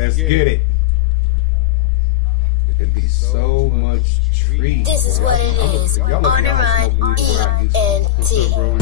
Let's get it. It'd be so much trees. This is what it is. On the run, ENT. What's up, bro?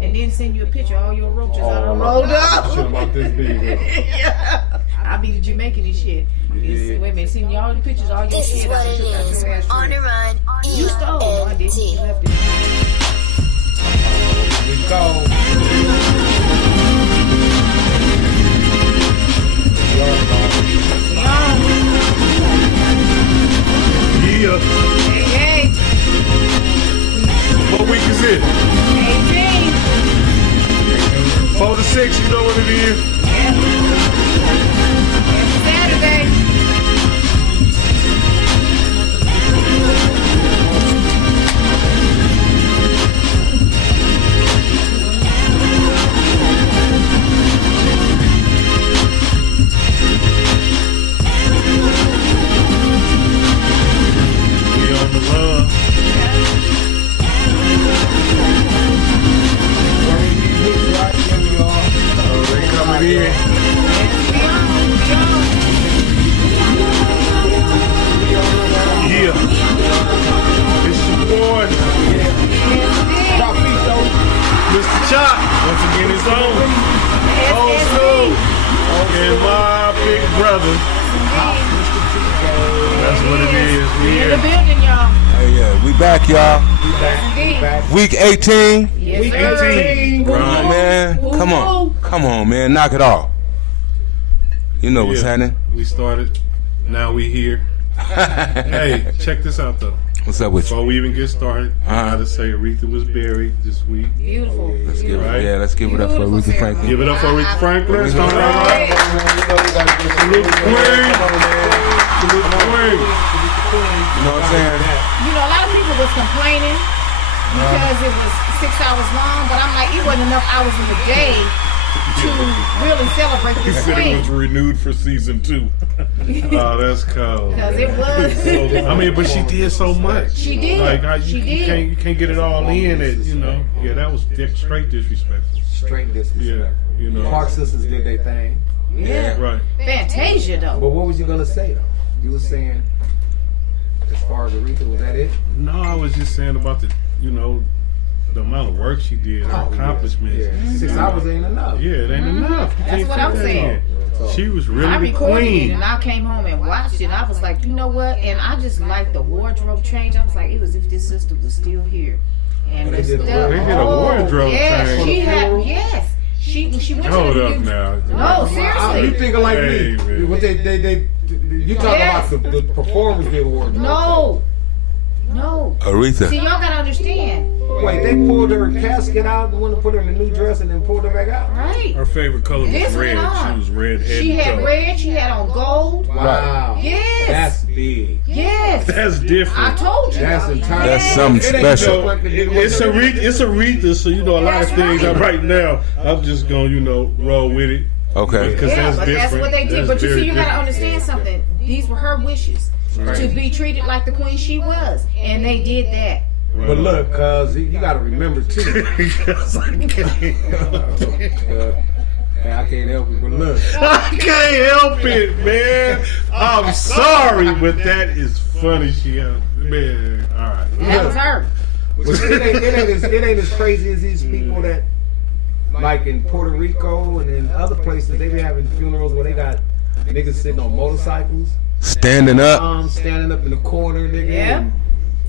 And then send you a picture of all your roaches out rolled up. Shit about this big. Yeah. I be the Jamaican and shit. Wait a minute, send y'all the pictures, all your This is shit. what it is. On the run, You stole. No, I didn't. You ENT. left it. We go. Yeah. Hey, What week is it? 18. 4 to 6, you know what it is. Every Saturday. We on the run. Oh, they coming in. Yeah. It's your boy, Mr. Chop. Once again, it's on. Old school. And my big brother. That's what it is. We In the here. building, y'all. Hey, yeah, we back, y'all. Indeed. Week 18. Yes, Week sir. 18. Come on, man. Come on. Come on, man. Knock it off. You know what's Yeah. happening. We started. Now we here. Hey, check this out though. What's up with you? Before we even get started, I gotta say Aretha was buried this week. Beautiful. Let's give Right. it, yeah, let's give it up for Aretha Franklin. Give it up for Aretha Franklin. Aretha Start out right. Salute the queen. Salute the queen. You know what I'm saying? You know, a lot of people was complaining because it was 6 hours long, but I'm like, it wasn't enough hours in the day to really celebrate He this said it queen. was renewed for season 2. Oh, that's cold. Because it was. I mean, but she did so much. She did. Like, She did. You can't get it all in. It, you know. Yeah, that was straight disrespectful. Straight disrespect. Yeah, you know. Clark sisters did their thing. Yeah. Right. Fantasia, though. But what was you gonna say though? You were saying, as far as Aretha, was that it? No, I was just saying about the, you know, the amount of work she did, her accomplishments. Yeah. 6 hours ain't enough. Yeah, it ain't enough. You That's can't what fit I'm that saying. in. She was really I the recorded it queen. and I came home and watched it. I was like, you know what? And I just liked the wardrobe change. I was like, it was as if this sister was still here. And They did a stuff- wardrobe change. Yes, For she the had. funeral? Yes, she went Hold to the up now. No, You seriously. thinking like Hey, me? man. What they you talking Yes. about the performers did wardrobe? No. See, Aretha. y'all gotta understand. Wait, they pulled her casket out and wanted to put her in a new dress and then pulled her back out? Right. Her favorite color was This red. went She on. was red head. She had red. She had on gold. Wow. Yes. That's big. Yes. That's I different. told you. That's entirely. That's something It ain't special. no- It's Aretha, so you know a lot of That's things. right. Right now, I'm just gonna, you know, roll with it. Okay. Because Yeah, that's but different. that's what they did. That's But you very see, you gotta different. understand something. These were her wishes to be treated like the queen she was, and they did that. But look, cuz you gotta remember too. Yes, I can't. I can't help it, but look. I can't help it, man. I'm sorry, but that is funny. Man, all right. That was her. But it ain't as crazy as these people that, like in Puerto Rico and in other places, they be having funerals where they got niggas sitting on motorcycles, Standing up. standing up in the corner, nigga. Yeah. and-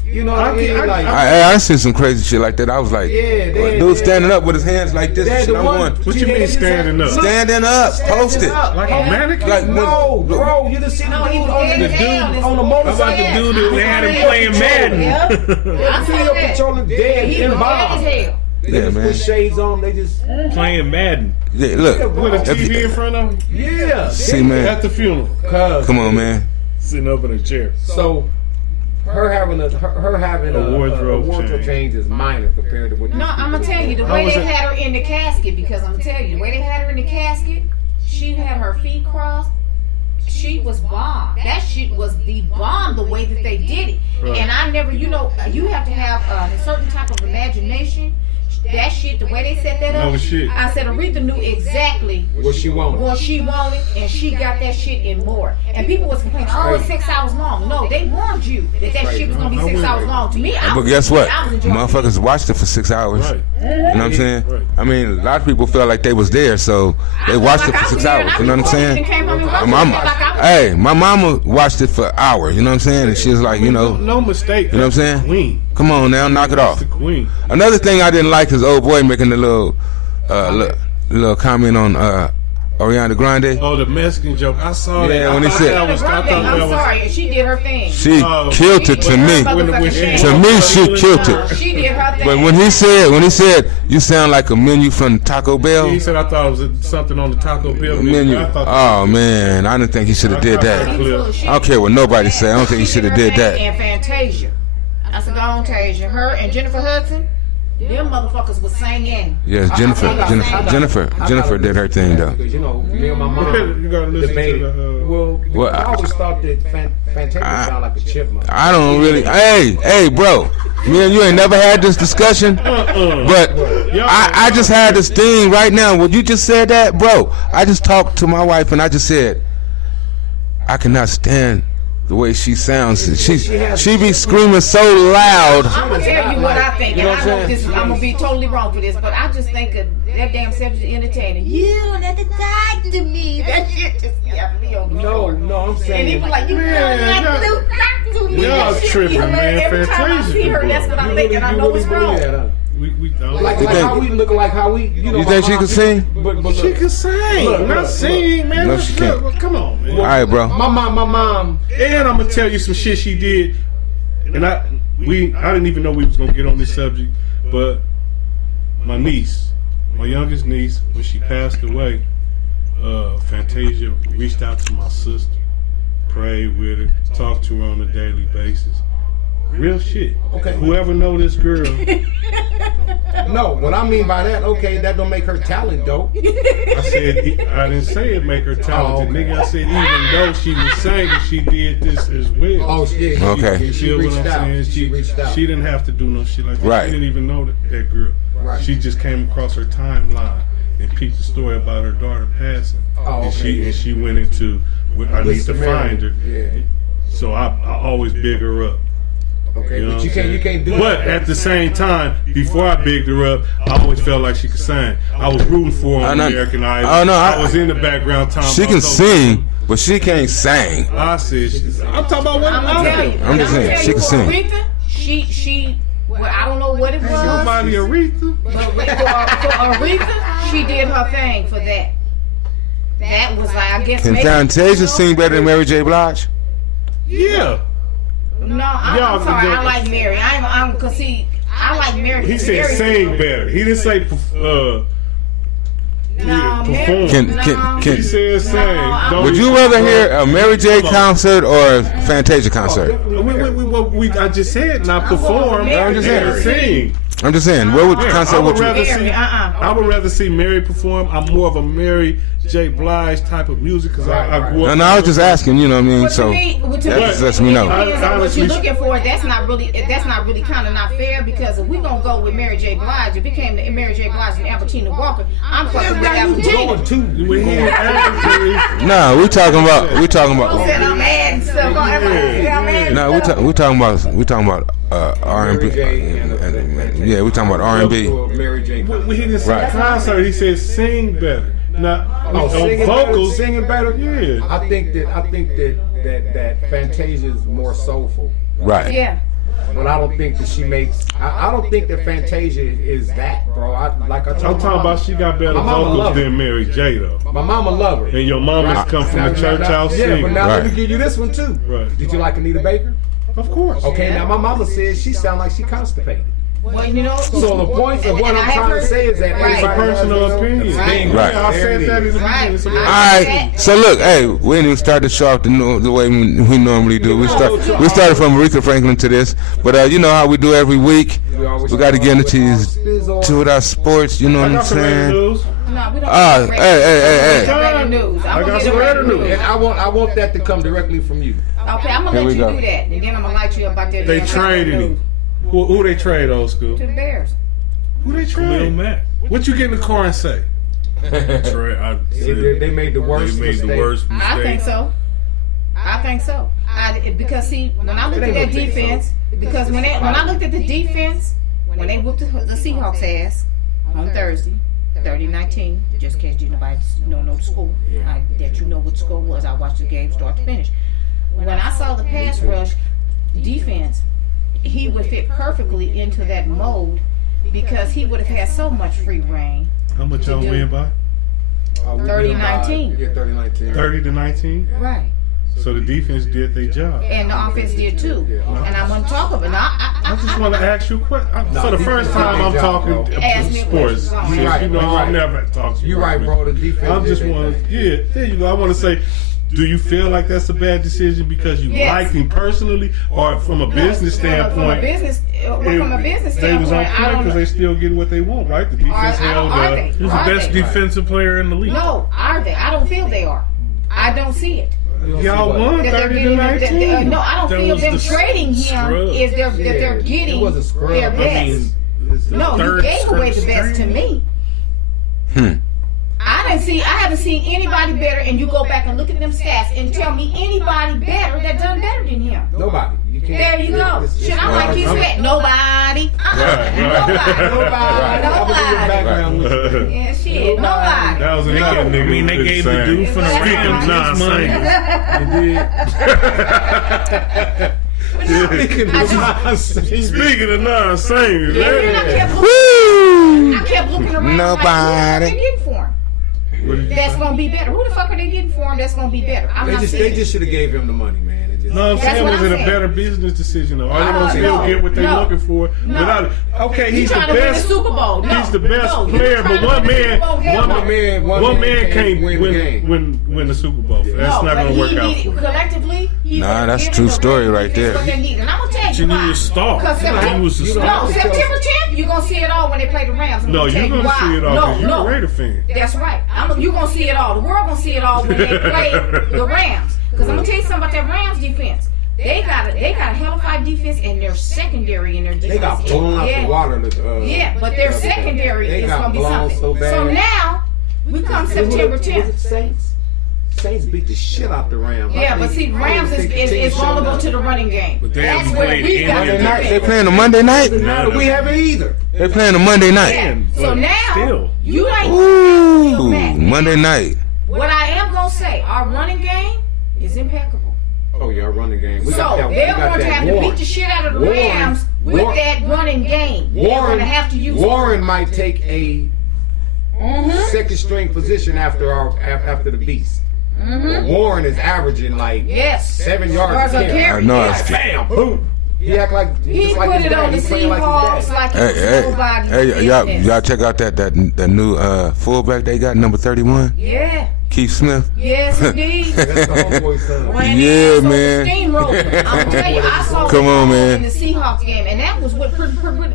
you know what I mean? Like, I seen some crazy shit like that. I was like, Yeah, they- dude they- standing up with his hands like this. they And had shit. the I'm one. going, What you mean standing up? standing up, post it. Like a mannequin? Like, No, bro, you just seen the No, he dude was on dead the down. dude on the How motorcycle. about the dude that they had him Yeah. playing Madden? Yep. I The saw video that. controlling dead He in was Bob. dead as hell. They Yeah, just man. put shades on. They just Playing Madden. Yeah, look, With a if TV in you, front of him? yeah. see, man, At the funeral. Cuz come on, man. Sitting up in a chair. so her having a wardrobe change is minor compared to what. No, I'm gonna tell you the How way was they it? had her in the casket. Because I'm gonna tell you the way they had her in the casket, she had her feet crossed. she was bomb. That shit was the bomb. The way that they did it, Right. and I never, you have to have a certain type of imagination. That shit, the way they set that up, No shit. I said Aretha knew exactly What she wanted. what she wanted, and she got that shit and more. And people was complaining, oh, it's 6 hours long. No, they warned you that shit was gonna be 6 hours long. To me, But guess what? I was enjoying it. Motherfuckers watched it for 6 hours. Right. You know what I'm saying? Right. I mean, a lot of people felt like they was there, so they I watched felt it like for I 6 was there, hours. and I You know what I'm recorded saying? and came home and watched My it. mama, Like I was- hey, my mama watched it for hours. You know what I'm saying? And she was like, No mistake. You know what I'm saying? Queen. Come on now, knock it That's off. the queen. Another thing I didn't like is old boy making the little comment on Ariana Grande. Oh, the Mexican joke. I saw that. Yeah, when I he thought said- that was, I thought that I'm was. sorry, she did her thing. She Oh. killed it to me. When she- To me, she killed it. She did her thing. But when he said, you sound like a menu from Taco Bell. He said I thought it was something on the Taco Bell Menu. I thought Oh man, I didn't think he should have did that. He full of shit. I don't care what nobody say. I don't think he She should have her did thing, that. And Fantasia. I said, go on, Tasia. Her and Jennifer Hudson, them motherfuckers was singing. Yes, Jennifer did her thing though. Because, me and my You gotta mom listen debated. to the, Well, Well, I always thought that Fantasia sounded like a chipmunk. I don't really. Hey, bro. Me and you ain't never had this discussion, but I just had this thing right now. When you just said that, bro, I just talked to my wife and I just said, I cannot stand the way she sounds. She be screaming so loud. I'm gonna tell you what I think, You know and what I I'm know saying? I'm gonna be totally wrong for this, but I just think of that damn Cedric the Entertainer. You don't have to talk to me. That shit just got me on the floor. No, I'm And he saying. was like, you don't have to talk to me. y'all That shit tripping, be hilarious. man. Every time I Fantasia see her, can that's blow. what I think, and I know it's wrong. we don't. Like think- how we look like how we. You think she can sing? But She can sing, Look, not look, sing, man. No, Let's she can't. look, come on, man. All right, bro. my mom. And I'm gonna tell you some shit she did, and I didn't even know we was gonna get on this subject, but my youngest niece, when she passed away, Fantasia reached out to my sister, prayed with her, talked to her on a daily basis. Real shit. Okay. Whoever know this girl, No, what I mean by that, okay, that don't make her talent dope. I said I didn't say it make her talented, Oh, okay. nigga. I said even though she was singing, she did this as well. Oh, yeah. Okay. You She feel what reached I'm out. saying? She reached out. She didn't have to do no shit like that. Right. She didn't even know that girl. Right. She just came across her timeline and peeped the story about her daughter passing. Oh, And okay. she went into I need to Samaritan. find her. Yeah. So I always big her up. Okay, You know but what you I'm can't saying? do But that. at the same time, before I bigged her up, I always felt like she could sing. I was rooting for her on American Idol. Oh, no, I was in the background. She can sing, but she can't sing. I said, I'm talking about what I'm gonna tell you. I'm just saying, I'ma she tell can you, sing. for Aretha, she. Well, I don't know what it was. Somebody Aretha. But for Aretha, she did her thing for that. That was like, I guess. Can maybe, Fantasia sing better than Mary J. Blige? Yeah. No, I'm sorry. I like Mary. I'm cause see, I like Mary. He said Mary, sing better. He didn't say No, perform. Mary, Can- He said sing. I'm- Don't Would you rather hear a Mary J. concert or a Fantasia concert? I just said not perform. Mary. I'm just saying sing. I'm just saying, what would I concert would would you? rather Mary, see. I would rather see Mary perform. I'm more of a Mary J. Blige type of music because I grew No, up. no, I was just asking. You know what I mean? But So to me, that lets me know. What you're looking for, that's not really kind of not fair because if we gonna go with Mary J. Blige, if it came to Mary J. Blige and Albertina Walker, I'm fucking with Albertina. When he in Africa, No, we talking about. Who said I'm adding stuff on everybody? I'm adding No, we talking about R&B. Mary J. and Yeah, we talking about R&B. Mary J. when he didn't Right. concert, he said sing better. Now on vocals, singing better. Yeah. I think that Fantasia is more soulful, Right. Yeah. but I don't think that she makes. I don't think that Fantasia is that, bro. I'm talking about she got better My mama vocals love her. than Mary J. though. My mama love her. And your mama's come from the church house Yeah, singing. but now let me Right. give you this one too. Right. Did you like Anita Baker? Of course. Okay, now my mama says she sound like she constipated. Well, you know. So the point of what And I'm I trying to heard- say is that Right. It's a everybody personal has opinion. their own opinion. Right. I said that in the Right. beginning. It's a- All right. So look, hey, we didn't even start the show off the way we normally do. We started from Aretha Franklin to this, but you know how we do every week. We got to get into these to our sports. You know what I I'm got some radio saying? news. No, No, we don't. Hey. Better news. I I'm got gonna some get better better news. news. And I want that to come directly from you. Okay, I'm gonna Here let we you go. do that, and then I'm gonna light you up about that. They damn traded news. him. Who they trade, old school? To the Bears. Who they Khalil trade? Mack. What you get in the car and say? They made the worst They made the mistake. worst mistake. I think so. Because see, when I looked at that defense, because when I looked at the defense, when they whooped the Seahawks ass on Thursday, 30-19, just in case you nobody don't know the score, that you know what the score was. I watched the game start to finish. When I saw the pass rush defense, he would fit perfectly into that mold because he would have had so much free reign. How much y'all win by? 30-19. Yeah, 30-19. 30-19. Right. So the defense did their job. And the offense did too. And I'm going to talk about it. Now, I just want to ask you a question. For the first time, I'm talking Ask me a sports. question. Since You're right, you know you're I'll right. never talk to you. You're right, bro. The defense. I just did want that. to, there you go. I want to say, do you feel like that's a bad decision because you Yes. like him personally, or from a business standpoint? From a business they was on standpoint, I point don't because they still getting what they want, right? The defense held are they? He's the Are best they? defensive player in the league. No, are they? I don't feel they are. I don't see it. Y'all won That they're 30-19. no, I don't That feel was them the trading him scrub. is that they're getting It was a scrub. their I best. No, you third gave away the string. best to me. I haven't seen anybody better, and you go back and look at them stats and tell me anybody better that done better than him. Nobody. You can't. There you go. Shit, I'm like he's fat. Nobody. Nobody. Background. Yeah, shit. Nobody. That was another nigga. I mean, they who gave did the same. dude from the Speaking Rams Speaking Speaking of nonsense, Yeah, and I kept looking around. Nobody. Like, who the fuck are they getting for him? That's gonna be better. Who the fuck are they getting for him? That's gonna be better. I'm not They saying. just should have gave him the money, man. It just, no, I'm That's saying what was I'm it a saying. better business decision though? Are they gonna still no, get what they're no, looking for? no. Without, okay, He he's the trying to win the best. Super Bowl. No, He's the best no, he player, trying but to one win the man, Super Bowl. Hell no. one man can't win the game. win the Super Bowl. That's No, not but gonna work he out needed, for him. collectively. He Nah, was that's a giving true the story right defense there. what they needed. And I'm gonna tell you You need why. a star. Because He was a star. September 10th, you're gonna see it all when they play the Rams. I'm No, gonna tell you're you gonna why. see it all because you're a Raider fan. That's right. You're gonna see it all. The world gonna see it all when they play the Rams. Because I'm gonna tell you something about that Rams defense. They got a hell of a fight defense, and their secondary and their defense. they got blown out the water. Yeah, but their secondary They is got gonna be blown something. so bad. now we come September 10th. Saints beat the shit out the Rams. Yeah, but see, Rams is vulnerable to the running game. But they That's haven't where played we got any to of do them. They it. playing a Monday night? No, we haven't either. They playing a Monday night. Yeah. So But now still. you ain't Ooh, Mac. Monday night. What I am gonna say, our running game is impeccable. Oh yeah, running game. We So got that- we they're got going to that have to Warren. beat the shit out of the Warren. Rams with Warren. that running game. They're going Warren to have to use Warren might take a second string position after the beast. Warren is averaging like Yes. 7 yards Yards a a carry. carry. I know Yes. it's Bam, boom. He act like He just like put his it dad. on the He playing like Seahawks his dad. like it Hey, was nobody's hey, business. y'all check out that new fullback they got, number 31, Yeah. Keith Smith. Yes, indeed. That's the homeboy's son. Ran Yeah, in, so man. steamroller. I'm gonna tell you, I saw Come on, man. in the Seahawks game, and that was what pretty much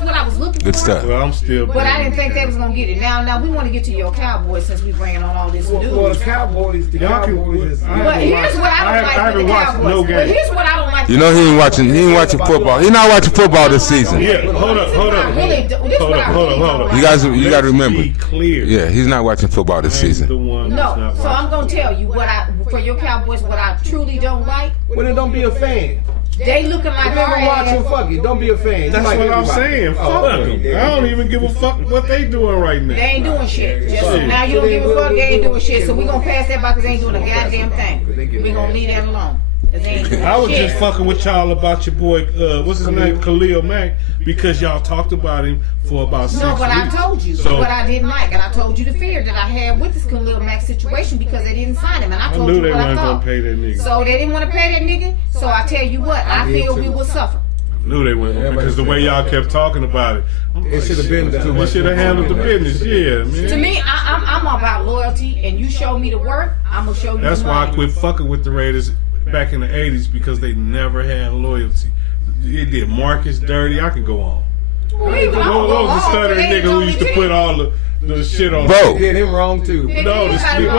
what I was looking Good for. stuff. Well, I'm still. But I didn't think they was gonna get it. Now we want to get to your Cowboys since we bringing on all this Well, news. the Cowboys is. But here's what I don't like haven't with the watched Cowboys. no But game. here's what I don't like. You know he ain't watching football. He not watching football this season. Yeah, hold up. Hold on. You guys, you got to remember. Be clear. Yeah, he's not watching football this I am the season. one that's No, not so watching. I'm gonna tell you for your Cowboys, what I truly don't like. Well, then don't be a fan. They looking like Never our watch him. ass. Fuck it. Don't be a fan. That's Like what I'm everybody. saying. Oh, Fuck okay. them. I don't even give a fuck what they doing right now. They ain't doing shit. Just so Shit. now you don't give a fuck. They ain't doing shit. So we gonna pass that by because they ain't doing a goddamn thing. We gonna leave that alone. 'Cause they ain't doing I was shit. just fucking with y'all about your boy, what's his name, Khalil Mack, because y'all talked about him for about 6 No, weeks. but I told you So what I didn't like, and I told you the fear that I had with this Khalil Mack situation because they didn't sign him, and I I told knew you they what I weren't gonna thought. pay that nigga. So they didn't want to pay that nigga. So I tell you what, I did feel too. we will suffer. Knew they weren't gonna, because the way y'all kept talking about it, It should have been too we much. should have handled the business. Yeah, man. To me, I'm about loyalty, and you show me the work, I'm gonna show you. That's the why I money. quit fucking with the Raiders back in the 80s, because they never had loyalty. It did Marcus dirty. I could go on. Well, even What I'm was the gonna go stuttering on, nigga who used to put all the shit on. Bro. Did him wrong too. No, what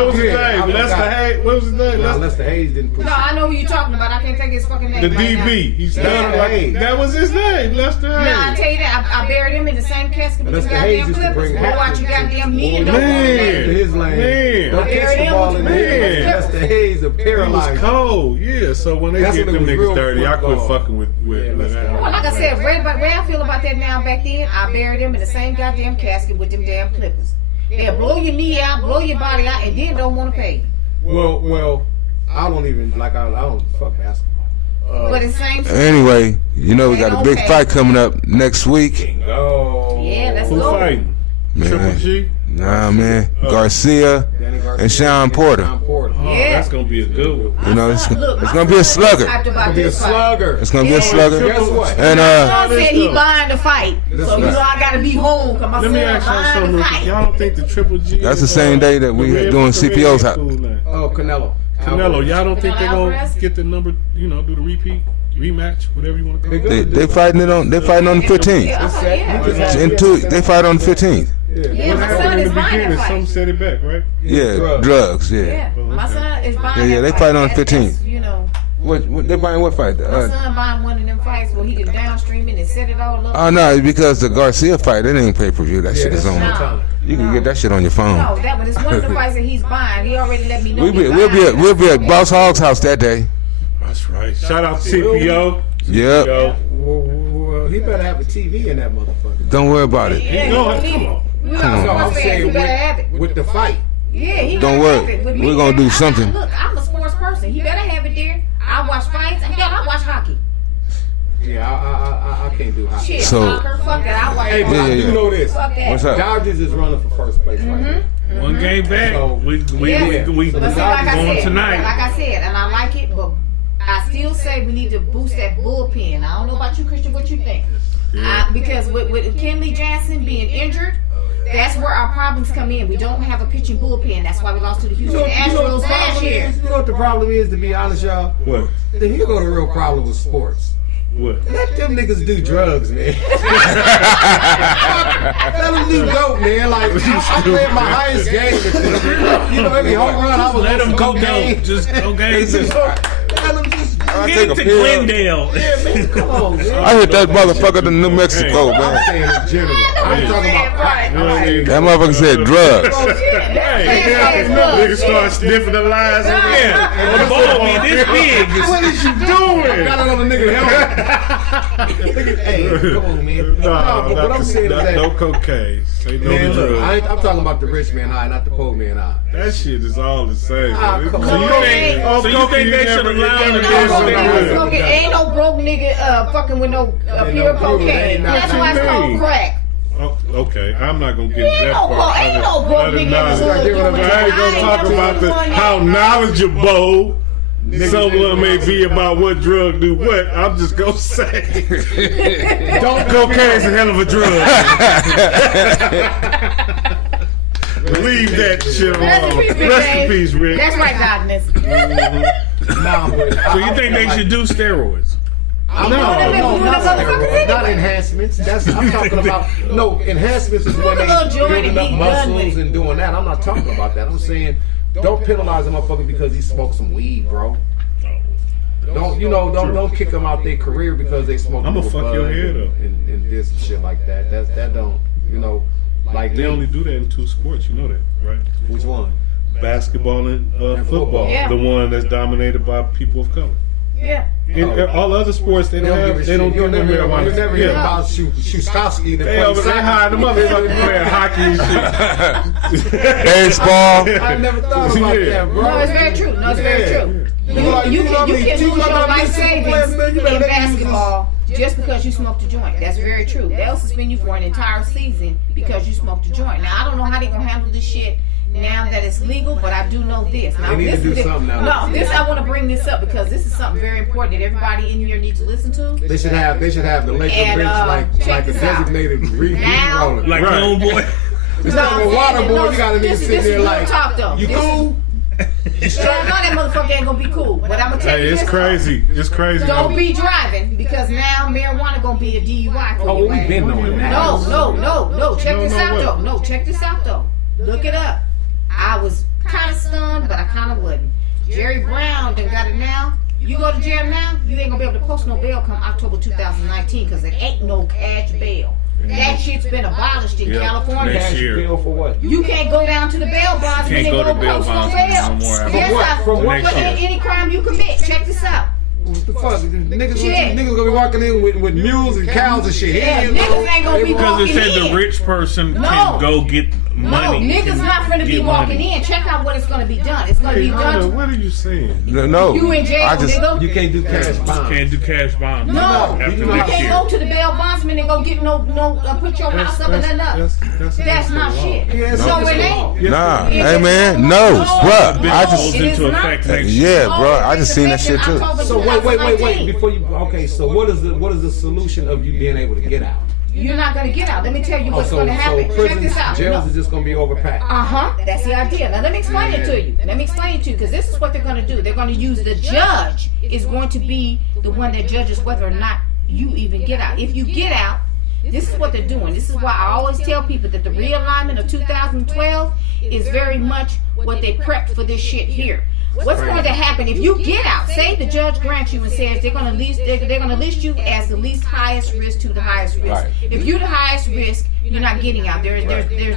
was his Yeah, I name? Lester forgot. Hayes. What was his name? Nah, Lester Hayes didn't put No, I know who you're talking about. I can't think of his fucking name. The right now. DB. He's Lester done like Hayes. that was his name, Lester No, I Hayes. tell you that. I buried him in the same casket with them Lester Hayes goddamn used to clippers. bring Go watch your goddamn knee and don't to Man. his lane. Man. Don't catch the ball in the head. Man. Lester Hayes a He was paralyzed. cold, yeah. So when they That's get when it them was niggas real dirty, I quit football. fucking with Yeah, Lester that. Hayes. Well, like I said, way I feel about that now back then, I buried them in the same goddamn casket with them damn clippers. They'll blow your knee out, blow your body out, and then don't want to pay you. Well, I don't even like. I don't fuck basketball. But it's the same. Anyway, you know we got a big fight coming up next week. Oh, Yeah, let's Who go. fighting? Triple Man, G? nah, man. Garcia Danny Garcia and Sean Porter. Sean Porter. Oh, Yeah. that's gonna be a good one. You know, it's Look, gonna be a slugger. hyped about Gonna be a this fight. slugger. It's gonna be a Yeah. slugger. Guess what? And Sean said he buying the fight, so you right. know I gotta be home because my Let me son ask y'all buying something the real quick. fight. Y'all don't think the Triple G That's the is, same day that we the red- doing the CPO's red house. school now? Oh, Canelo. Canelo, y'all don't think they're gonna Alvarez? get the number, you know, do the repeat, rematch, whatever you want to call it? They fighting on the 15th. Yeah, yeah. In 2 they fight on the 15th. Yeah, my What son happened is in the buying beginning? that Some fight. set it back, right? Yeah, drugs. Yeah. Yeah, my son is buying Yeah, that they fight. fight on That's- 15th. that's, You know, What they buying what fight? my son buying one of them fights where he can downstream it and set it all up. Oh no, it's because the Garcia fight, it ain't pay per view. That shit is on. No. You can get that shit on your phone. No, that one is one of the fights that he's buying. He already let me know. We'll be at Boss Hogg's house that day. That's right. Shout out to CPO. Yep. Yo. Well, he better have a TV in that motherfucker. Don't worry about it. Yeah, No, he come on. We Come on. No, I'm saying he better have it. with the fight. Yeah, he Don't better have worry. it with me. We're gonna do I- something. Look, I'm a sports person. He better have it there. I watch fights. Hell, I watch hockey. Yeah, I can't do hockey. Shit, So- soccer. Fuck that. I watch. Hey, but I Yeah, do yeah. know this. Fuck that. What's up? Dodgers is running for first place right now. One game back. So- We Yeah. we But see, like I going said, tonight. like I said, and I like it, but I still say we need to boost that bullpen. I don't know about you, Christian. What you think? Because with Kenley Jansen being injured, that's where our problems come in. We don't have a pitching bullpen. That's why we lost to the You Houston know what the Astros last problem year. is? You know what the problem is, to be honest, y'all? What? Here go the real problem with sports. What? Let them niggas do drugs, man. Let them do dope, man. Like, I played my highest game with them. You know, every home run, I was Let on them some go cocaine. dope. Just okay. You know, let them just I Get take a to pill. Glendale. yeah, man, come on, man. I hit that motherfucker to New Mexico, I'm man. saying in general. I'm talking about crack. That motherfucker said drugs. Hey, niggas start sniffing the lines on Yeah. The ball be this big. What is you doing? Got it on the nigga helmet. Hey, come on, man. No, but what I'm saying is that, no cocaine. Say no man, to look, drugs. I'm talking about the rich man eye, not the poor man eye. That shit is all the same. Ah, man. come So on. you think? So you think they should allow never them to did do something that? good. Ain't no broke nigga fucking with no pure no cocaine. ain't That's nothing. why it's What you called mean? crack. Oh, okay, I'm not gonna get into Ain't that no part. ain't no broke Other nigga than in the that, hood doing that. I ain't gonna talk about how knowledgeable someone may be about what drug do what. I'm just gonna say, don't cocaine's a hell of a drug. Leave that shit Rest in alone. peace, Big Rest in Dave. peace, Rick. That's right, Godness. So you think they should do steroids? Not enhancements. I'm talking about enhancements is when they Little joint building and up be done with muscles it. and doing that. I'm not talking about that. I'm saying don't penalize a motherfucker because he smoked some weed, bro. Don't kick them out their career because they smoke. I'ma fuck your head up. and this and shit like that. That don't like They me. only do that in two sports. You know that, right? Which one? Basketball and football. Yeah. The one that's dominated by people of color. Yeah. In all other sports, they don't have. They don't give You'll them never hear about. You'll never hear Yeah. about Shustowski. They over there hide the motherfucker playing hockey and shit. Baseball. I never thought about Yeah. that, bro. No, it's very true. No, it's very true. You can lose your life savings in basketball just because you smoked a joint. That's very true. They'll suspend you for an entire season because you smoked a joint. Now I don't know how they're gonna handle this shit now that it's legal, but I do know this. Now, They need to this do is something now. No, this I want to bring this up because this is something very important that everybody in here needs to listen to. They should have the Laker And, bench check like a this out. designated Now- roller. Like Right. homeboy. Instead of a water boy, you got a nigga this sitting is there real like, talk though. you This is- cool? I know that motherfucker ain't gonna be cool, but I'm gonna tell Hey, you it's this. crazy. It's crazy. Don't be driving because now marijuana gonna be a DUI for Oh, you. we ass. been knowing that. No. Check No, this no, out what? though. No, check this out though. Look it up. I was kind of stunned, but I kind of wasn't. Jerry Brown done got it now. You go to jail now, you ain't gonna be able to post no bail come October 2019 because it ain't no cash bail. That shit's been abolished in Yeah, California. next year. Bill for what? You can't go down to the bail bonds and Can't then go go to bail post no bonds bail. no more after Yes, what? I- From what? for any crime you commit. Check this out. What the fuck? Niggas Shit. gonna be walking in with mules and cows and shit. Yeah, Hell, niggas ain't gonna be Because it walking said the in. rich person No. can go get No, money. niggas not finna be Get walking money. in. Check out what it's gonna be done. It's gonna be done. What are you saying? No, You in jail, I just nigga. you can't do cash bonds. Can't do cash bonds. No, after you next can't year. go to the bail bondsman and go get no put your house up and nothing up. That's not shit. Yeah, So it ain't. nah. It's Hey just- man, no, bruh. Bill I goes just it is into not. effect next yeah, year. bruh. I just seen that shit too. So wait. Before you, okay. So what is the solution of you being able to get out? You're not gonna get out. Let me tell you what's gonna happen. Check prisons, this out. jails No. is just gonna be overpacked. That's the idea. Now let me explain it to you. Because this is what they're going to do. They're going to use the judge is going to be the one that judges whether or not you even get out. If you get out, this is what they're doing. This is why I always tell people that the realignment of 2012 is very much what they prepped for this shit here. What's going to happen if you get out? Say the judge grants you and says they're going to list you as the least highest risk to the highest risk. Right. If you're the highest risk, you're not getting out. There's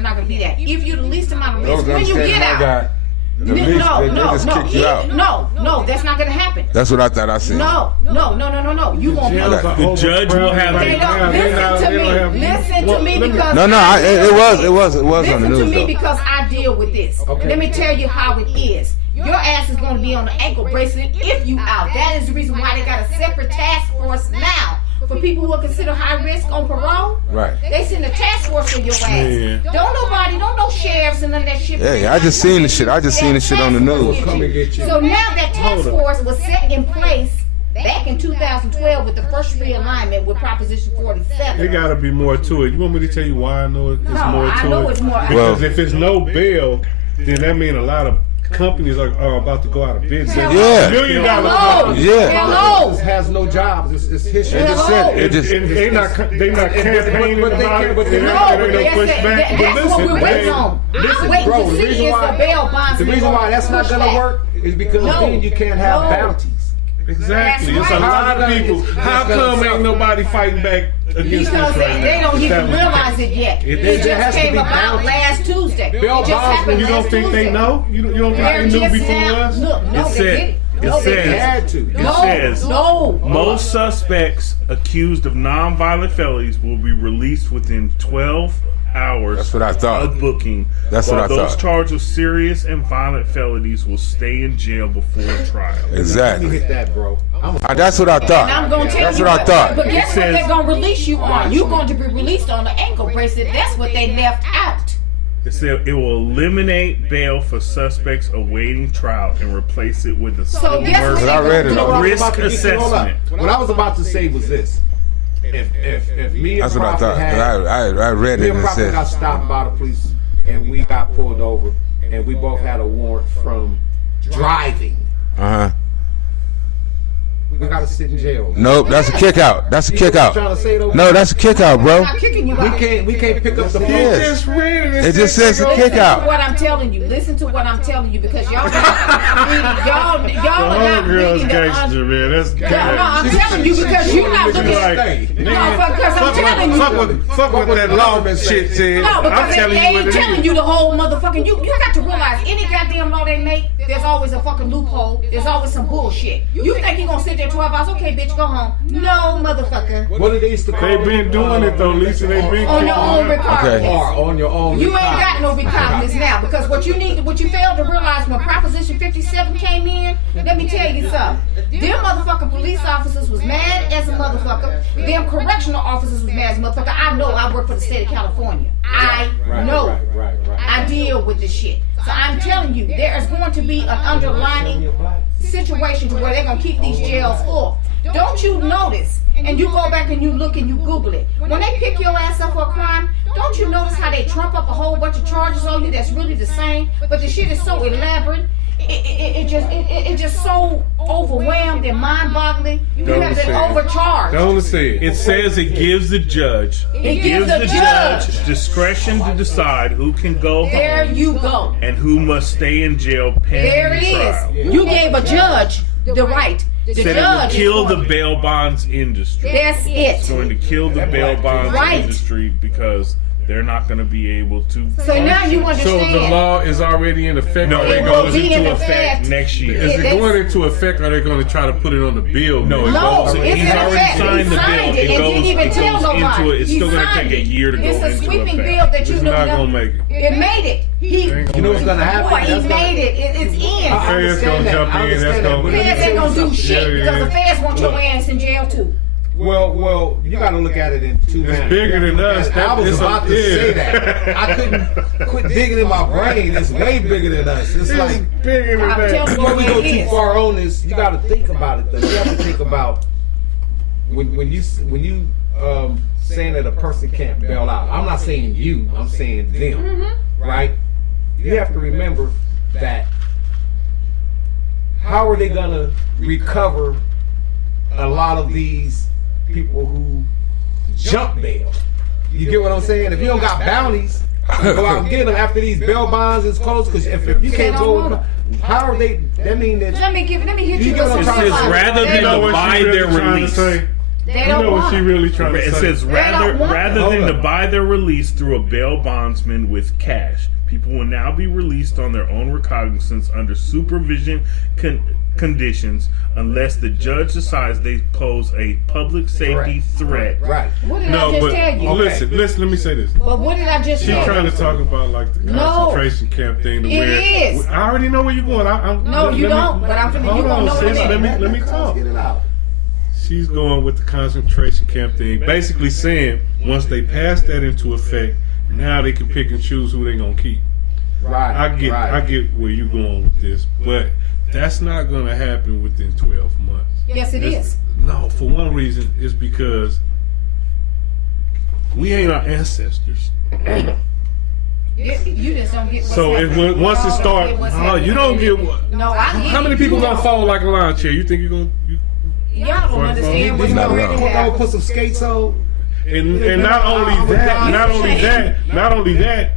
not going to be that. If you're the least amount of risk, when you get out, the least, they just kick you out. no, that's not going to happen. That's what I thought I seen. No. You gonna be. The judge will have They don't listen to me because No, it was on the listen to news me though. because I deal with this. Okay. Let me tell you how it is. Your ass is going to be on the ankle bracelet if you out. That is the reason why they got a separate task force now for people who are considered high risk on parole. Right. They send a task force for your ass. Yeah. Don't no sheriffs and none of that shit. Yeah, I just seen the shit. I just seen the shit on the news. Come and get you. So now that task force was set in place back in 2012 with the first realignment with Proposition 47. There gotta be more to it. You want me to tell you why I know it's more I to know it? it's more. Because Well- if it's no bail, then that means a lot of companies are about to go out of business. Hello. Yeah. $1 million Hello. companies. Yeah. Hello. This has no jobs. It's history. It just said it just. And they not campaigning but they about can't- it. but they- There No, ain't no that's pushback. that's what we're waiting on. Listen, I'm waiting bro, to the see reason is why- the bail bonds. The reason why that's not gonna work is because No. then you can't have No. bounties. Exactly. That's It's a right. lot of people. How come ain't nobody fighting back against this Because right they now? don't even That- realize it yet. It- It there just has to came be about bounties. last Tuesday. It just happened You don't last think Tuesday. they know? You don't think They're they knew just before now. us? Look, no, It they said- didn't. it No, they says- They didn't. had to. It No, says no. most suspects accused of nonviolent felonies will be released within 12 hours That's what I thought. of booking. That's what while I those thought. charged with serious and violent felonies will stay in jail before trial. Let me Exactly. hit that, bro. That's what I And I'm thought. gonna tell That's you what I thought. But guess It what says- they're gonna release you on? You're going to be released on the ankle bracelet. That's what they left out. It said it will eliminate bail for suspects awaiting trial and replace it with a So guess what Cause I read it they're all. gonna do? risk assessment. What I was about to say was this: if me and That's what I Prophet thought. 'Cause I read me it and and it Prophet got said. stopped by the police and we got pulled over and we both had a warrant from driving. Uh huh. We gotta sit in jail. Nope, that's a kick out. That's a kick out. Trying to say though, No, that's a kick out, bro. I'm not kicking you out. we can't pick up the phone. Yes. read it. It just says a kick Listen to out. what I'm telling you. Listen to what I'm telling you because y'all are not Homegirl's reading the gangster, man. That's No, I'm telling you because you're not looking at. No, because I'm telling you. Fuck what that lawman shit said. No, I'm because telling they you what ain't it telling is. you the whole motherfucking. You got to realize any goddamn law they make, there's always a fucking loophole. There's always some bullshit. You think you gonna sit there 12 hours? Okay, bitch, go home. No, motherfucker. What did they used to call They been doing it though, Lisa. They been On your own Okay. recognizance. Or on your own. You ain't got no recognizance now because what you failed to realize when Proposition 57 came in, let me tell you something. Them motherfucking police officers was mad as a motherfucker. Them correctional officers was mad as a motherfucker. I know I work for the state of California. I know. Right. I deal with this shit. So I'm telling you, there is going to be an underlying situation to where they're going to keep these jails full. Don't you notice, and you go back and you look and you Google it, when they pick your ass up for a crime, don't you notice how they trump up a whole bunch of charges on you that's really the same, but the shit is so elaborate? it just so overwhelmed and mind-boggling. You Don't have say been it. overcharged. Don't say it. It says it gives the judge. It gives the judge discretion to decide who can go There home you go. and who must stay in jail pending There it trial. is. You gave a judge the right. The Said it will judge kill is the going- bail bonds industry. That's It's it. going to kill the bail bonds Right. industry because they're not going to be able to. So now you So understand. the law is already in effect. No, Or it they will goes goes be into in into effect. effect next year. Is it That's- going into effect, or are they going to try to put it on the bill? No, it No, goes. it's He's in already effect. signed He the bill. signed it and didn't even tell nobody. into it. It's He still going to signed take a it. year to go It's a into sweeping effect. bill that It's you not know. gonna make it. It made it. He. Ain't You know what's gonna happen? Boy, he That's gonna- made it. It's in. I Feds understand gonna that. jump I in. understand That's that, gonna- but let me Feds tell ain't you gonna do something. shit Yeah, because yeah. the feds want your Look. ass in jail too. Well, you got to look at it in two It's manners. bigger than us. I was It's about to yeah. say that. I couldn't quit digging in my brain. It's way bigger than us. It's like Bigger than I'm that. telling you. before we go It too is. far on this, you got to think about it. Though you have to think about when you saying that a person can't bail out. I'm not saying you. I'm saying them. Right? You have to remember that. How are they gonna recover a lot of these people who jump bail? You get what I'm saying? If you don't got bounties, go out and get them after these bail bonds is closed. Because if you can't go, how are they? That mean that Let me hit You you get with what I'm some trying to It says say? rather They than don't- what she buy really their trying to release. say? They You don't know what want she it. really trying to It say? says don't rather want rather Hold than to up. buy their release through a bail bondsman with cash, people will now be released on their own recognizance under supervision conditions unless the judge decides they pose a public safety threat. right. What did No, I just but tell you? listen. Let me say this. But what did I just She's tell trying you? to talk about like the No. concentration camp thing. To It where is. I already know where you're going. No, you don't, but I'm finna- you Hold gonna on, know sis. in a minute. Let me talk. Get it out. She's going with the concentration camp thing, basically saying once they pass that into effect, now they can pick and choose who they gonna keep. Right. I get where you going with this, but that's not gonna happen within 12 months. Yes, it is. No, for one reason, is because we ain't our ancestors. You just don't get what's So if happening. once it Y'all start, don't get what's you happening. don't get what. No, I get How many it. people You gonna don't. fall like a lawn chair? You think you're gonna? Y'all don't understand what's Not already around. We're gonna happening. put some skates on. And not only that,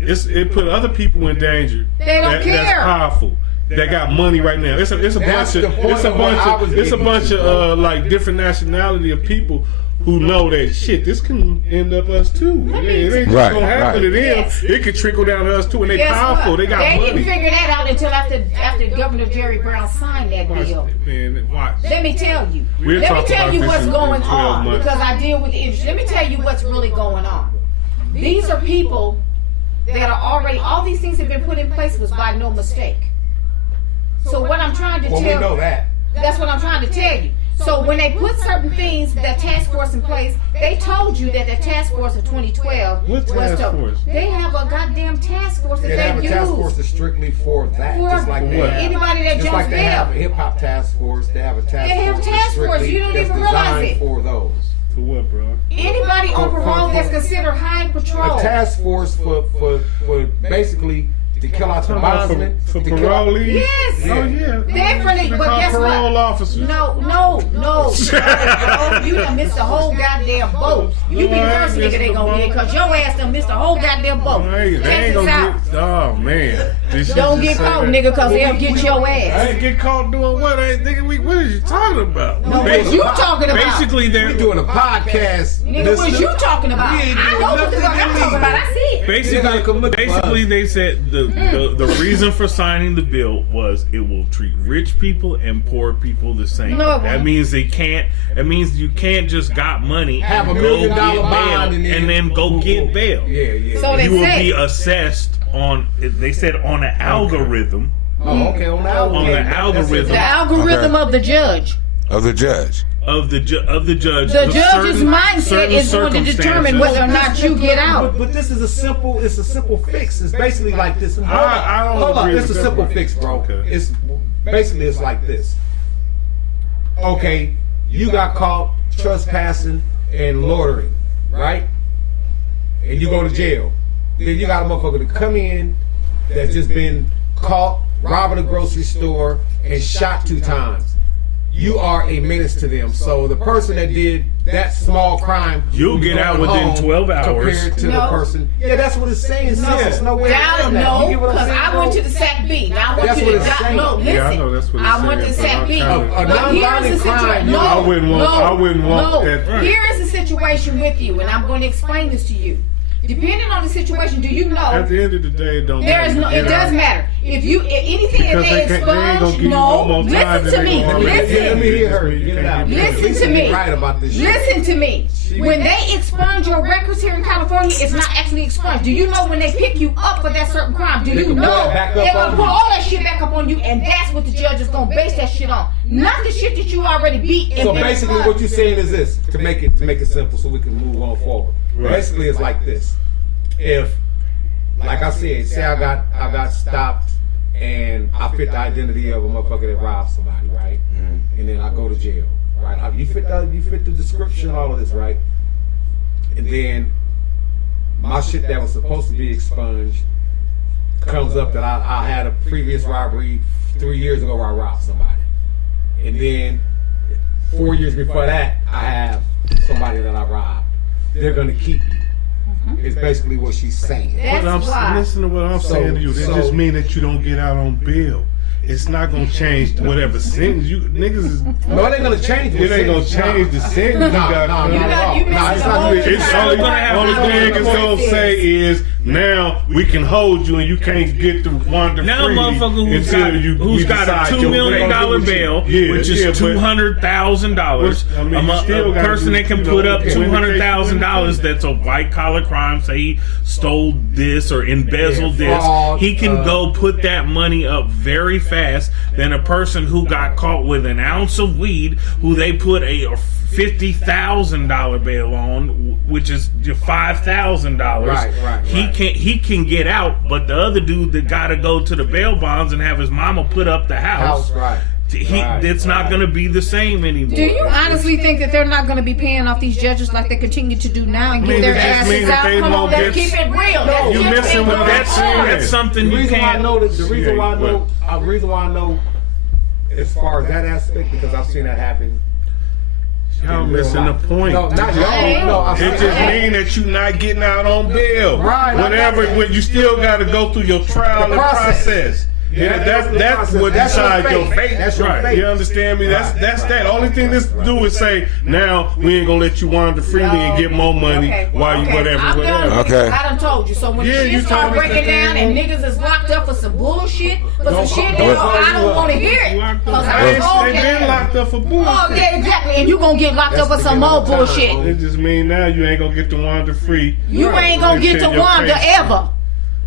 it put other people in danger. They don't care. That's powerful. That got money right now. It's a That's bunch the of point of what I was it's a getting bunch to, of like different nationality of people who know that shit. This can end up us too. Yeah, it ain't just Right, gonna happen to them. Yes. It could trickle down to us too. And they Guess powerful. what? They got They money. didn't figure that out until after Governor Jerry Brown signed that bill. Man, watch. Let me tell you. We'll Let me talk tell about you this what's in going 12 on months. because I deal with the industry. Let me tell you what's really going on. These are people that are already. All these things have been put in place was by no mistake. So what I'm trying to Well, we tell know that. that's what I'm trying to tell you. So when they put certain things, that task force in place, they told you that the task force of 2012 What task force? They have a goddamn task force that They have a they task use. force that's strictly for that. For Just like they what? have, anybody that just jumps like they have a bail. hip hop task force. They have a task They have force. task that's force. strictly- You don't that's even realize designed it. for those. For what, bro? Anybody on parole that's for- considered high patrol. A task force for basically to kill out the bondsmen. For to kill out- parolees? Yes. Oh yeah. Definitely, They but call guess what? parole officers. No. You done missed the whole goddamn boat. You be the first nigga they gonna get, cause your ass done missed the whole goddamn boat. Hey, they Check ain't this gonna out. get. Oh man. This shit Don't just get caught, say nigga, that. cause they'll get your I ass. ain't get caught doing what? Nigga, what is you talking about? No, what you talking about? Basically, We're they're doing a podcast. Nigga, what you talking about? We ain't I doing know what the fuck nothing I'm talking about. I see it. You gotta come look for basically us. they said the reason for signing the bill was it will treat rich people and poor people the same. No, it that won't. means they can't. That means you can't just got money Have and $1 go million get bail bond and then go get bail. Yeah. So they You will say be assessed on. They said on an algorithm. Oh, okay. On the On the algorithm. the algorithm of the judge. Of the judge. Of the judge. The judge's certain- mindset certain is going to determine circumstances. whether or not you get out. But this is a simple fix. It's basically like this. Hold I don't on. agree It's a with that simple part. fix, bro. Okay. It's basically it's like this. Okay, you got caught trespassing and loitering, right? And you go to jail. Then you got a motherfucker to come in that's just been caught robbing a grocery store, and shot 2 times, you are a menace to them. So the person that did that small crime, You'll get out within 12 hours. compared to No. the person. Yeah, that's what it's saying. It's no way Down, around that. no, You get what I'm because saying, I bro? went to the SAC B. Now I want That's you what to it's saying. no, listen. Yeah, I know that's what it's I went to saying, SAC but B. I'm kind of- But here's nonviolent the crime, situation. No, I wouldn't want no. that. Here is the situation with you, and I'm going to explain this to you. Depending on the situation, do you know? At the end of the day, it don't There is matter. no. It Get does out. matter. If you anything that Because they they ain't gonna expunge, give you no. no more time Listen than to they me. gonna already Let Listen. me hear her. Get it out. Listen At least to you me. Right about this shit. Listen to me. When they expunge your records here in California, it's not actually expunged. Do you know when they pick you up for that certain crime? Do They you can put know that back up they're gonna on put you. all that shit back up on you, and that's what the judge is gonna base that shit on, not the shit that you already beat. And So been basically, expunged. what you're saying is this: to make it simple, so we can move on forward. Right. Basically, it's like this: if, like I said, say I got stopped and I fit the identity of a motherfucker that robbed somebody, right? And then I go to jail, right? You fit the description, all of this, right? And then my shit that was supposed to be expunged comes up that I had a previous robbery 3 years ago where I robbed somebody, and then 4 years before that I have somebody that I robbed. They're gonna keep you. Is basically what she's saying. That's But why. listen to what I'm saying to you. That just mean that you don't get out on bail. It's not gonna change whatever sentence you niggas is. No, it ain't gonna change. It ain't gonna change the sentence. You got. No, You not at got- all. you No, missing it's the not whole gonna It's change. only, gonna have only to thing go it's gonna say is now we can hold you and you can't get to wander Now, freely motherfucker who's until got, we got decide a $2 your million bail. bail, Yeah, which is yeah, but- $200,000. I mean, you still A gotta person do, that can you put know, up when $200,000 that's a white collar crime, say he stole this or embezzled Yeah, fraud, this, he can go put that money up very fast than a person who got caught with an ounce of weed, who they put a $50,000 bail on, which is $5,000. Right. He can get out, but the other dude that got to go to the bail bonds and have his mama put up the house, Right. it's not going to be the same anymore. Do you honestly think that they're not going to be paying off these judges like they continue to do now and I get mean, their it just asses means that out? they Come on, won't let's get- keep it real. That's You just messing ain't with going that on. That's something The you reason why I can't. know the reason why I Yeah, know the reason why I know as far as that aspect, because I've seen that happen. Y'all missing the point. No, not y'all. No, I'm It just mean that you not getting out on bail. Right. Whatever, when you still got to go through your trial The and process. process. Yeah, that's process. what That's your decides your fate. fate. That's your right. fate. You understand me? That's that. Only thing this do is say now we ain't gonna let you wander freely and get more money while you whatever. I'm done with Okay. it 'cause I done told you. So when Yeah, the you shit start told us breaking that they down and ain't niggas is locked up for some bullshit, for some Don't shit call- that don't I don't call want to you hear it. Locked Cause up. I They don't been locked up for bullshit. Oh yeah, exactly. And you gonna get locked up for That's some the more beginning of time, bullshit. It just mean now you ain't gonna get to wander free. You ain't gonna get to Until your wander case- ever.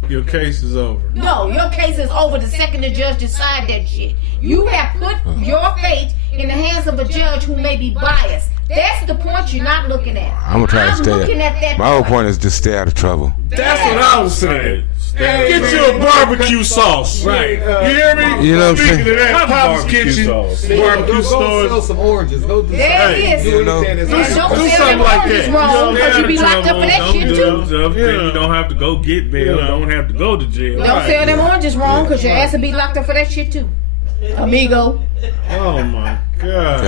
Your case is over. No, your case is over the second the judge decide that shit. You have put your fate in the hands of a judge who may be biased. That's the point you're not looking at. I'm gonna try to looking at stay. that My whole point is just stay out of trouble. That's what I was saying. Get you a barbecue sauce. Right. You hear me? You know what I'm Speaking saying? of that, Have Pop's barbecue Kitchen, sauce. barbecue Go sell stores. some oranges. Go do There it is. Do anything that's Do right. Don't do say something them like oranges that. wrong, You know, because you be locked up for that Don't shit do too. stuff, Yeah. then you don't have to go get bail. Yeah. Don't have to go to jail. Don't sell them oranges wrong, because your ass will be locked up for that shit too. Amigo. Oh my God.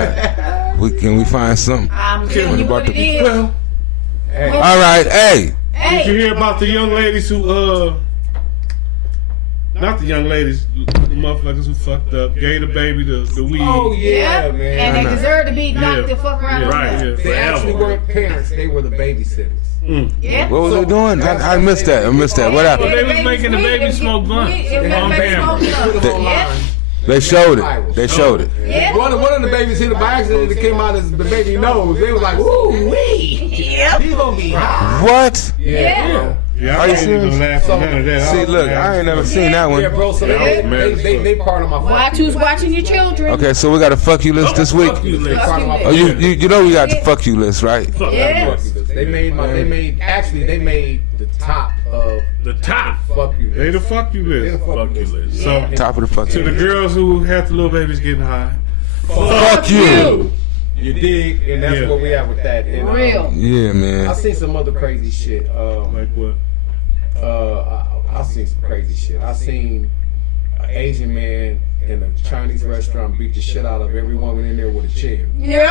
Can we find something? I'm telling you what it is. Well, All right, hey. did you Hey, hear about the young ladies who not the young ladies, the motherfuckers who fucked up, gave the baby the weed. Oh yeah, and man. they know. deserve to be locked Yeah. the fuck around. Yeah, with right, that. yeah. They actually Forever. weren't parents. They were the babysitters. Yeah. What was they doing? I missed that. I missed that. What happened? They was making the baby smoke blunts on camera. Yeah. They showed it. They showed it. Yeah. One of the babies hit it by accident. It came out as the baby nose. They was like, "Ooh wee, Yep. he's gonna be hot." What? Yeah. bro. Yeah, Are I you ain't even serious? laugh at none of that. See, look, I ain't never seen that Yeah, one. bro. So they part of my Watch who's watching your children. Okay, so we got a fuck you list this week. Fuck you, They Liz. part of my Oh, you know we got the fuck you list, right? Fuck Yeah. you. fuck you list. They made the top of The top. fuck you. They the fuck you They the list. Fuck you, Liz. So Top of the fuck to you the list. girls who had the little babies getting high. Fuck you. You dig, and that's Yeah. what we at with that. And, Real. Yeah, I man. seen some other crazy shit. Like what? I seen some crazy shit. I seen an Asian man in a Chinese restaurant beat the shit out of every woman in there with a chair. Yeah.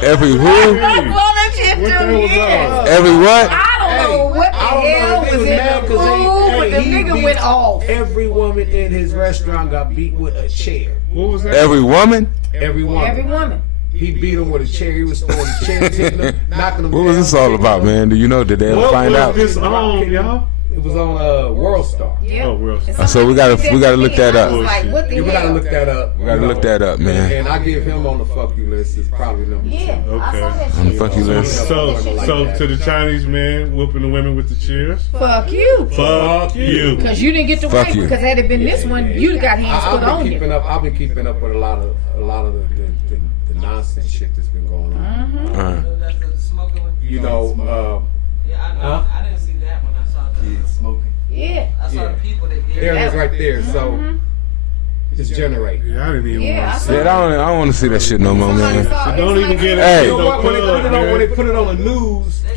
Every who? Well, that shit What that too, was yeah. Every what? I don't know what the hell was in the food, but the nigga went off. Every woman in his restaurant got beat with a chair. What was that? Every woman? Every woman. Every woman. He beat him with a chair. He was throwing the chair, hitting him, knocking him What down. was this all about, man? Do you know? Did they ever What find was out? this on, y'all? It was on World Star. Yeah. Oh, well. So we gotta look that up. I was like, what the You gotta hell? look that up. We gotta look that up, man. And I give him on the fuck you list. It's probably number 2. Yeah, I saw Okay. that On the shit. fuck you list. So to the Chinese man whooping the women with the chairs. Fuck you. Fuck you. Because you didn't get to Fuck wait. you. Because had it been this one, you'd have got hands put on I've you. been keeping up with a lot of the nonsense shit that's been going on. That's the smoking one. You know, Yeah, I know. I didn't see that when I saw the smoking. Yeah. I saw the people that did There it that. is right there. So it's generate. Yeah, I didn't even Yeah, I want to saw see Yeah, I don't want to see that shit no more, Somebody man. saw So it. don't It's even like- get Hey. You know what? When they put it on, when they man. put it on the news, They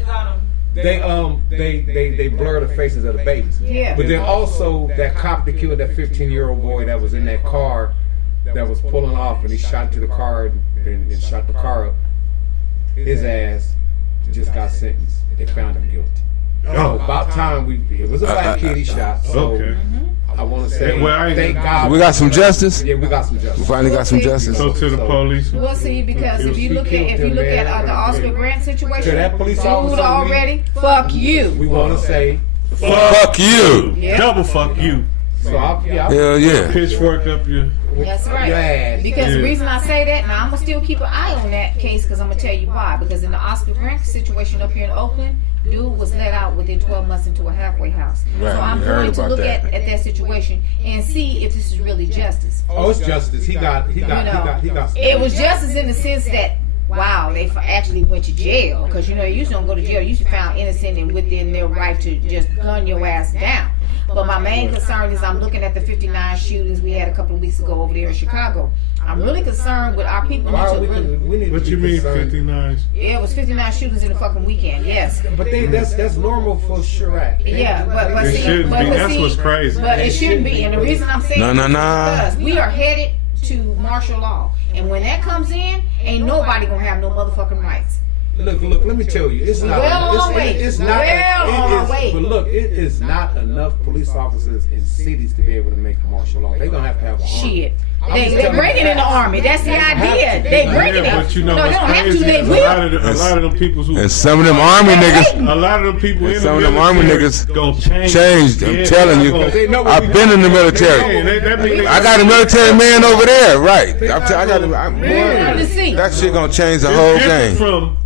got them. they blur the faces of the babies. Yeah. But then also that cop that killed that 15-year-old boy that was in that car that was pulling off, and he shot into the car and shot the car up. His ass just got sentenced. They found him guilty. Oh. About time it was a black kid he shot. So Okay. I want to say Well, I ain't- thank God. We got some justice. Yeah, we got some We justice. finally got some justice. So to the police. We'll see, because if you look at the Oscar Grant situation, To that police dude officer, already, fuck We you. want to say Fuck you. Yeah. Double fuck you. so. Hell yeah. Pitchfork up your. That's Your right. ass. Because the Yeah. reason I say that, now I'm gonna still keep an eye on that case, because I'm gonna tell you why. Because in the Oscar Grant situation up here in Oakland, dude was let out within 12 months into a halfway house. Right, So I'm we heard going to about look that. at that situation and see if this is really justice. Oh, it's justice. He got. It was justice in the sense that, wow, they actually went to jail, because you usually don't go to jail. You should found innocent and within their right to just gun your ass down. But my main concern is I'm looking at the 59 shootings we had a couple of weeks ago over there in Chicago. I'm really concerned with our people. Why Need to really, we need What to you be mean concerned. 59? yeah, it was 59 shootings in the fucking weekend. Yes. But that's normal for Chirac. Yeah, but It see, shouldn't but be. That's see, what's crazy. But it shouldn't be, and the reason I'm saying No, this is no. because we are headed to martial law, and when that comes in, ain't nobody gonna have no motherfucking rights. Look, let me tell you, it's not. Well on our way. It's not. Well on our way. But look, it is not enough police officers in cities to be able to make martial law. They're gonna have an army. Shit. I'm They're just telling you breaking in the that. army. That's the idea. They breaking Yeah, it. but you know No, they what's don't have to. crazy? They is will. a lot of them people who. And some of them army niggas A lot of them people in some the of them army military niggas gonna change. changed. I'm telling you. They know what we I've been in the Yeah, military. that mean they- I got a military man over there, right? I got We're to see. that shit gonna change the It's whole different game.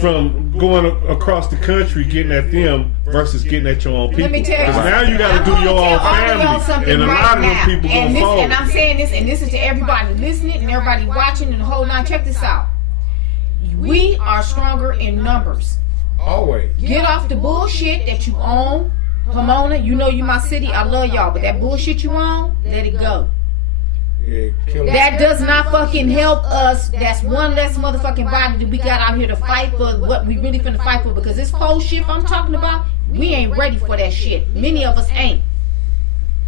from going across the country getting at them versus getting at your own people. Let me tell you. Because now you got to do your own family, and a lot of them people and gonna fold. and I'm saying this, and this is to everybody listening and everybody watching and the whole nine. Check this out. We are stronger in numbers. Always. Get off the bullshit that you own. Pomona, you know you my city. I love y'all, but that bullshit you own, let it go. Yeah, kill them. That does not fucking help us. That's one less motherfucking body that we got out here to fight for what we really finna fight for. Because this whole shit I'm talking about, we ain't ready for that shit. Many of us ain't.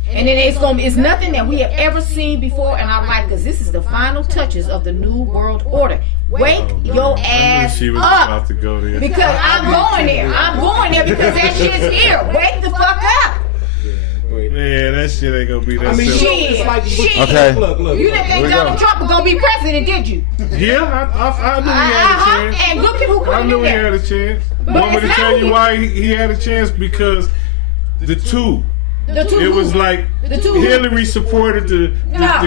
And then it's nothing that we have ever seen before in our life, because this is the final touches of the new world order. Wake your I ass knew she was up. about to go there. Because I'm going there. I'm going there because that shit's here. Wake the fuck up. Yeah, that shit ain't gonna be that I mean, simple. shit. It's like, Shit. Okay. Look. You didn't think we Donald go. Trump was gonna be president, did you? Yeah, I knew he had a chance. And look at who I put him knew in he there. had a chance. But Want me it's to not tell you who- why he had a chance? Because the two. The two It was who- like the two Hillary supported the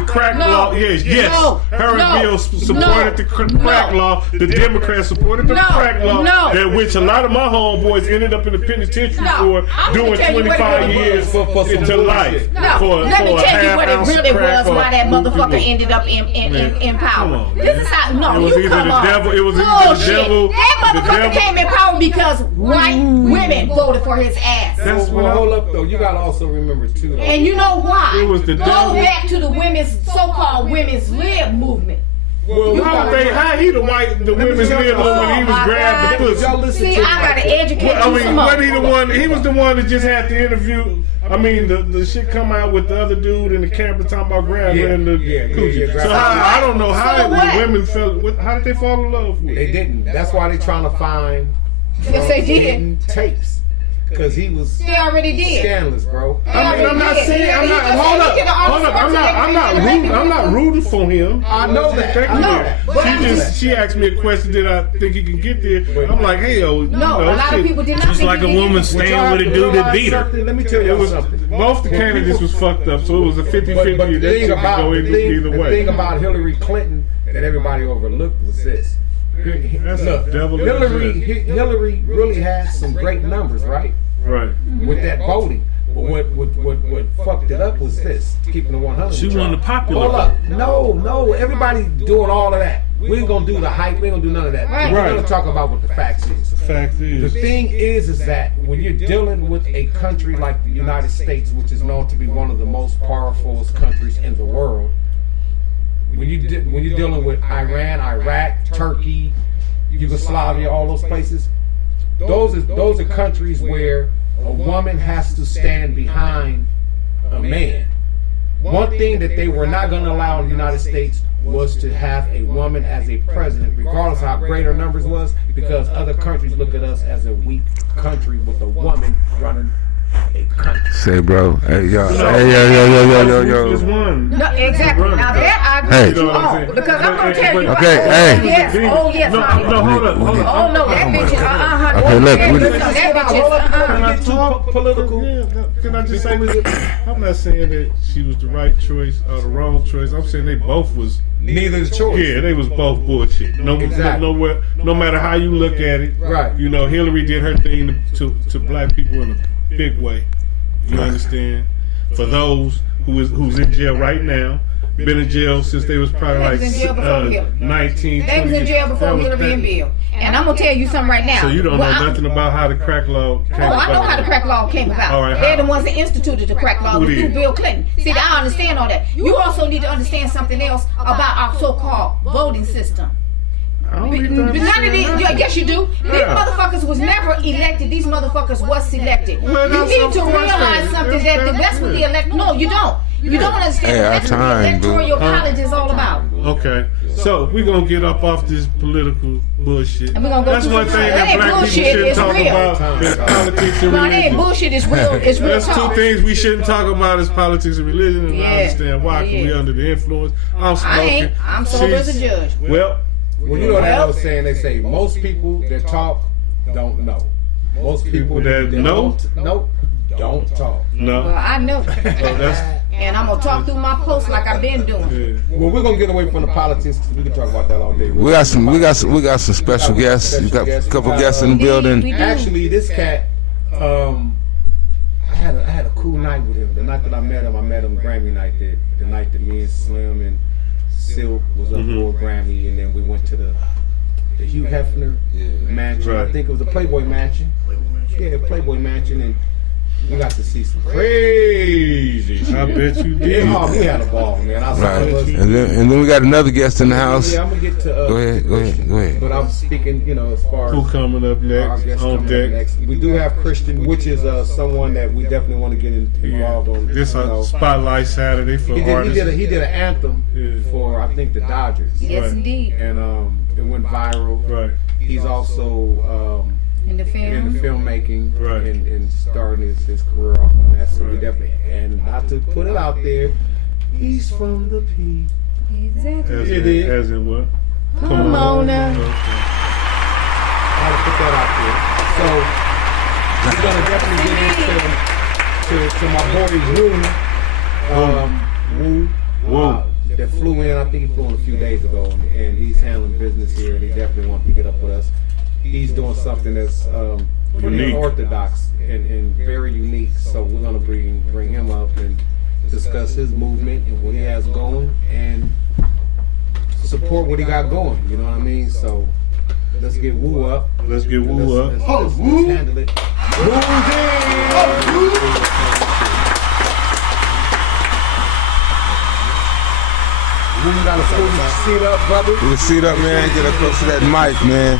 crack no, law. Yes. no, Her and no, Bill supported the crack no. law. The Democrats supported the No, crack law. no. That which a lot of my homeboys ended up in the penitentiary No, for I'm doing gonna tell you what it 25 really years was. For some into life. bullshit. No, For let me a tell you half what it ounce really crack was, or why that motherfucker whoop-de-whoop. ended up in Come power. on, This man. is how, no, It was you either come the on. devil- it was either the Bullshit. devil- That the motherfucker devil- came in power because white women voted for his ass. That's what Well, I- hold up though. You gotta also remember too. Though. And you know why? It was the Go devil. back to the women's, so-called women's lib movement. Well, How he the women's tell you nibble when he was my grabbing the God. pussy? Y'all listen See, to I gotta educate Well, I you mean, some more. wasn't he the one? He was the one that just had the interview. I mean, the shit come out with the other dude in the camera talking about grabbing Yeah, the yeah, coochie. yeah, So grabbing. I don't know how So what? the women felt. How did they fall in love with? They didn't. That's why they trying to find Yes, they did. hidden tapes. Because he was They already did. scandalous, bro. I mean, I'm not saying. I'm not rooting for him. I know that. I know that. She asked me a question. Did I think he can get there? I'm like, hey, yo, No, a lot of people did not Just think like he a did woman it. staying with a dude that beat her. Let me tell you something. both the candidates was fucked up, so it was a 50-50. But the That thing shit could about go the either thing way. about Hillary Clinton that everybody overlooked was this. That's Look, a devil. Hillary really has some great numbers, right? Right. With that voting. But what fucked it up was this, keeping the 100. She won the popular Hold up. No, everybody doing all of that. We ain't gonna do the hype, we ain't gonna do none of that. Right. We're gonna talk about what the facts is. Fact The is, thing is that when you're dealing with a country like the United States, which is known to be one of the most powerful countries in the world, when you're dealing with Iran, Iraq, Turkey, Yugoslavia, all those places, those are countries where a woman has to stand behind a man. One thing that they were not going to allow in the United States was to have a woman as a president, regardless of how great her numbers was, because other countries look at us as a weak country with a woman running a country. Say, bro. Hey, yo. No. Hey, yo. Just one. No, exactly. Now that I Hey. agree with you on, because I'm gonna tell you. Okay, oh, hey. Yes. Oh yes. No, honey. hold up. Oh no, that bitch is honey. Okay, look, That we- bitch is Can I Get talk? too political. Yeah, can I just say this? I'm not saying that she was the right choice or the wrong choice. I'm saying they both was. Neither is choice. Yeah, they was both bullshit. Exactly. No matter how you look at it. Right. You know, Hillary did her thing to black people in a big way. You understand? For those who's in jail right now, been in jail since they was probably They like was in jail before Hillary. 19. They was in jail before Hillary and Bill. And I'm gonna tell you something right now. So you don't Well, know I'm- nothing about how the crack law came Oh, I know about. how the crack law came about. All right, They're how? the ones that instituted the crack law Who through did? Bill Clinton. See, I understand all that. You also need to understand something else about our so-called voting system. I don't But need to none of understand these, that. yes you do. These Yeah. motherfuckers was never elected. These motherfuckers was selected. Well, You that's need of to course realize that- something that's what the elect. No, you don't. You don't understand Hey, what our that's what the time, boo. electoral college is all about. Okay, so we're gonna get up off this political bullshit. And we're gonna go That's to one some- thing that that ain't black people bullshit, shouldn't it's talk real. about is politics and No, that ain't religion. bullshit. It's real. It's real That's two talk. things we shouldn't talk about is politics and religion, and I Yeah. understand why, because Yeah. we're under the influence. I'm smoking. I ain't. I'm sober as a judge. Well, Well, you know that old saying, they say most people that talk don't know. Most people that know? don't talk. no. Well, I know. Oh, that's, And I'm gonna talk through my posts like I've been doing. yeah. Well, we're gonna get away from the politics. We can talk about that all day. We got some special guests. You got a couple guests in the We building. do. Actually, this cat, I had a cool night with him. The night that I met him Grammy night. The night that me and Slim and Silk was up for a Grammy, and then we went to the Hugh Hefner mansion. Right. I think it was the Playboy Mansion. Yeah, Playboy Mansion, and we got to see some crazy shit. I bet you did. Oh, we had a ball, man. I saw Right. us. And then we got another guest in the house. Yeah, I'm gonna get to. Go ahead. But I'm speaking, as far Who as coming up our next guest on coming up deck? next. We do have Christian, which is someone that we definitely want to get involved on. This a spotlight Saturday for He artists. did an anthem Yeah. for I think the Dodgers, Yes, Right. indeed. and it went viral. Right. He's also In the in the film. filmmaking Right. and starting his career off on that. So we Right. definitely, and not to put it out there, he's from the P. Exactly. As It in, is. as in what? Come on now. Okay. I had to put that out there. So we're gonna definitely get into my boy Wu. Woo. That flew in. I think he flew in a few days ago, and he's handling business here, and he definitely wants to get up with us. He's doing something that's pretty Unique. unorthodox and very unique. So we're gonna bring him up and discuss his movement and what he has going, and support what he got going. You know what I mean? So let's get Wu up. Let's get Woo up. Let's handle it. move down the school, seat up, brother. Get a seat up, man. Get up close to that mic, man.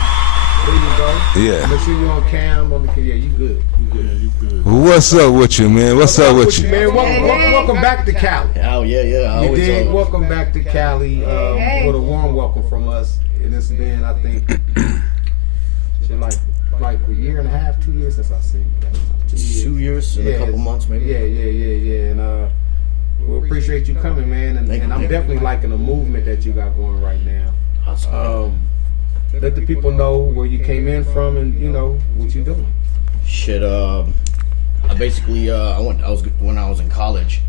There you go. Yeah. Make sure you on cam. Yeah, you good. You good. Yeah, you good. What's up with you, man? What's up with you? Man, welcome back to Cali. Oh yeah. I You always did. tell Welcome back to Cali with a warm welcome from us. And it's been, I think, like a year and a half, 2 years since I seen you. 2 years in a couple months maybe. Yeah. And we appreciate you coming, man. And I'm definitely liking the movement that you got going right now. Awesome. Let the people know where you came in from and what you doing. Shit. I basically when I was in college.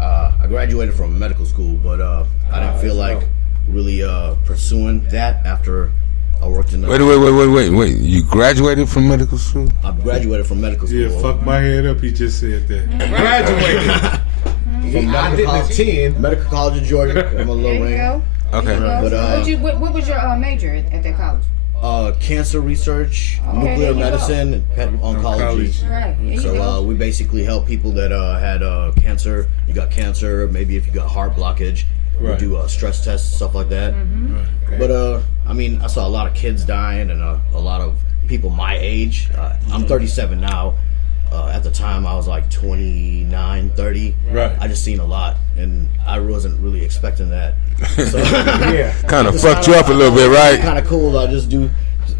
I graduated from medical school, but I didn't feel like really pursuing that after I worked in the. Wait. You graduated from medical school? I graduated from medical school. Yeah, fuck my head up. He just said that. Graduated. From I didn't attend. Medical College of Georgia. I'm a little There you ring. go. Okay. But What was your major at that college? Cancer research, Okay, nuclear there you go. medicine, and pet oncology. Right. There you So go. we basically help people that had cancer. You got cancer, maybe if you got heart blockage, we Right. do stress tests, stuff like that. Right. But I mean, I saw a lot of kids dying and a lot of people my age. I'm 37 now. At the time, I was like 29, 30. Right. I just seen a lot, and I wasn't really expecting that. So Yeah. Kind of fucked you up a little bit, right? kind of cool. I just do.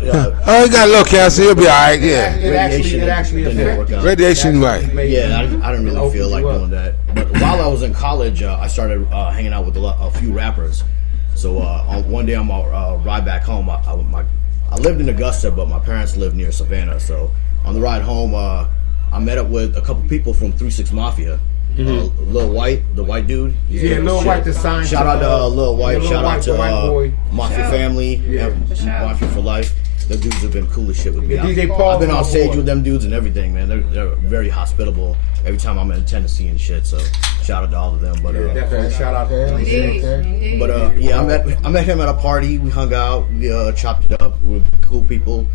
Oh, you got a little cancer. You'll be all right. Yeah. It actually didn't work affected. out. Radiation, right? Yeah, I didn't really feel like Opened you doing that. But while I was in college, I started hanging out with a few rappers. So one day on my ride back home, I lived in Augusta, but my parents lived near Savannah. So on the ride home, I met up with a couple people from 3 6 Mafia. Lil White, the white dude. Yeah, Lil White the sign. Shout out to Lil White. Lil Shout out White, to the white boy. Mafia Family. Yeah. Mafia for life. The dudes have been cool as shit with me. Yeah, DJ Paul, I've been my on stage boy. with them dudes and everything, man. They're very hospitable every time I'm in Tennessee and shit. So shout out to all of them. But Definitely shout out to them. Indeed. Indeed. but yeah, I met him at a party. We hung out. We chopped it up. We're cool people.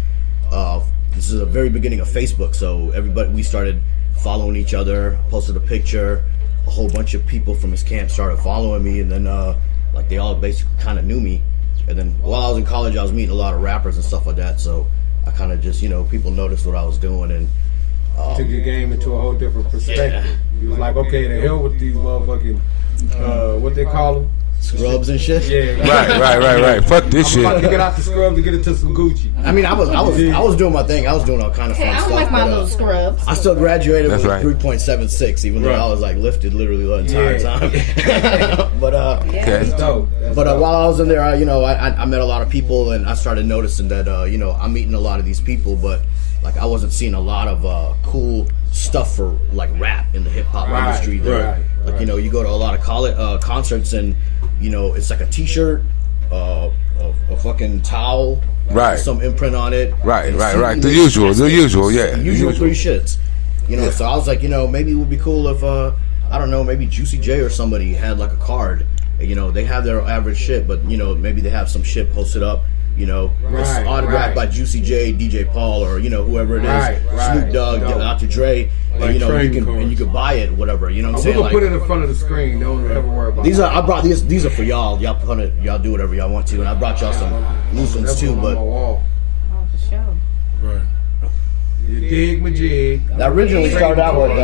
This is the very beginning of Facebook, so we started following each other. Posted a picture. A whole bunch of people from his camp started following me, and then like they all basically kind of knew me. And then while I was in college, I was meeting a lot of rappers and stuff like that. So I kind of just people noticed what I was doing, and Took your game into a whole different perspective. You was like, okay, the hell with these motherfucking, what they call them? scrubs and shit. Yeah. Right. Fuck this I'm about to shit. get out the scrubs and get into some Gucci. I mean, I was doing my thing. I was doing all kind of fun Hey, I stuff. don't like my but, little scrubs. I still graduated That's with right. 3.76, even though I was like lifted literally the entire time. But Okay. That's dope. while I was in there, I met a lot of people, and I started noticing that I'm meeting a lot of these people, but like I wasn't seeing a lot of cool stuff for like rap in the hip hop industry. There. Like you go to a lot of college concerts, and it's like a T-shirt, a fucking towel, Right. with some imprint on it. Right. and The usual, yeah. the usual three shits. So I was like, maybe it would be cool if I don't know, maybe Juicy J or somebody had like a card. They have their average shit, but maybe they have some shit posted up. It's autographed by Juicy J, DJ Paul, or whoever it is, Snoop Dogg, Dr. Dre, Like trading and you can buy it, whatever. You know what I'm We're saying? gonna put it in front of the screen. Don't ever worry about These it. are I brought these are for y'all. Y'all do whatever y'all want to, and I brought y'all some loose ones That's too. on my But wall. Oh, for sure. Right. You dig my jig. I originally started out with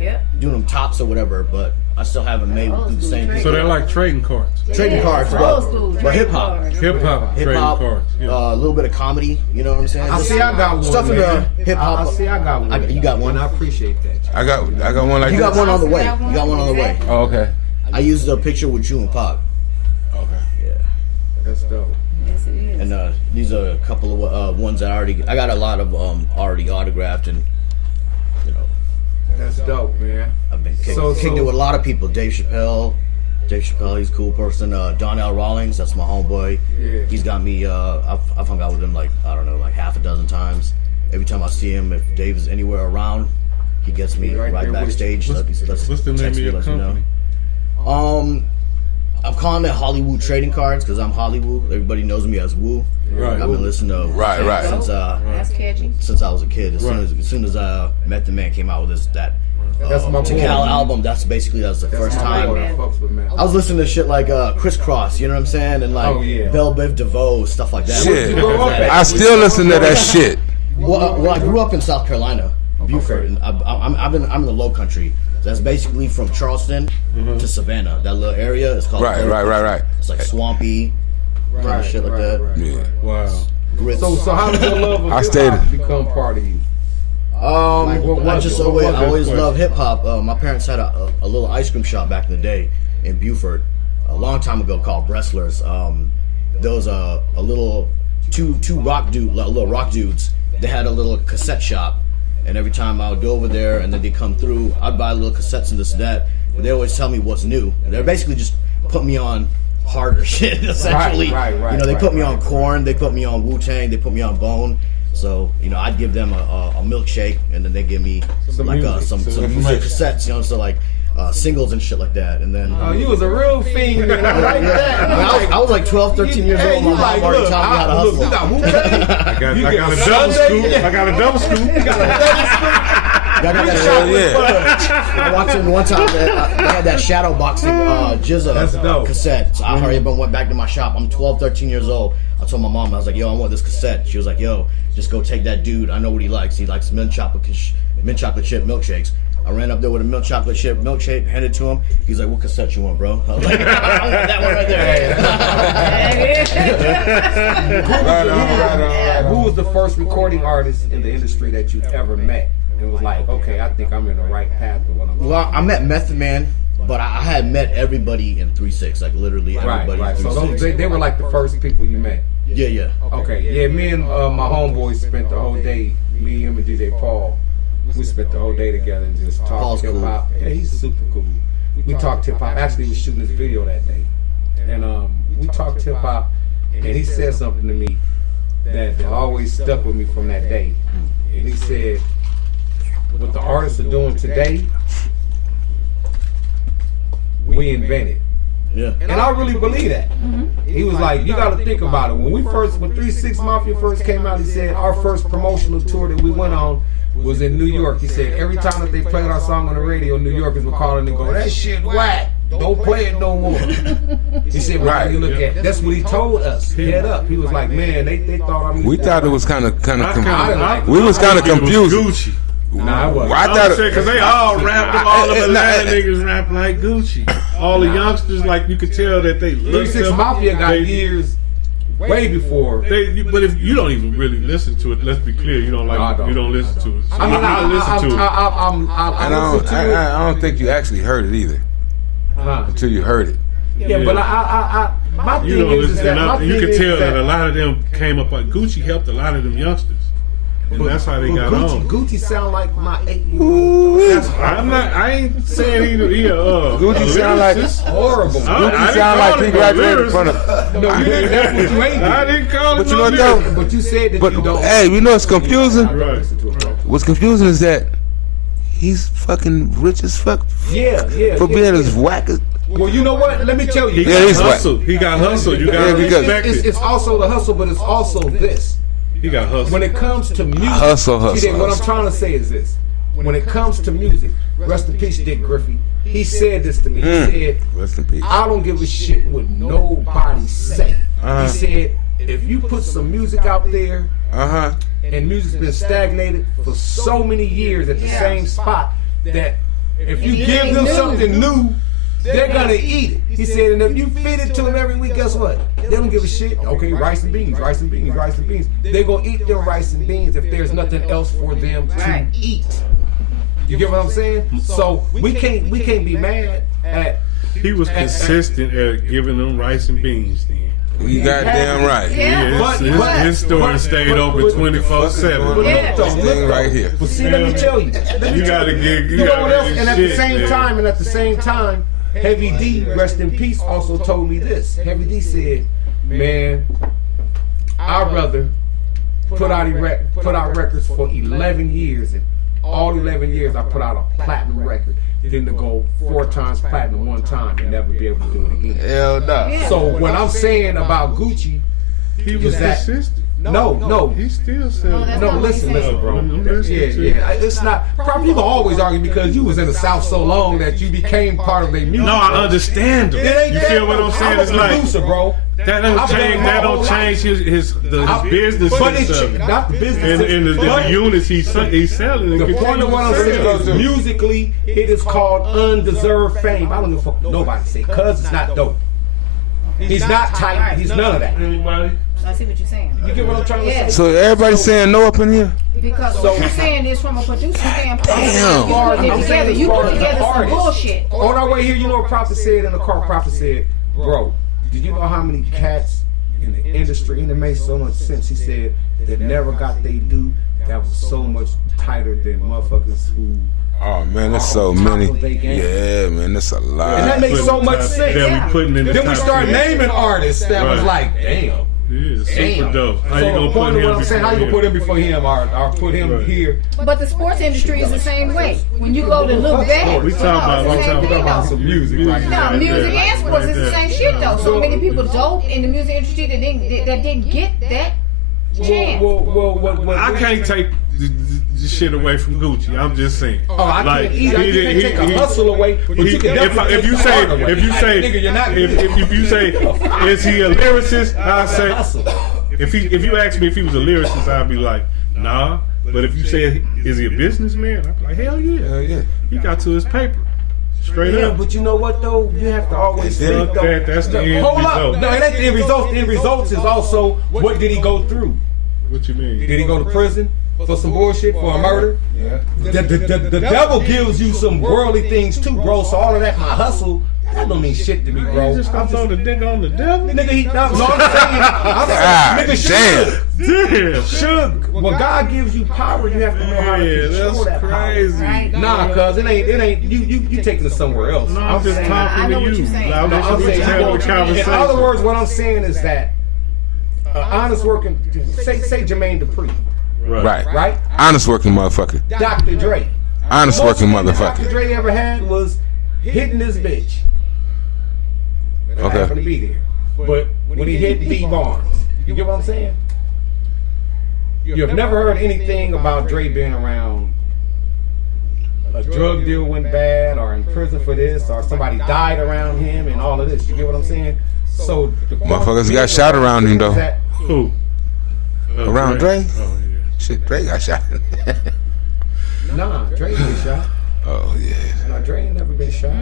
Yep. doing them tops or whatever, but I still haven't made do the same thing. So they're like trading cards. Trading cards, Old school but trading hip hop. cards. Hip hop Hip trading hop, cards. Yeah. a little bit of comedy. You know what I'm saying? I Just see. I got one. stuff in man. the hip hop. I see. I got one. You got one? I appreciate that. I got one like You got this. one on the way. You got one on the way. Oh, okay. I used a picture with you and Pac. Okay. Yeah. That's dope. Yes, it is. And these are a couple of ones I got a lot of already autographed, and That's dope, man. I've been kicking So- it with a lot of people. Dave Chappelle, he's a cool person. Donnell Rawlings, that's my homeboy. Yeah. He's got me. I've hung out with him like half a dozen times. Every time I see him, if Dave is anywhere around, he gets me Right right there with backstage. What's the name of your company? I'm calling it Hollywood Trading Cards because I'm Hollywood. Everybody knows me as Woo. Right. I've been listening to Right. since That's catchy. I was a kid. As soon as I met the man, came out with that That's my boy. Tikal album. That was the first my time. boy that fucks with Mac. I was listening to shit like Crisscross, you know what I'm saying, and like Oh, yeah. Belle Biv DeVoe, stuff like that. Shit. grow up at? I still listen to that shit. Well, I grew up in South Carolina, Beaufort, and I'm in the Low Country. That's basically from Charleston to Savannah. That little area is called. Right. It's like swampy, kind of shit like that. Yeah. Wow. Grits. So how did your love of I hip stayed- hop become part of you? Like, what was it? What was I it? always loved hip hop. My parents had a little ice cream shop back in the day in Beaufort, a long time ago, called Brestlers. There was a little two little rock dudes. They had a little cassette shop, and every time I would go over there, and then they come through, I'd buy little cassettes and this and that. But they always tell me what's new. They're basically just put me on harder shit. Essentially, Right, they put me right. on Korn, they put me on Wu-Tang, they put me on Bone. So, I'd give them a milkshake, and then they give me some music cassettes, so like singles and shit like that. And then You was a real fiend, man. I like that. I was like 12, 13 years old. My mom already taught me how to hustle. You got Wu-Tang. I got a double scoop. I got a double scoop. I got that I watched it one time. They had that shadow boxing That's Jizza dope. cassette. So I hurried up and went back to my shop. I'm 12, 13 years old. I told my mom, I was like, yo, I want this cassette. She was like, yo, just go take that dude. I know what he likes. He likes mint chocolate chip milkshakes. I ran up there with a mint chocolate chip milkshake, handed it to him. He's like, what cassette you want, bro? I was like, I want that one right there. Who was the first recording artist in the industry that you ever met? And was like, okay, I think I'm in the right path with what I'm doing. Well, I met Method Man, but I had met everybody in 3-6, like literally everybody Right. in So 3-6. they were like the first people you met. Yeah. Okay. Yeah, me and my homeboys spent the whole day. Me, him, and DJ Paul. We spent the whole day together and just Paul's talked hip hop. cool. Yeah, he's super cool. We talked hip hop. Actually, we was shooting this video that day, and we talked hip hop. And he said something to me that always stuck with me from that day. And he said, "What the artists are doing today, we invented." Yeah. And I really believe that. He was like, you got to think about it. When 3-6 Mafia first came out, he said our first promotional tour that we went on was in New York. He said every time that they played our song on the radio, New Yorkers would call in and go, that shit whack. Don't play it no more. He said, right, you look at it. That's what he told us. Head up. He was like, man, they thought I was. We thought it was kind of like we was kind of It was confused. Gucci. Nah, I wasn't. I thought Because they all rap, all of the Nah, Atlanta niggas rap like Gucci. All the youngsters, like you could tell that they looked 3-6 up. Mafia got they- years way before. But if you don't even really listen to it, let's be clear, you don't like No, I don't. you don't listen to it. So I mean, I listen to it. I listen to it. I don't think you actually heard it either Huh. until you heard it. Yeah, but my You thing don't is listen that to my nothing. You thing can is tell that a lot of them came up. Like Gucci helped a lot of them youngsters, and that's how they got on. Gucci sound like my 8-year-old. I ain't saying he Gucci sound like Horrible. Gucci sound like he graduated from the. No, you didn't. That's what you ain't. I didn't call it But you no know what though? lyrics. But you said that But you don't. hey, you know what's confusing? Right. What's confusing is that he's fucking rich as fuck Yeah. for being as whack as. Well, you know what? Let me tell you. He Yeah, got he's whack. hustle. He got hustle. You got Yeah, to because- respect it. It's also the hustle, but it's also this. He got hustle. When it comes to music, Hustle. see, what I'm trying to say is this. When it comes to music, rest in peace, Dick Griffey. He said this to me. He said, Rest in peace. I don't give a shit what nobody say. He said, if you put some music out there and music's been stagnated for so many years at the same spot that if you give them something new, they're gonna eat it. He said, and if you feed it to them every week, guess what? They don't give a shit. Okay, rice and beans. They're gonna eat their rice and beans if there's nothing else for them to eat. You get what I'm saying? So we can't be mad at. He was consistent at giving them rice and beans. Then You goddamn right. Yeah, his store stayed open 24/7. But Yeah. look, This thing right here. But see, let me tell you. You gotta get. You know what else? And at the same time, Heavy D, rest in peace, also told me this. Heavy D said, "Man, I'd rather put out records for 11 years, and all 11 years I put out a platinum record, than to go 4 times platinum one time and never be able to do it again." Hell no. So what I'm saying about Gucci He was is that consistent. No. He still said. No, that's No, not what listen, he said. bro. I'm listening to you. Yeah. It's not. Probably you can always argue because you was in the South so long that you became part of their music. No, I understand him. It ain't You that, feel what I'm saying? I'm It's a like producer, bro. that don't I've done change. my That whole don't change his I've- business. but it of it. not the business. And the but units he's selling. And the point of what I'm saying is selling. musically, it is called undeserved fame. I don't give a fuck nobody say, cuz it's not dope. He's not tight. He's none of that. Anybody? I see what you're saying. You get what I'm trying to say? Yes. So everybody's saying no up in here. Because what you're saying is from a producer standpoint. Damn. You put it I'm together. saying You as far put as together the some artist. bullshit. On our way here, you know what Prophet said in the car? Prophet said, bro, did you know how many cats in the industry, and it makes so much sense, he said, that never got they due, that was so much tighter than motherfuckers who... Oh man, there's so On top many. of they game. Yeah, man, that's a And lot. that makes so much sense. That we putting in the Then we top start 10. naming artists that was Right. like, damn. Yeah, super Damn. dope. How So you gonna the point put of him what I'm saying, how you gonna put him before him or put him Right. here? But the sports industry is the same way. When you go to look back, We talking about it's the same thing, though. some music right No, now. music and sports is the same shit though. So many people dope in the music industry that didn't get that chance. Well, I can't take the shit away from Gucci. I'm just saying. Oh, I can't either. You can't take a hustle away, but you can definitely if you take the say art away. Nigga, you're not if you say is he a lyricist, I say hustle. if you ask me if he was a lyricist, I'd be like nah. But if you say is he a businessman, I'd be like hell yeah. Hell yeah. He got to his paper straight Yeah, up. but you know what though? You have to always think though. That's the end Hold result. up. No, it ain't the end result. The end results is also what did he go through? What you mean? Did he go to prison for some bullshit, for a murder? Yeah. The devil gives you some worldly things too, bro. So all of that, my hustle, that don't mean shit to me, bro. You just gonna throw the dick on the devil? Nigga, I'm saying, nigga, Damn. should. When God gives you power, you have to know how to Yeah, control that's that power. crazy. Right? Nah, cuz it ain't. You taking it somewhere else. No, I'm just saying- I talking know to what you. you're saying. I'm No, I'm just saying, having a in conversation. other words, what I'm saying is that honest working. Say Jermaine Dupri, Right. right? Honest working motherfucker. Dr. Dre. Honest Most working thing Dr. motherfucker. Dre ever had was hitting this bitch. That Okay. happened to be there. But when he hit B Barnes, you get what I'm saying? You have never heard anything about Dre being around a drug deal went bad or in prison for this or somebody died around him and all of this. You get what I'm saying? So the Motherfuckers got shot around him, though. Who? Around Dre? Oh, yeah. Shit, Dre got shot. Nah, Dre been shot. Oh yeah. Nah, Dre ain't never been shot.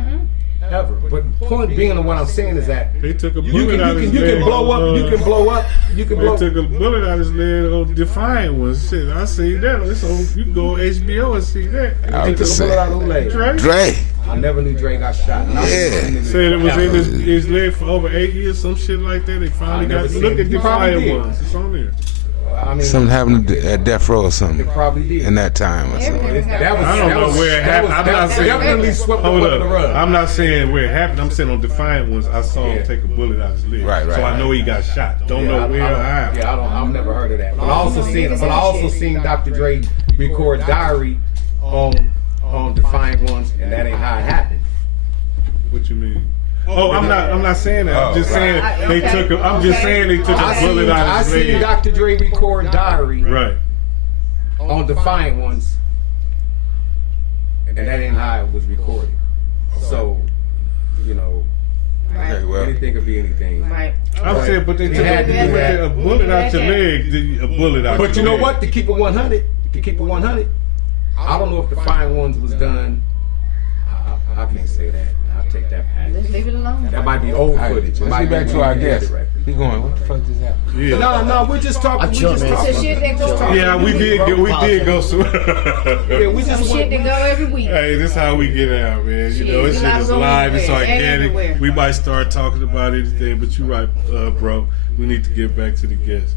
Ever. But the point being of what I'm saying is that They took a you bullet out of his can leg. blow up, you can blow up, you can They blow took a bullet out of his leg on Defiant ones. Shit, I seen that. It's on, you can go on HBO and see that. I They was took just a bullet out of saying. who leg. Dre Dre. I never knew Dre got shot. And I was Yeah. listening to said it was in this. his leg for over 8 years, some shit like that. They finally I never got seen look it. at You probably Defiant did. ones. It's on there. I mean, Something happened at Death Row or they something probably did. in that time or something. That was, I don't that know was, where it that happened. was- I'm that not saying definitely swept Hold under the up. rug. I'm not saying where it happened. I'm saying on Defiant ones, I saw him Yeah. take a bullet out of his leg. Right, So I right. know he got shot. Don't Yeah, know I where or how. Yeah, I've never heard of that. But I also seen Dr. Dre record Diary on Defiant Ones, and that ain't how it happened. What you mean? Oh, I'm not saying that. I'm just saying they Okay. took. I'm just saying they took I a bullet out of his seen leg. Dr. Dre record Diary Right. on Defiant Ones, and that ain't how it was recorded. So, you know, Okay, well, anything could be anything. Right. I'm saying, but they took had to do that. a bullet out your leg. A bullet out. But your you know leg. what? To keep it 100, I don't know if Defiant Ones was done. I can't say that. I'll take that back. Let's leave it alone. That might be old All right, footage. It let's might get back be to our reedited guest. record. He going, what the fuck just happened? Yeah. No, we're just talking. I'm We chilling, just man. talking. It's shit that goes Yeah, we did go. Yeah, we Some just shit that go every week. Hey, this is how we get out, man. You know, this Shit, shit is live live. It's everywhere, organic. everywhere. We might start talking about anything, but you're right, bro. We need to get back to the guest.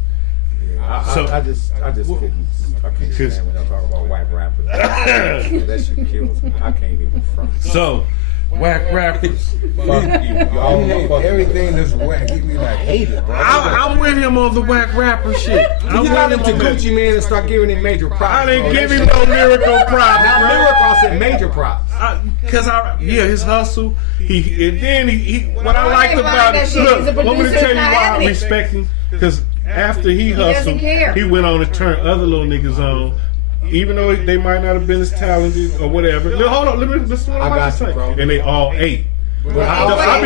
I just couldn't. I can't stand when y'all talk about white rappers. That shit kills me. I can't even front. So, whack rappers. Fuck you. Y'all He hate motherfuckers. everything that's whack. He be like, hate it, bro. I'm with him on the whack rapper shit. I'm You got with him him to on that. Gucci Man and start giving him major props. I didn't bro. give That him shit- no lyrical props, Not bro. lyrical, I said major props. Cause his hustle. He and then he what I liked ain't about buying it. that shit. Look, He's a want me to producer, tell you not why I having it. respect him? Because after he doesn't hustled, care. he went on to turn other little niggas on. Even though they might not have been as talented or whatever. Look, hold on, listen what I'm about to say. And they all ate. I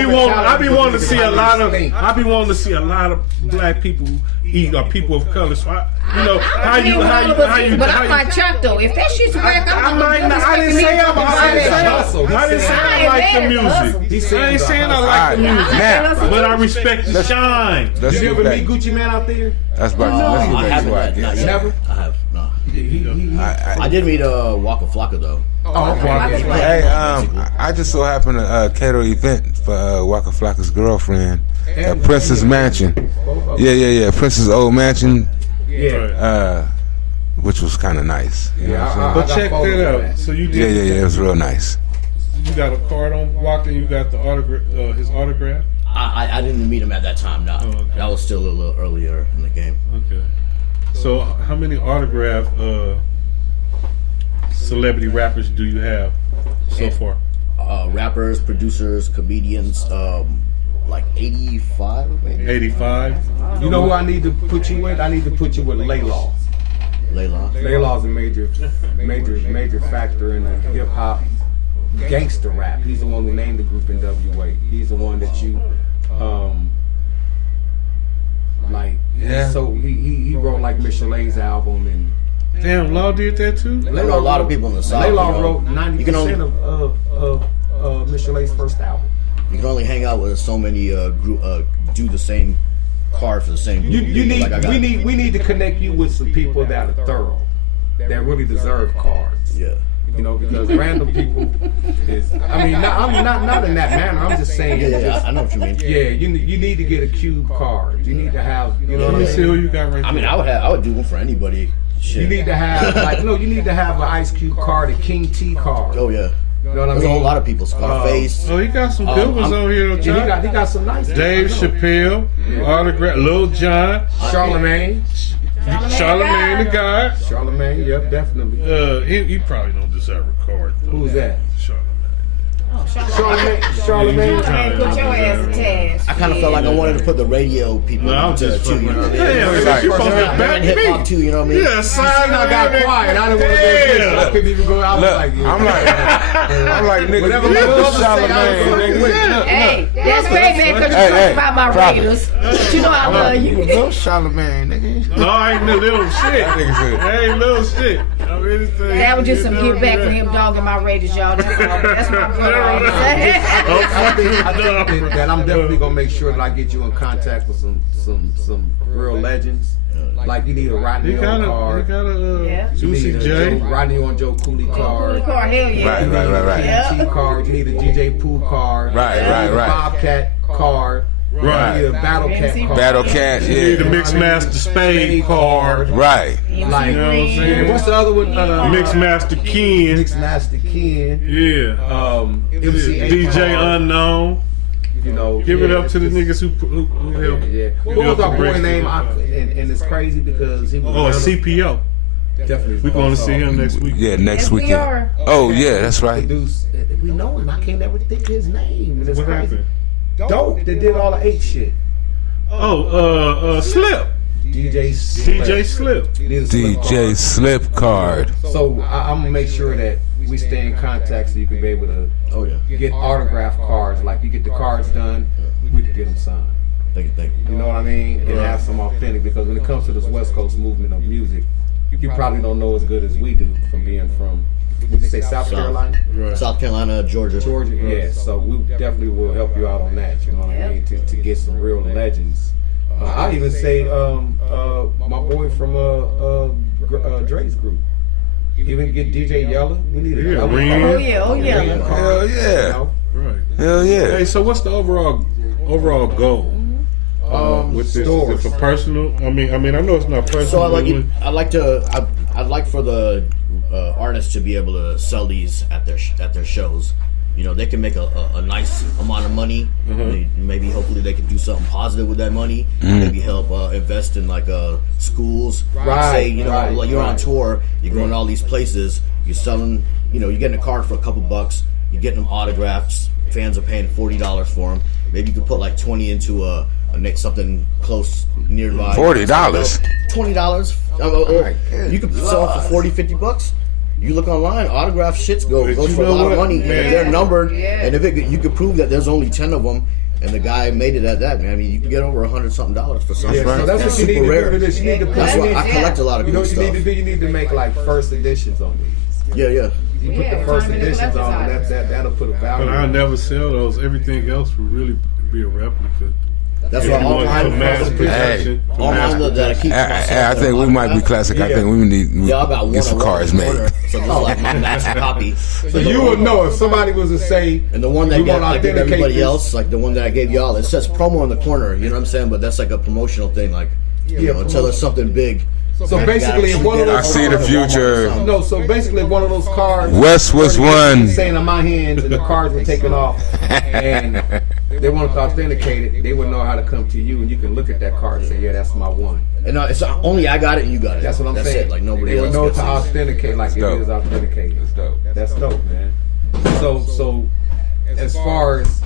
be wanting to see a lot of black people eat, or people of color. So how you. But I'm like Chuck though. If that shit's whack, I didn't say I like the music. I ain't saying I like the music, but I respect the shine. You ever meet Gucci Man out there? That's about I haven't. right Not there. yet. Never? I have. No. I did meet Waka Flocka though. Hey, I just so happened to cater an event for Waka Flocka's girlfriend at Princess Mansion. Yeah, Princess Old Mansion. Yeah. Which was kind of nice. You know what I'm But check that out. So you saying? did. Yeah, it was real nice. You got a card on Walker. You got the autograph, his autograph. I didn't meet him at that time. No, okay. That was still a little earlier in the game. Okay. So how many autograph celebrity rappers do you have so far? Rappers, producers, comedians, like 85 maybe. 85. You know who I need to put you with? I need to put you with Laylaw. Layla. Laylaw's a major factor in the hip hop gangster rap. He's the one who named the group in WA. He's the one that you like. Yeah. So he wrote like Michelet's album, and Damn, Law did that too. There are a lot of people in the South. Laylaw wrote you can 90% only of Michelet's first album. you can only hang out with so many do the same card for the same group. We need to connect you with some people that are thorough, that really deserve cards. Yeah. You know, because random people is. I mean, I'm not in that manner. I'm just saying. Yeah, I know what you mean. Yeah, you need to get a cube card. You need to have. You know Let what I me see mean? who you got right I mean, there. I would do one for anybody. Shit. You need to have you need to have an Ice Cube card, a King T card. Oh yeah. You know what I There's a mean? whole lot of people. Scarface. Oh, he got some good ones on here. And he got some nice. Dave Chappelle, autograph, Lil Jon, Charlemagne, Charlemagne the God. Charlemagne, yep, definitely. He probably don't deserve a card. Though. Who's that? Charlemagne. Charlemagne. Man, put your ass in task. I kind of felt like I wanted to put the radio people No, I'm into just too. You fucking. know, Damn, and you supposed to back hip hop me. too. You know what I mean? Yeah, sign I got quiet. I didn't want to go. I couldn't even go out. Look, Like, I'm like, nigga, Whatever look, my brother say, Charlemagne, I was nigga, fucking with. look, Hey, that's great, man, because you Hey, talk hey, about my prophet. Raiders. But you know I love you. Little Charlemagne, nigga. No, I ain't no little shit. That nigga said. I ain't little shit. I'm anything. That was just some give back for him dogging my Raiders, y'all. That's all. That's my brother. I think that I'm definitely gonna make sure that I get you in contact with some real legends. Like you need a Rodney He on got card. Yeah. You Juicy need a J. Rodney on Joe Cooley Cool card. car, hell yeah. Right. Yeah. T card. You need a DJ Pooh card. Right. You need a Bobcat card. Right. You need a Battle Cat card. Battle Cat, You need a yeah. Mixmaster Spade card. Right. Like, You know what I'm saying? what's the other one? Mixmaster Ken. Mixmaster Ken. Yeah. MC DJ Unknown. You know, Give it yeah, up to the it's- niggas who helped. Yeah. What was our boy name? And it's crazy because he was Oh, CPO. definitely. We're going to see him next week. Yeah, next Yes, we weekend. are. Oh, yeah, that's right. Produce. We know him. I can't never think of his name. And it's What crazy. happened? Dope. That did all the 8 shit. Oh, Slip. DJ Slip. DJ Slip. Need a Slip DJ card. Slip card. So I'm gonna make sure that we stay in contact so you can be able to Oh yeah. get autograph cards. Like you get the cards done, we can get them signed. Thank you. You know what I mean? And have some authentic, because when it comes to this West Coast movement of music, you probably don't know as good as we do from being from, would you say South Carolina? Right. South Carolina, Georgia. Georgia? Yeah, so we definitely will help you out on that, you know what I mean? To get some real legends. I even say my boy from Dre's group. Even get DJ Yella. We need a Yeah, couple. Reem. Oh yeah, oh yeah. Reem card, Hell yeah. you know? Right. Hell yeah. Hey, so what's the overall goal with this? Is Stores. it for personal? I mean, I know it's not personal. So but I'd like for the artists to be able to sell these at their shows. You know, they can make a nice amount of money. Maybe hopefully they can do something positive with that money. Maybe help invest in like schools. Right, Say, you know, right, like you're on right. tour, you're going to all these places, you're selling, you know, you're getting a card for a couple bucks, you're getting them autographs, fans are paying $40 for them. Maybe you could put like 20 into a something close nearby. $40. $20. You could sell it for $40-$50. You look online, autograph shits goes you for a know lot of what? money, and Man. they're numbered. Yeah. And if you could prove that there's only 10 of them, and the guy made it at that, man, I mean, you can get over $100-something for something. Yeah, so that's what you need to do to this. You need to put That's why I Yeah. collect a lot of You know good what you need stuff. to do? You need to make like first editions on these. Yeah. You put Yeah, the first turn them into editions on, and collector's that'll put a value. But I never sell those. Everything else would really be a replica. That's If why you all want for mass mine, production. for all mass mine that I keep. I think we might be classic. I think we need Y'all got one get some on one cars in the made. corner, so this is like my master copy. So you will know if somebody was to say, And the one that we got, want I to give authenticate everybody this. else, like the one that I gave y'all, it says promo in the corner. You know what I'm saying? But that's like a promotional thing. Like, you know, until it's something big. So basically, if one of I those see the cars- future. No, so basically, if one of those cars. West was one. Saying in my hands, and the cards were taken off, and they wanted to authenticate it, they would know how to come to you, and you can look at that card and say, "Yeah, that's my one." And it's only I got it and you got it. That's what I'm saying. It. Like nobody they would else know gets to it. authenticate like dope. it is authenticated. That's dope. That's dope, man. So as far as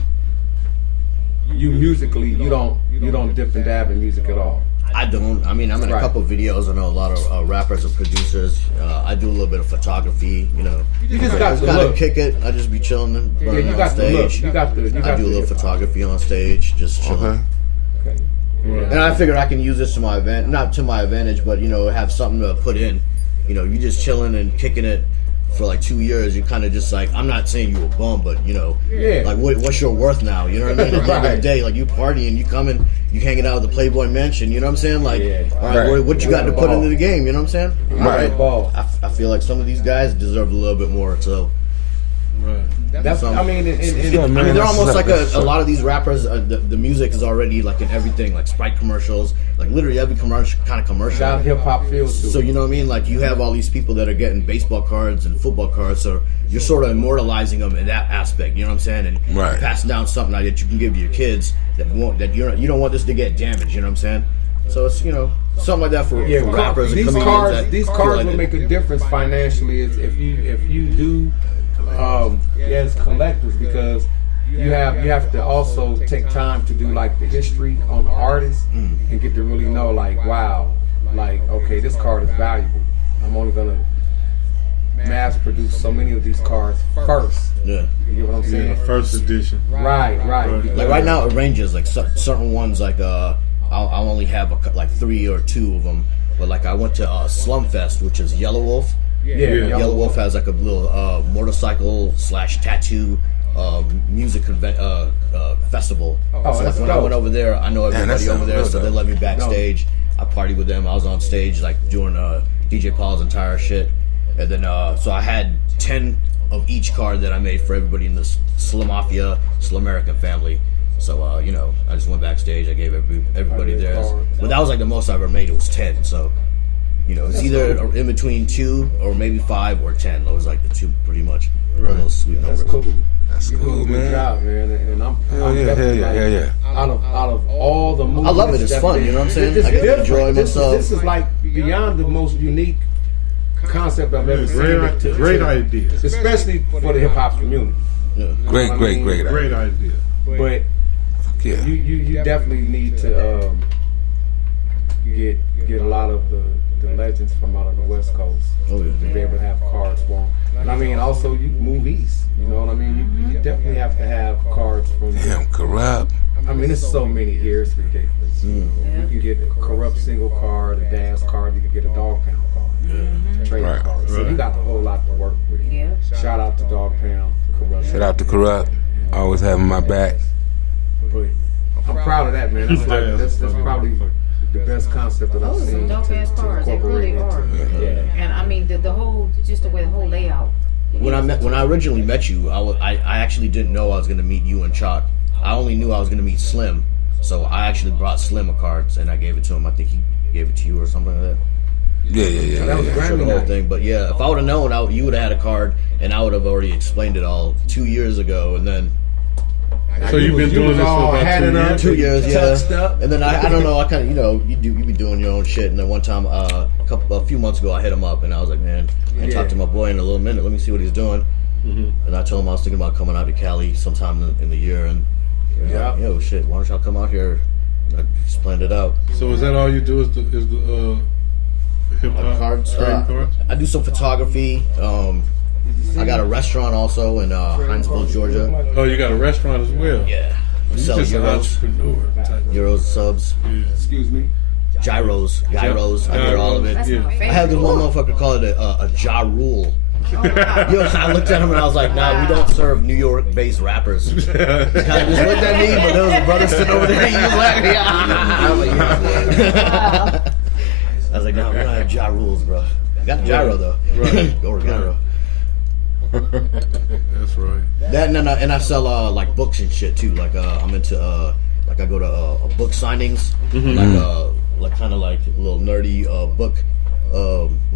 you musically, you don't dip and dab in music at all. I don't. I mean, I'm in a Right. couple videos. I know a lot of rappers and producers. I do a little bit of photography. You know, You just got just the gotta look. kick it. I just be chilling and Yeah, burning you on got the look. stage. You got the. I do a little photography on stage, just chilling. Okay. Okay. And I figured I can use this to my not to my advantage, but you know, have something to put in. You know, you just chilling and kicking it for like 2 years. You kind of just like, I'm not saying you a bum, but you know, Yeah. like what's your worth now? You know what I mean? At the end of the Right. day, like you partying, you coming, you hanging out with the Playboy Mansion. You know what I'm saying? Like, Yeah. all right, Right. what you got to put into the game? You know what I'm saying? Right. Ball. I feel like some of these guys deserve a little bit more. So. Right. That's. I mean, Yeah, I man, mean, they're that's almost like that's a lot of these rappers. The music is already like in everything, like Sprite commercials, like literally every kind of commercial. got hip hop feel to So it. you know what I mean? Like you have all these people that are getting baseball cards and football cards, so you're sort of immortalizing them in that aspect. You know what I'm saying? And Right. passing down something that you can give to your kids that you don't want this to get damaged. You know what I'm saying? So it's something like that for rappers and these comedians. cards, that these feel cards like will it. make a difference financially if you do as collectors, because you have to also take time to do like the history on the artist and get to really know like, wow, like, okay, this card is valuable. I'm only gonna mass produce so many of these cards first. Yeah. You get what I'm saying? First edition. Right. Like right now, it ranges. Like certain ones, like I'll only have like 3 or 2 of them. But like I went to Slumfest, which is Yellow Wolf. Yeah. Yellow Wolf has like a little motorcycle / tattoo music festival. So like that's when I dope. went over there, I know that everybody over sounds there, real so they dope. let me backstage. I partied with them. I was on stage like doing DJ Paul's entire shit, and then so I had 10 of each card that I made for everybody in the Slim Mafia, Slim American family. So I just went backstage. I gave everybody theirs, but that was like the most I ever made. It was 10. So. It's either in between 2 or maybe 5 or 10. Those like the 2 pretty much. All those sweet numbers. That's cool. That's You do a cool, good man. job, man. And I'm yeah, definitely hell yeah, like, hell Out of all the movies, I love it. It's fun. You know what I'm saying? It's I get to different. enjoy myself. This is like beyond the most unique concept I've ever seen. Great idea. Especially for the hip hop community. Great idea. Great idea. But Yeah. you definitely need to get a lot of the legends from out of the West Coast Oh to yeah. be able to have cards for them. And I mean, also you move east. You know what I mean? You definitely have to have cards from. Damn, corrupt. I mean, there's so many here. It's ridiculous. You can get a corrupt single card, a dance card. You can get a dog pound card, trading Right. card. So you got a whole lot to work with. Yeah. Shout out to Dog Pound, Corrupt. Shout out to corrupt. Always having my back. But I'm proud of that, man. That's probably the best concept that I've Those are seen. some dope ass cards. They really are. Yeah. And I mean the whole just the way the whole layout. When I originally met you, I actually didn't know I was gonna meet you and Chalk. I only knew I was gonna meet Slim, so I actually brought Slim a card and I gave it to him. I think he gave it to you or something like that. Yeah. That was For Grammy the whole night. thing. But yeah, if I would have known, you would have had a card, and I would have already explained it all 2 years ago, and then. So you've been doing this for about 2 years? 2 years, yeah. Touched up. And then I don't know, I kind of, you be doing your own shit. And then one time, a few months ago, I hit him up and I was like, man, I ain't talked to my boy in a little minute. Let me see what he's doing. And I told him I was thinking about coming out to Cali sometime in the year. And Yeah. yo, shit, why don't y'all come out here? I just planned it out. So is that all you do? Is the hip hop Cards. trading cards? I do some photography. I got a restaurant also in Hinesville, Georgia. Oh, you got a restaurant as well. Yeah. You Sell just an euros, entrepreneur. Type. euros subs, Yeah. Excuse me. gyros. I hear all of it. That's Yeah. my I favorite. had this one motherfucker call it a Ja Rule. Yo, I looked at him and I was like, nah, we don't serve New York-based rappers. He kind of just looked at me, but there was a brother sitting over there. He was like, yeah. I was like, nah, we don't have Ja Rules, bro. Got gyro, though. Right. Go gyro. That's right. That and I sell like books and shit too. Like I'm into like I go to book signings, like kind of like little nerdy book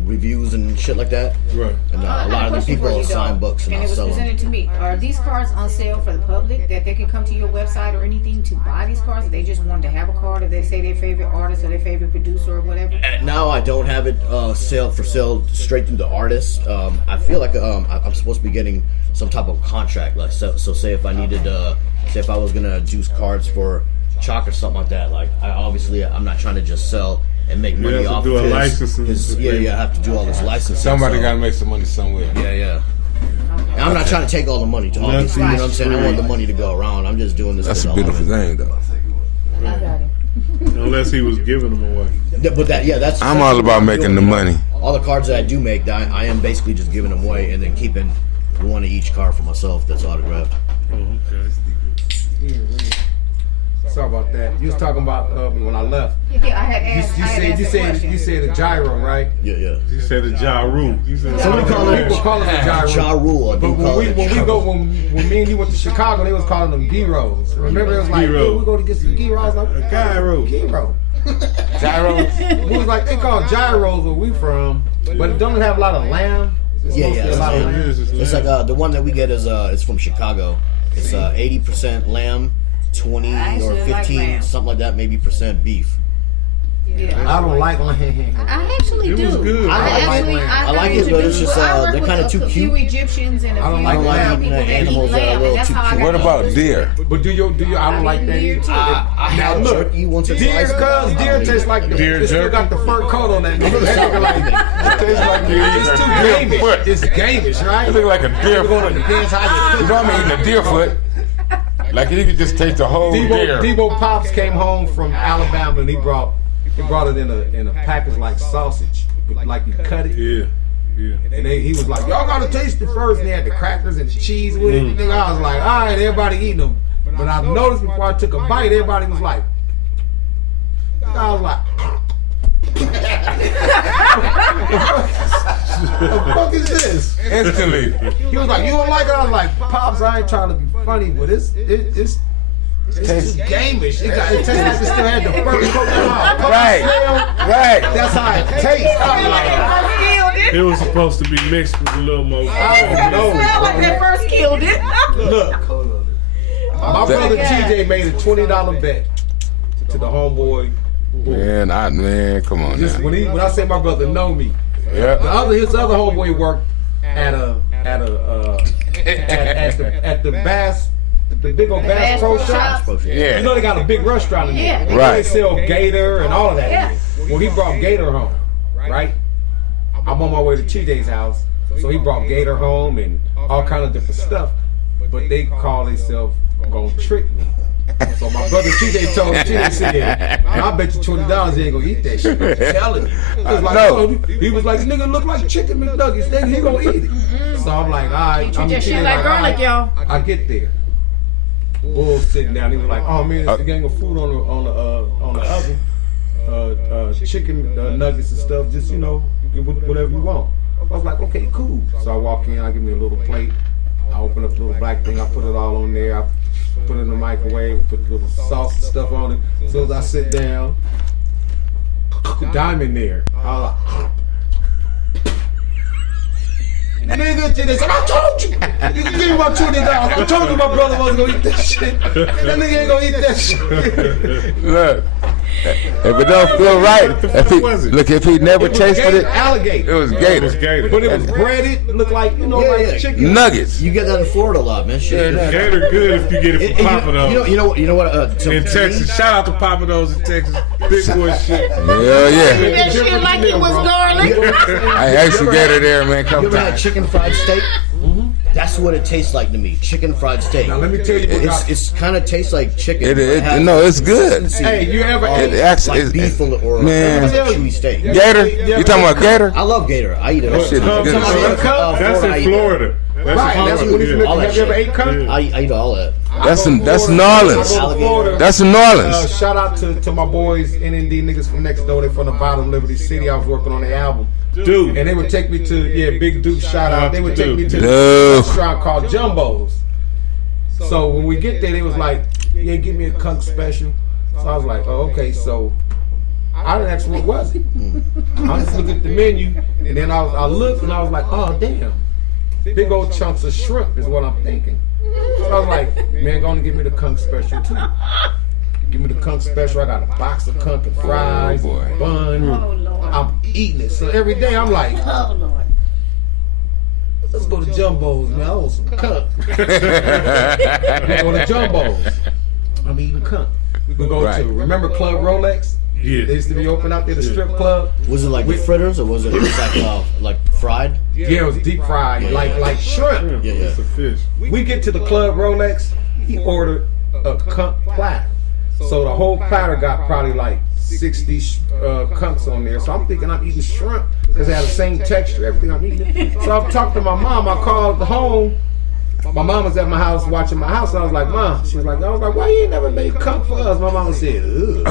reviews and shit like that. Right. And I a have lot a of the question people for will you, sign though. books and And I'll it was sell them. presented to me. Are these cards on sale for the public that they can come to your website or anything to buy these cards? Or they just want to have a card, or they say their favorite artist or their favorite producer or whatever? Now I don't have it sale straight through the artist. I feel like I'm supposed to be getting some type of contract. Like so say if I needed say if I was gonna juice cards for Chalk or something like that. Like I'm not trying to just sell and make money have to off do a his, licensing I have to do all this licensing. Somebody so- got to make some money somewhere. Yeah. And I'm not trying to take all the money. Obviously, you know what I'm saying? I want the money to go around. I'm just doing this. That's a 'cause I love beautiful it. thing, though. I got it. Unless he was giving them away. But that's. I'm all about making the money. All the cards that I do make, I am basically just giving them away and then keeping one of each card for myself that's autographed. Oh, okay. Sorry about that. You was talking about when I left. Yeah, I had asked. You said a gyro, right? Yeah. You said a Ja Rule. You said Somebody call it People call it a gyro. Ja Rule. I do But call it when me and you went to Chicago, they was calling them gyros. Remember, it was like, Gyro. hey, we go to get some gyros. I was like, A gyro. gyro. Gyros. We was like, they call gyros where we from, but it don't have a lot of lamb. It's Yeah. mostly a lot of It lamb. is, It's like the one that we get is it's from Chicago. It's 80% lamb, 20 I or actually like 15, lamb. something like that, maybe percent beef. Yeah. I don't like lamb. I actually It do. was good. I like it, but it's just, they're kinda too A few cute. Egyptians and a I don't few like other lamb. people that Animals eat that are a lamb, little and that's too how I cute. got What about used to deer? But do you? I don't like that deer either. too. I Now had look, turkey once or deer, twice. cuz deer tastes like the Deer it still jerky? got the fur coat on that nigga. That nigga like Tastes like it's too gamish. foot. It's gamish, right? It look like a deer It foot. depends how you You know I'm eating a deer foot. Like you could just taste the whole deer. Debo Pops came home from Alabama and he brought it in a package like sausage, like you cut it. Yeah. And he was like, y'all gotta taste it first. And they had the crackers and the cheese with it. Nigga, I was like, all right, everybody eating them. But I noticed before I took a bite, everybody was like, I was like, the fuck is this? Instantly. He was like, you don't like it? I was like, Pops, I ain't trying to be funny, but it's just gamish. It tastes like it still had the first coat on. Right. That's how it tastes. I'm like, It was supposed to be mixed with a little more. I don't know. Like that first killed it. Look, my brother TJ made a $20 bet to the homeboy. Man, come on Just now. when I say my brother know me, Yeah. his other homeboy worked at the Bass, the big old Bass Pro Shop. Yeah. You know they got a big restaurant in there. Yeah. They Right. sell gator and all of that. Yeah. Well, he brought gator home, right? I'm on my way to TJ's house, so he brought gator home and all kind of different stuff. But they call themselves gonna trick me. So my brother TJ told TJ, said, I bet you $20 you ain't gonna eat that shit. I'm telling you. I was like, No. no. He was like, nigga look like chicken McNuggets. Nigga, he gonna eat it. So I'm like, all right. You just shit like all garlic, y'all. I get there. Bull sitting down. He was like, "Oh man, it's a gang of food on the oven, chicken nuggets and stuff. Just get whatever you want." I was like, "Okay, cool." So I walk in. I give me a little plate. I open up the little black thing. I put it all on there. I put it in the microwave. Put a little sauce and stuff on it. As soon as I sit down, the diamond there. I was like. Nigga, they said, I told you. You give me my $20. I told you my brother wasn't gonna eat that shit. That nigga ain't gonna eat that shit. Look, If it don't feel right, if he never It was tasted gator, it, alligator. it was It gator. was gator. But it was breaded, looked like, Yeah, like chicken. Nuggets. You get that in Florida a lot, man. Shit. Gator good if you get it from Papa Do's. You know what? In Texas, shout out to Papa Do's in Texas. Big boy shit. Hell yeah. That shit like it was garlic. I actually gator there, man. You Come ever had on. chicken fried steak? That's what it tastes like to me. Chicken fried steak. Now let me tell you what got- It's kind of tastes like chicken. No, it's good. Hey, you ever It ate actually, like beef or man. like chewy steak. Gator? You talking about gator? I love gator. I eat it. That shit is good. That's in Florida. right? That's in what he's Florida. all looking. that Have you ever shit. ate cunt? I eat all that. That's in New Orleans. Alligator. That's in New Orleans. Shout out to my boys, NND niggas from next door. They from the bottom of Liberty City. I was working on the album. Dude. And they would take me to, Big Duke, shout out. They would take me to Dude. a restaurant called Jumbo's. So when we get there, they was like, yeah, give me a kunk special. So I was like, oh, okay. So I didn't ask what was it. I just looked at the menu, and then I looked, and I was like, oh, damn. Big old chunks of shrimp is what I'm thinking. So I was like, man, go on and give me the kunk special, too. Give me the kunk special. I got a box of kunk and fries, bun. I'm eating it. So every day I'm like, Oh Lord. let's go to Jumbo's, man. I want some kunk. We go to Jumbo's. I'm eating kunk. We go Right. to, remember Club Rolex? Yeah. They used to be open out there, the strip club. Was it like the fritters or was it like fried? Yeah, it was deep fried, like shrimp. Yeah, It's a fish. We get to the Club Rolex. He ordered a kunk platter. So the whole platter got probably like 60 kunks on there. So I'm thinking I'm eating shrimp because they have the same texture, everything I'm eating. So I've talked to my mom. I called home. My mom was at my house watching my house. And I was like, Mom. She was like, why you ain't never made kunk for us? My mama said, ugh.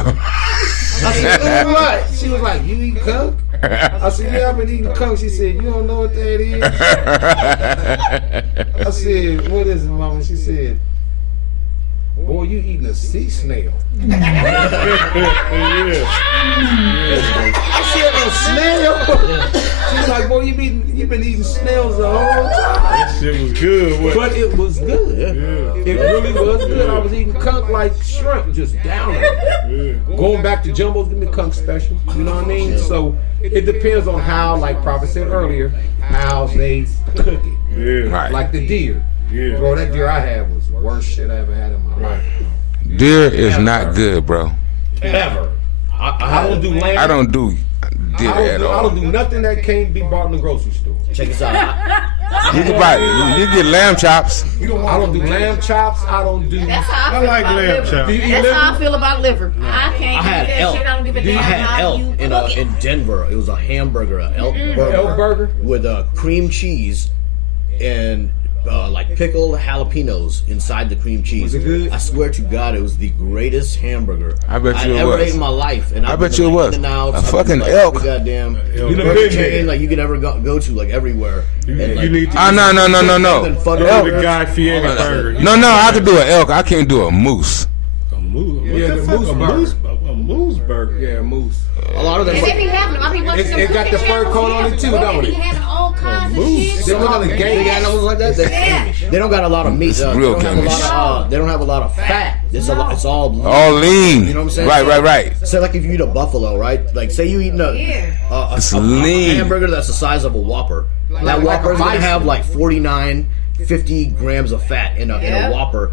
I said, what? She was like, you eat kunk? I said, yeah, I've been eating kunk. She said, you don't know what that is? I said, what is it, Mama? She said, boy, you eating a sea snail. I said, a snail? She was like, boy, you been eating snails the whole time. That shit was good. But it was good. Yeah. It really was good. I was eating kunk like shrimp, just down it. Yeah. Going back to Jumbo's, give me kunk special. You know what I mean? So it depends on how, like Prophet said earlier, how they cook it. Yeah. Right. Like the deer. Yeah. Bro, that deer I had was the worst shit I ever had in my life. Deer is not good, bro. Ever. I don't do lamb. I don't do deer at I all. don't do nothing that can't be bought in the grocery store. Check this out. You can buy, you get lamb chops. I don't do lamb chops. I don't do. That's how I I feel like about lamb liver. chops. Do you eat That's liver? how I feel about liver. I can't I had do that elk. shit. I don't give a damn I had how elk you in cook it. in Denver. It was a hamburger, an elk burger, Elk burger? with cream cheese and like pickled jalapenos inside the cream cheese. Was it good? I swear to God, it was the greatest hamburger I bet I'd you it ever was. ate in my life. And I I've bet been you it to, like, was. In-N-Outs, A I've been fucking to, like, elk. every goddamn You done burger been chain there. like you could ever go to, like everywhere. And, You like, need to Oh, no. than go to Fuddruckers. the Guy Fieri burger. No, I can do an elk. I can't do a moose. A moose. Yeah, What the fuck? moose A burger. moose. A moose burger. Yeah, moose. A lot of them. And they be having them. I be watching them It got cooking the fur channels. coat on it too, Boy, don't They it? be having all kinds of shit. They don't got a They game. got animals like that. They don't got a lot of meat. They real don't have a chemists. lot of. They don't have a lot of fat. It's all lean. All lean. You know what I'm saying? Right. Say like if you eat a buffalo, right? Like say you eating a It's a lean. hamburger that's the size of a Whopper. That like Whopper is a gonna bison. have like 49, 50 grams of fat in Yeah. a Whopper,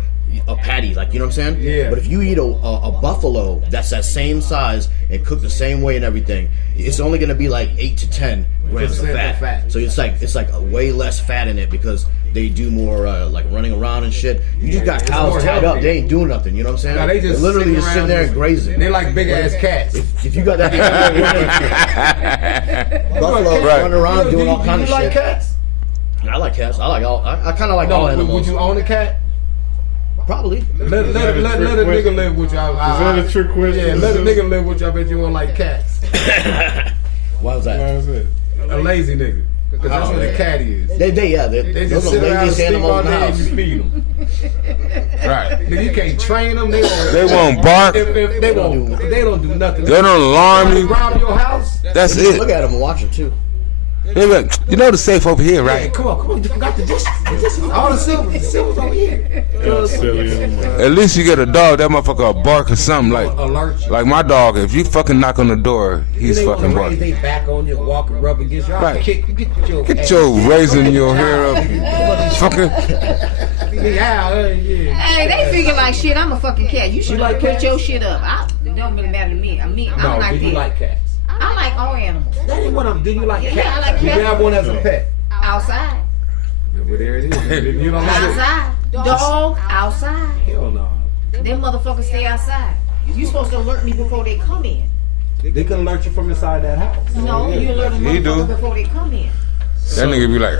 a patty. Like you know what I'm saying? Yeah. But if you eat a buffalo that's that same size and cooked the same way and everything, it's only gonna be like 8 to 10 grams of 10% fat. of fat. So it's like a way less fat in it because they do more like running around and shit. You just got it's cows more tied healthy. up. They ain't doing nothing. You know what I'm saying? Now they just They're literally sitting just sitting around there just- and grazing. They like big ass cats. If you got that buffalo Right. running around Do doing you- all kind do of you like shit. cats? I like cats. I like all. I kind of like all No, animals. would you own a cat? Probably. Let a nigga live with you. Is that a trick question? Yeah, let a nigga live with you. I bet you won't like cats. Why was Why that? is it? A lazy nigga. Because that's what a cat is. They They those just are sit the around and laziest sleep animals all in the day and you house. feed them. Right. Nigga, you can't train them. They won't bark. If they won't do nothing. They don't alarm They you. rob your house. That's Look it. at them and watch them too. They be like, you know the safe over here, Hey, right? come on, you forgot the dishes. All the silver's over here. That's silly anymore. At least you get a dog, that motherfucker will bark or something Alert you. like my dog. If you fucking knock on the door, he's They fucking wanna raise barking. they back on you, walk and rub against you. Right. Get Get your raising your hair up, fucker. yeah. Hey, they figure like shit. I'm a fucking cat. You should like put cats? your shit up. It don't really matter to me. I'm No, like do you that. like cats? I like all animals. That ain't what I'm. Do you like Yeah, cats? I like You cats. have one as a pet. Outside. Well, there it is. You don't like it? Outside. Dog outside. Hell no. Them motherfuckers stay outside. You supposed to alert me before they come in. They can alert you from inside that house. No, you alert them He do. motherfuckers before they come in. That nigga be like,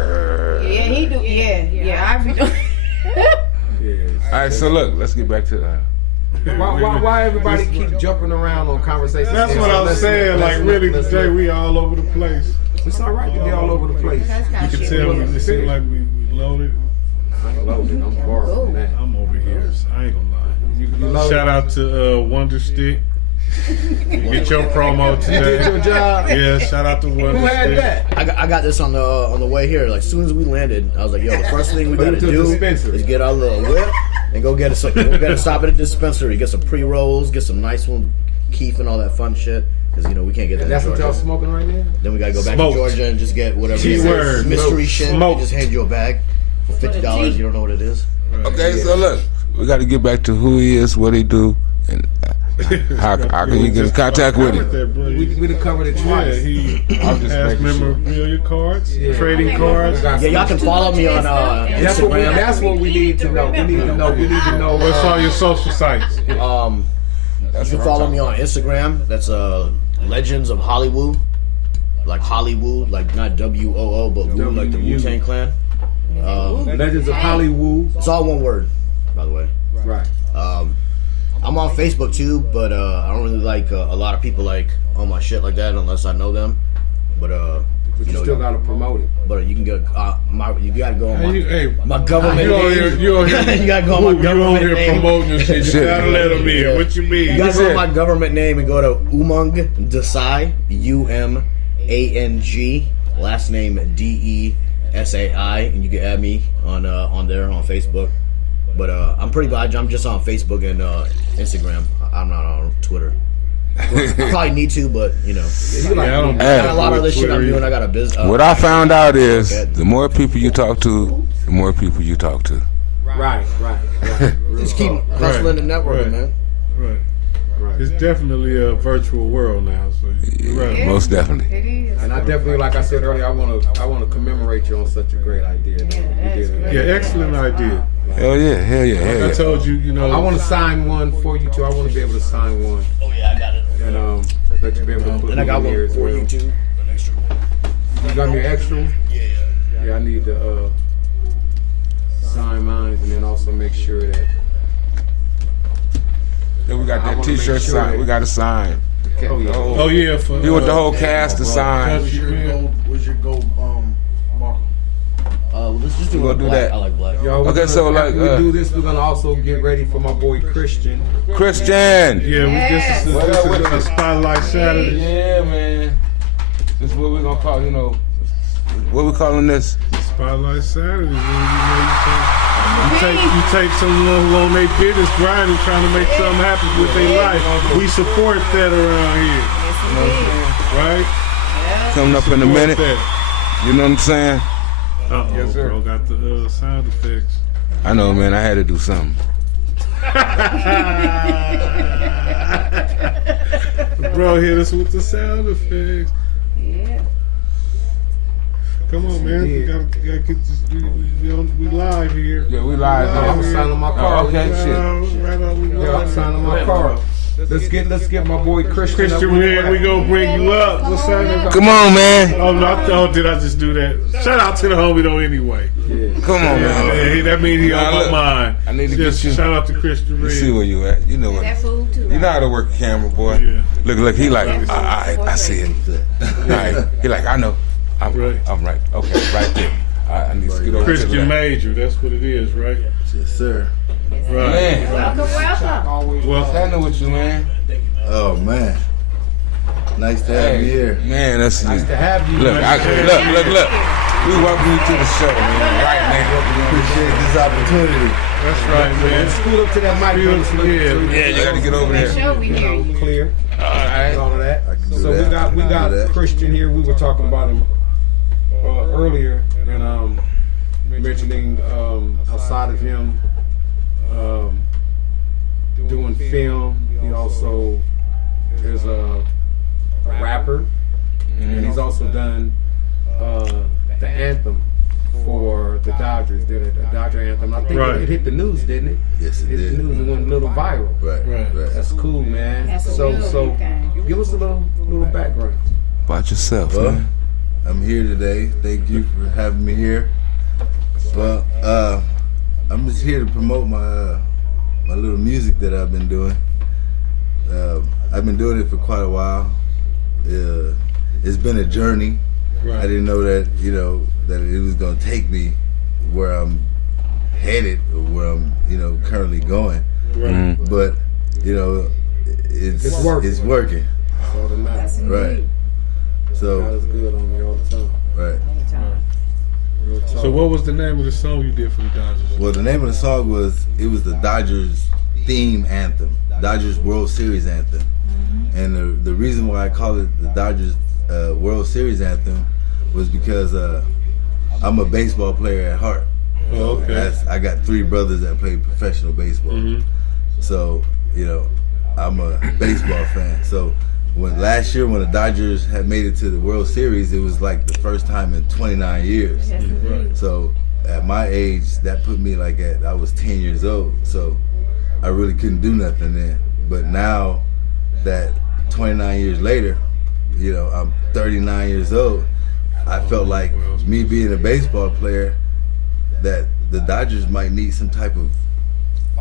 Yeah, he do. Yeah, I be doing. Yeah. all right, so look, let's get back to Why everybody keep jumping around on conversations? That's what I was saying. Like, really, today we. we all over the place. It's all right to be all over the place. You can tell me it seems like we loaded. I ain't loaded. I'm far from that. I'm over here. So I ain't gonna lie. You loaded? Shout out to Wonder Stick. Get your promo You did your today. job. Yeah, shout out to Wonder Who had Stick. that? I got this on the way here. Like, as soon as we landed, I was like, yo, the first thing we Put it gotta to the do dispensary. is get our little whip and go get us some. We gotta stop at a dispensary, get some pre-rolls, get some nice one, keef and all that fun shit. Because, you know, we can't get that That's in what y'all Georgia. smoking right now? Then we gotta go back Smoked. to Georgia and just get whatever it is. Keyword. Mystery shit. Smoked. They just hand you a bag for $50. You don't know what it is. Okay, so look, we got to get back to who he is, what he do, and how can you get in contact with him? We done covered it Yeah, twice. he I'm just has making sure. memorabilia cards, trading cards. Yeah, y'all can follow me on Instagram. That's what we need to know. We need to know. What's on your social sites? You can follow me on Instagram. That's Legends of Hollywood. Like Hollywood, like not WOO, but Woo, like the Wu-Tang Clan. Legends of Hollywood. It's all one word, by the way. Right. I'm on Facebook too, but I don't really like a lot of people like on my shit like that unless I know them. But But you still gotta promote it. but you can go you gotta go on Hey, my government you on here, name. you on here, You gotta go on my you on government here name. promoting your shit. You Shit. gotta let them in. Yeah. What you You mean? gotta go on my government name and go to Umang Desai, UMANG, last name DESAI, and you can add me on there on Facebook. But I'm just on Facebook and Instagram. I'm not on Twitter. I probably need to, but you know, Yeah, I don't I got a lot of other shit I'm doing. I got a business. What I found out is the more people you talk to, the more people you talk to. Right. Just keep hustling and networking, man. Right. It's definitely a virtual world now. So you're right. Most definitely. It is. And I definitely, like I said earlier, I wanna commemorate you on such a great idea. Yeah, excellent idea. Hell yeah, hell yeah, hell I yeah. told you, you know. I want to sign one for you too. I want to be able to sign one, Oh yeah, I got it. and let you be able to put And I it got in here one as for well. you too. An extra one. You got me an extra one? Yeah. Yeah, I need to sign mine and then also make sure that. Then we got I that wanna make T-shirt sure sign. that- We got to sign. Oh yeah. Oh yeah, for You want the whole cast to sign. Where's your gold marker? Let's just do We're gonna do black. that. I like black. Yo, Okay, so, like, after we do this, we're gonna also get ready for my boy Christian. Christian. Yeah, this is a Spotlight Saturday. Yeah, man. This is what we're gonna call. What we calling this? Spotlight Saturday. You take someone who on their business grinding, trying to make something happen with their life. We support that around here, right? Coming up in a minute. That. You know what I'm saying? Uh-oh, Yes, sir. bro, got the sound effects. I know, man. I had to do something. Bro, hit us with the sound effects. Yeah. Come on, man. We gotta get this. We live here. Yeah, we live. I'm signing my car. Okay, shit. Right on, we Yeah, I'm signing my car. Let's get my boy Christian. Christian, we gonna bring you up. What's that? Come on, man. Oh, did I just do that? Shout out to the homie though. Anyway, Come on, man. yeah, that means he on my look, mind. I need to Just get you. shout out to Christian. Let's see where you at. You know what? That food too. You know how to work a camera, boy. Yeah. Look. He like, I see it. All right. He like, I know. I'm right. Okay, right there. I need to get over to Christian that. Major. That's what it is, right? Yes, sir. Right. Man, Welcome. Well, standing with you, man. Oh man. Nice to have you here. Man, that's Nice to have you. look. Look. We welcome you to the show, man. Right, man. Appreciate this opportunity. That's right, man. Scoot up to that mic. Yeah, you got to get over Make there. sure we hear you. Clear. All right. All of that. I can do So that. we I got can do that. Christian here. We were talking about him earlier, and mentioning outside of him doing film, he also is a rapper, and he's also done the anthem for the Dodgers. Did it? The Dodger anthem. I think Right. it hit the news, didn't it? Yes, it Hit did. the news. It went a little viral. Right. That's cool, man. That's a So real big thing. give us a little background. About yourself, Well, man. I'm here today. Thank you for having me here. Well, I'm just here to promote my little music that I've been doing. I've been doing it for quite a while. It's been a journey. Right. I didn't know that that it was gonna take me where I'm headed or where I'm currently going. Right. But it's It's working. It's working. That's all that matters. Right. God So is good on me all the time. right. Real talk. So what was the name of the song you did for the Dodgers? Well, the name of the song was the Dodgers theme anthem, Dodgers World Series anthem, and the reason why I call it the Dodgers World Series anthem was because I'm a baseball player at heart. Oh, okay. I got 3 brothers that play professional baseball, Mhm. so I'm a baseball fan. So last year when the Dodgers had made it to the World Series, it was like the first time in 29 years. Right. So at my age, that put me I was 10 years old. So I really couldn't do nothing then. But now that 29 years later, I'm 39 years old, I felt like me being a baseball player, that the Dodgers might need some type of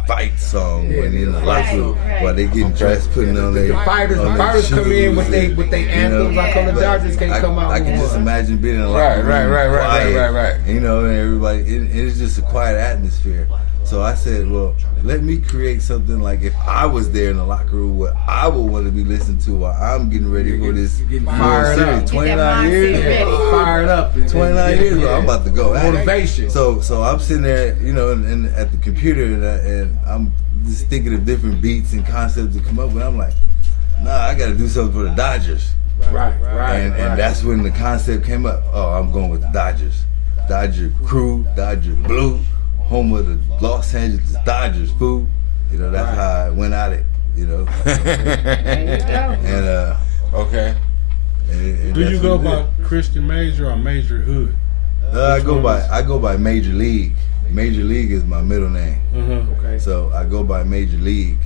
fight song when in the locker room Right. while they getting dressed, putting on their The fighters come in with they anthems. Like on the Dodgers can't come out. I can with just one. imagine being in a locker room, quiet, Right. and everybody. It's just a quiet atmosphere. So I said, well, let me create something like if I was there in the locker room, what I would want to be listening to while I'm getting ready for this Getting World fired Series. up. Get that 29 mindset years. ready. Fired up. 29 years ago, I'm about to go. at it. Motivation. So I'm sitting there, and at the computer, and I'm just thinking of different beats and concepts to come up with. I'm like, nah, I got to do something for the Dodgers. Right. And that's when the concept came up. Oh, I'm going with the Dodgers. Dodger crew, Dodger blue, home of the Los Angeles Dodgers, fool. That's how I went at it, There you go. And Okay. and Do you that's go what it by Christian Major or Major Hood? is. I go by Major League. Major League is my middle name. Okay. So I go by Major League.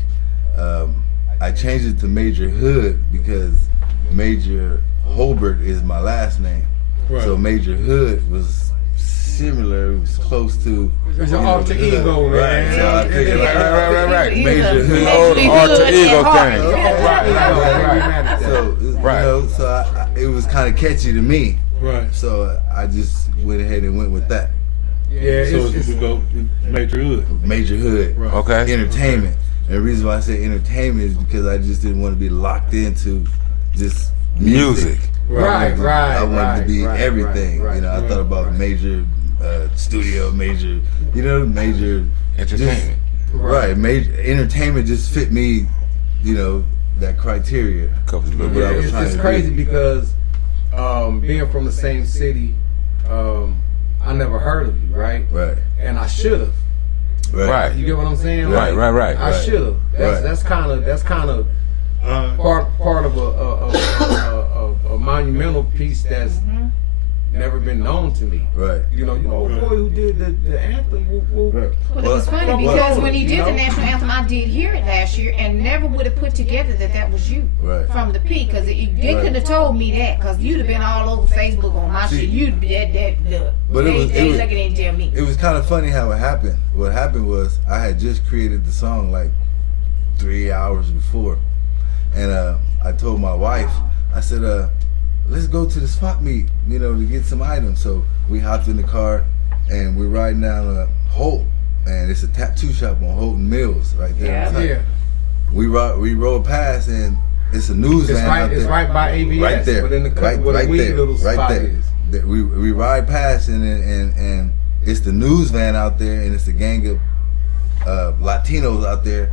I changed it to Major Hood because Major Holbert is my last name. Right. So Major Hood was similar. It was close to. It's your alter ego, man. Right. So I figured, Right. Major Hood. Old alter ego thing. Right. So Right. so it was kind of catchy to me. Right. So I just went ahead and went with that. Yeah, So it's we go with Major Hood. Major Hood. Right. Okay. Entertainment. And the reason why I say entertainment is because I just didn't want to be locked into just music. right. I wanted to be everything. Right. I thought about major studio, major, major Entertainment. Right, major entertainment just fit me, that criteria. Covers a little What I bit. was trying It's to crazy do. because being from the same city, I never heard of you, right? Right, And I should have. Right. You get what I'm saying? Right. I should have. That's kind of part of a monumental piece that's never been known to me. right. Boy who did the anthem. Right. Well, it was funny Well, because when he did you the know? national anthem, I did hear it last year and never would have put together that was you Right. from the P. Because they Right. couldn't have told me that because you'd have been all over Facebook on my See, shit. You'd be that. But it was- they it was- look at it and tell me. It was kind of funny how it happened. What happened was I had just created the song like 3 hours before, and I told my wife, I said, let's go to the swap meet, to get some items. So we hopped in the car and we're riding down Holt, and it's a tattoo shop on Holt and Mills right there. Yeah. We rode past, and it's a news van out there. It's right by AVS. Right there. But in the right where the right weed there. little Right spot there. is. We ride past and it's the news van out there, and it's a gang of Latinos out there,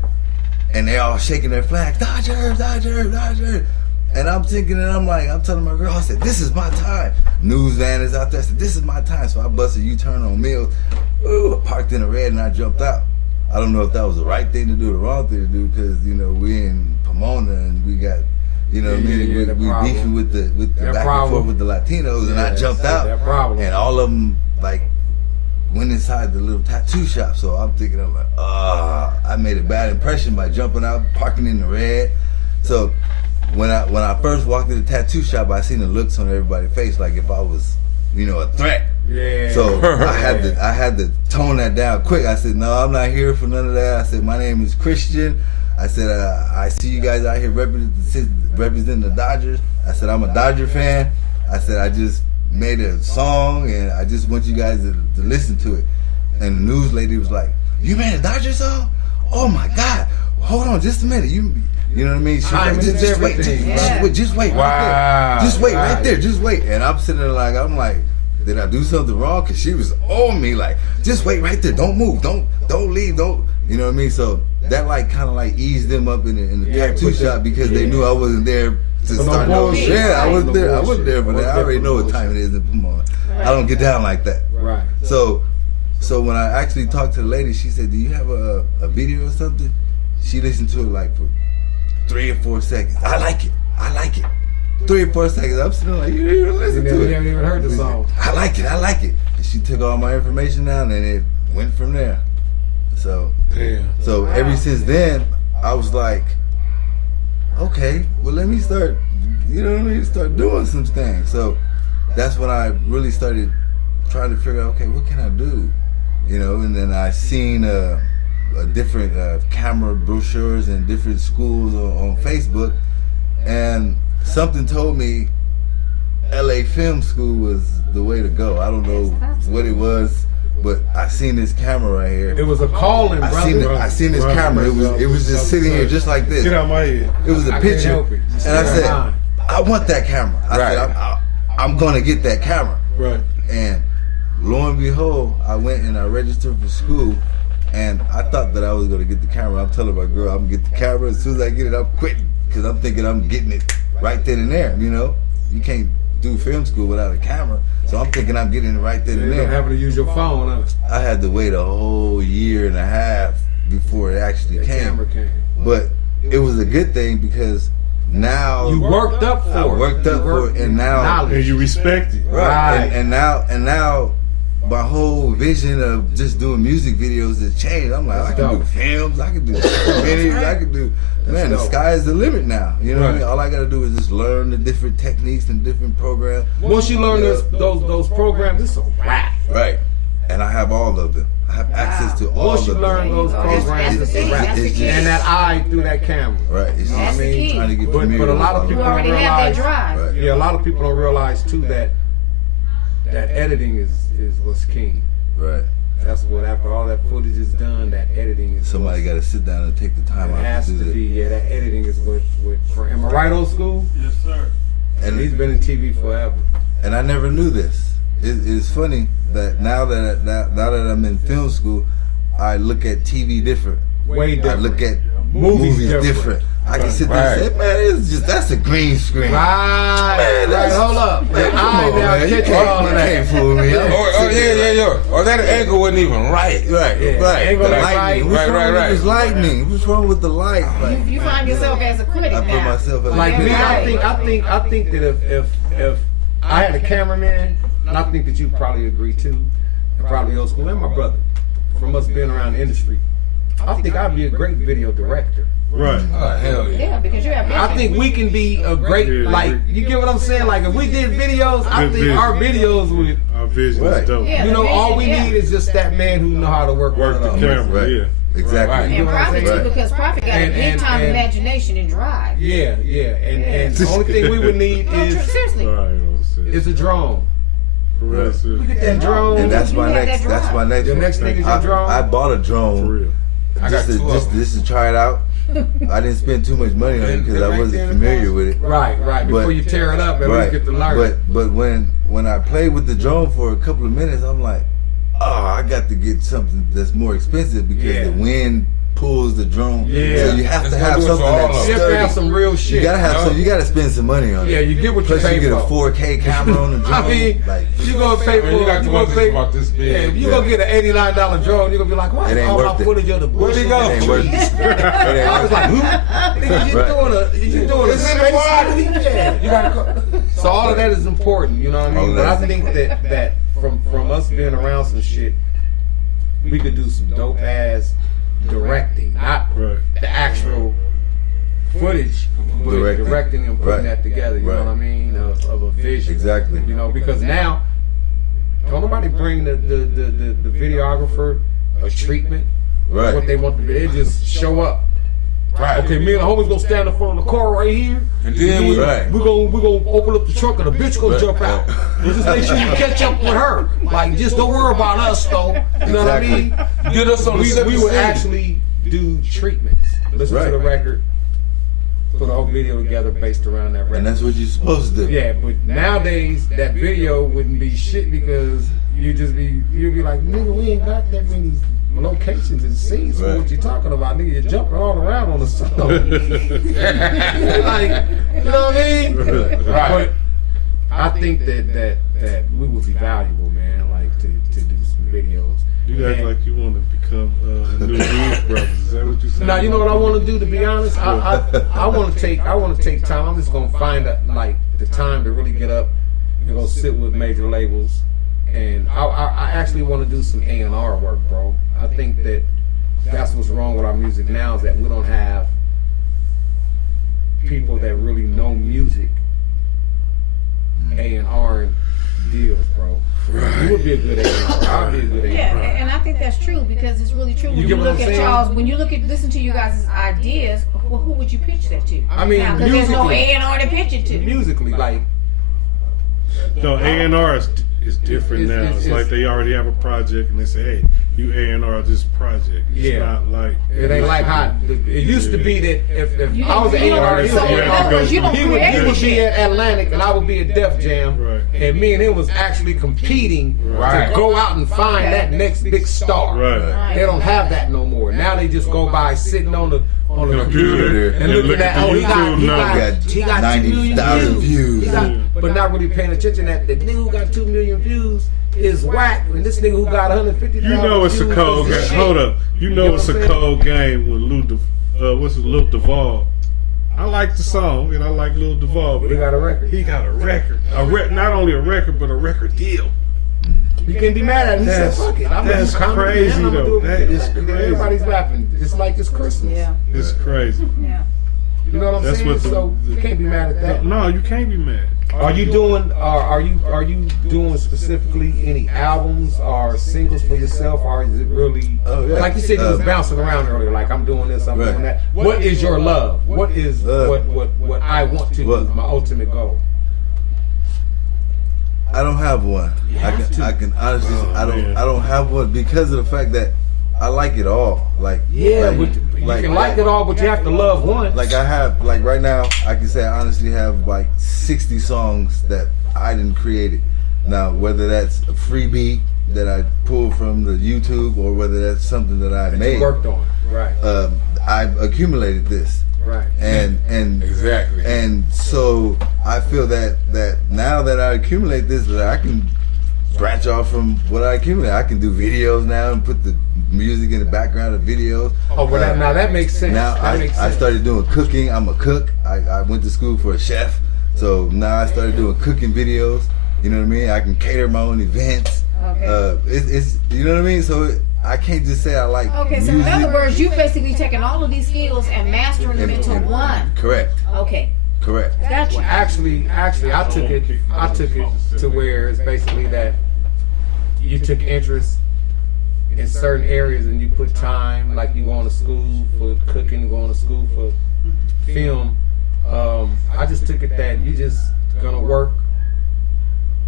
and they all shaking their flag, Dodgers, Dodgers, Dodgers. And I'm thinking, and I'm telling my girl, I said, this is my time. News van is out there. I said, this is my time. So I busted U-turn on Mills. Ooh, I parked in the red and I jumped out. I don't know if that was the right thing to do or the wrong thing to do, because, you know, we in Pomona and we got, you know what I mean? We beefing with the back and forth with the Latinos, and I jumped out. And all of them, like, went inside the little tattoo shop. So I'm thinking, I'm like, I made a bad impression by jumping out, parking in the red. So when I first walked in the tattoo shop, I seen the looks on everybody's face, like if I was, you know, a threat. Yeah. So I had to tone that down quick. I said, no, I'm not here for none of that. I said, my name is Christian. I said, I see you guys out here representing the Dodgers. I said, I'm a Dodger fan. I said, I just made a song and I just want you guys to listen to it. And the news lady was like, you made a Dodger song? Oh my God. Hold on just a minute. You know what I mean? She was like, just wait right there. Just wait right there. Just wait. And I'm sitting there like, I'm like, did I do something wrong? Because she was on me like, just wait right there. Don't move. Don't leave. Don't. You know what I mean? So that like kind of like eased them up in the tattoo shop, because they knew I wasn't there to start no shit. I wasn't there. I wasn't there for that. I already know what time it is in Pomona. I don't get down like that. Right. So when I actually talked to the lady, she said, do you have a video or something? She listened to it like for 3 or 4 seconds. I like it. 3 or 4 seconds. I'm sitting like, you didn't even listen to it. You haven't even heard the song. I like it. And she took all my information down, and it went from there. So ever since then, I was like, okay, well, let me start, you know what I mean, start doing some things. So that's when I really started trying to figure out, okay, what can I do? You know, and then I seen a different camera brochures in different schools on Facebook, and something told me LA Film School was the way to go. I don't know what it was, but I seen this camera right here. It was a calling, brother. I seen this camera. It was just sitting here just like this. Get out my head. It was a picture, and I said, I want that camera. I said, I'm gonna get that camera. Right. And lo and behold, I went and I registered for school, and I thought that I was gonna get the camera. I'm telling my girl, I'm gonna get the camera. As soon as I get it, I'm quitting, because I'm thinking I'm getting it right then and there. You know, you can't do film school without a camera. So I'm thinking I'm getting it right then and You there. don't have to use your phone, huh? I had to wait a whole year and a half before it actually came. But it was a good thing, because now you worked up for it. I worked up for it, and now and you respect it. Right. And now my whole vision of just doing music videos has changed. I'm like, I can do films, I can do videos, I can do, man, the sky is the limit now. You know what I mean? All I gotta do is just learn the different techniques and different programs. Once you learn those programs, it's a wrap. Right. And I have all of them. I have access to all Once of you them. learn those programs, it's a wrap. And that eye through that camera. Right. It's That's the key. trying to get But a lot of people You already don't have realize. that drive. Right. Yeah, a lot of people don't realize too that editing is what's king. Right. That's what, after all that footage is done, that editing is Somebody got to sit down and take the time it out has to do to that. be. Yeah, that editing is what for. Am I right, old school? Yes, sir. And he's been in TV forever. And I never knew this. It's funny that now that I'm in film school, I look at TV different. Way different. I look at movies different. I can sit there and say, man, that's a green screen. Right. Man, Hold up. Man, come on, man. You can't fool me. Or that angle wasn't even right. Right. Angle The ain't lightning. What's right, wrong right. with this lightning? What's wrong with the light? Like, You find yourself as a critic I put now. myself as Like a me, Right. I think that if I had a cameraman, and I think that you probably agree too, and probably old school, and my brother, from us being around the industry, I think I'd be a great video director. Right. Oh, hell yeah. Yeah, because you have vision. I think we can be a great, like, you get what I'm saying? Like, if we did videos, I Good think vision. our videos would, Our vision Right. is dope. Yeah. you know, all we Yeah. need is just that man who know how to work Work the one of camera. those. Right. Yeah. Exactly. Right. And Prophet too, Right. because Prophet got a And- big time and- imagination and drive. Yeah, and the only thing we would need No, is seriously. is a drone. For real, Right. seriously. Get that drone. And that's my You have next. that That's drive. my next. Your one. next thing is your drone? I bought a drone. For real. I got two of them. Just to try it out. I didn't spend too much money on it because I wasn't familiar with it. Right. Before But- you tear it up, and Right. we get to learn. But when I played with the drone for a couple of minutes, I'm like, oh, I got to get something that's more expensive because Yeah. the wind pulls the drone. Yeah. So you have It's to gonna have do it something for all that's of You them. have to have sturdy. some real shit. You gotta have know? so you gotta spend some money on it. Yeah, you get what you Plus pay you get a for. 4K camera on the drone. I mean, like you gonna pay for Man, you got you the gonna ones that's pay. about this big. Yeah, if you Yeah. gonna get an $89 drone, you gonna be like, why It ain't all my worth it. footage of the bush? Where'd he go? it ain't worth it. It ain't I was worth like, it. who? Nigga, you Right. doing a It's in the space water. movie? Yeah, you gotta go. So all of that is important, you know what I All mean? of But I that. think that from us being around some shit, we could do some dope ass directing, not Right. the actual footage, but directing and putting Right. that together. You know Right. what I mean? Of a vision. Exactly. You know, because now don't nobody bring the videographer a treatment. Right. What they want to be, they just show up. Right. Okay, me and the homies gonna stand in front of the car right here. And then we- Right. We're gonna open up the trunk and the bitch gonna Right. jump out. And just make sure you catch up with her. Like, just don't worry about us though. You know what I mean? Get us on the We would 7th actually do treatments. Listen to Right. the record, put a whole video together based around that record. And that's what you're supposed to do. Yeah, but nowadays that video wouldn't be shit because you'd be like, nigga, we ain't got that many locations and scenes for Right. what you talking about, nigga. You're jumping all around on the song. Like, you know what I mean? Right. But I think that we would be valuable, man. Like to do some videos. You act And- like you want to become the new Blues Brothers. Is that what you saying? Now you know what I want to do. To be honest, I want to take time. I'm just gonna find the time to really get up and go sit with major labels, and I actually want to do some A&R work, bro. I think that's what's wrong with our music now is that we don't have people that really know music A&R deals, bro. You would be a good A&R. I'd be a good A&R. Yeah, and I think that's true because it's really true. When You you, get what look I'm at saying? y'all's, when you listen to you guys' ideas, well, who would you pitch that to? I mean, Because there's no musically. A&R to pitch it to. Musically, like. No, A&R is different now. It's like they already have a project and they say, hey, you A&R this project. It's Yeah. not like... It ain't like hot. It used to be that if You I was an don't- A&R, so in other words, you don't he would create be shit. at Atlantic and I would be at Def Jam, Right. and me and him was actually competing Right. to go out and find that next big star. Right. They don't have that no more. Now they just go by sitting on the computer Computer. and And looking look at at the he got YouTube numbers. he got 2 million 90,000 views. He got, but not really paying attention that the nigga who got 2 million views is whack, and this nigga who got 150,000 You know it's a views cold is game. shit. Hold up. You know get it's what a I'm saying? cold game with Lil Duval. I like the song and I like Lil Duval, but He got a record. he got a record. Not only a record, but a record deal. You can't be mad at him. He said, That's- "Fuck it, I'm gonna that's do comedy, crazy, man. I'm gonna though. do it." That is And crazy. Everybody's rapping. It's like it's Christmas. Yeah, It's crazy. yeah. You know what I'm That's saying? what the- So you can't be mad at that. No, you can't be mad. Are you doing? Are you doing specifically any albums or singles for yourself, or is it really? Oh, yeah. Like you said, you was bouncing around earlier. Like I'm doing this, I'm Right. doing that. What is your love? What is what I want to do? My ultimate goal. I don't have one. I can honestly say I don't have one because of the fact that I like it all. Like Yeah, like, but you can like it all, but you have to love one. Like I have like right now I can say I honestly have like 60 songs that I didn't create it. Now whether that's a free beat that I pulled from the YouTube or whether that's something that I that made, you worked on, right? I've accumulated this. Right. And Exactly. and so I feel that now that I accumulate this, that I can branch off from what I accumulate. I can do videos now and put the music in the background of videos. Oh, well, now that makes sense. Now That makes I sense. started doing cooking. I'm a cook. I went to school for a chef, so now I started doing cooking videos. You know what I mean? I can cater my own events. Okay. It's you know what I mean. So I can't just say I like Okay, so music. in other words, you basically taking all of these skills and mastering them into one. Correct. Okay, Correct. got you. Well, actually, I took it to where it's basically that you took interest in certain areas and you put time, like you going to school for cooking, going to school for film. I just took it that you just gonna work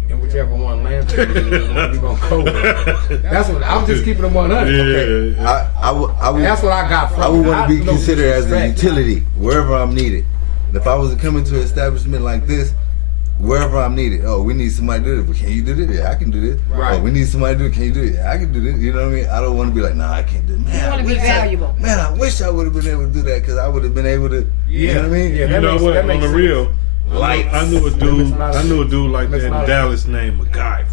And whichever one lands, we're gonna code it. That's what I'm just keeping them 100. Okay. I would. That's what I got from I would it. want to be no considered as a disrespect. utility wherever I'm needed. And if I was to come into an establishment like this, wherever I'm needed, oh, we need somebody to do this. Well, can you do this? Yeah, I can do this. Right. Oh, we need somebody to do it. Can you do it? Yeah, I can do this. You know what I mean? I don't want to be like, nah, I can't do it. Man, You want to be valuable. Man, I wish I would have been able to do that because I would have been able to. You know what I mean? Yeah, You that know makes- what? that On makes the sense. real, I knew a dude. That I knew a dude like that makes in a lot of Dallas named MacGyver.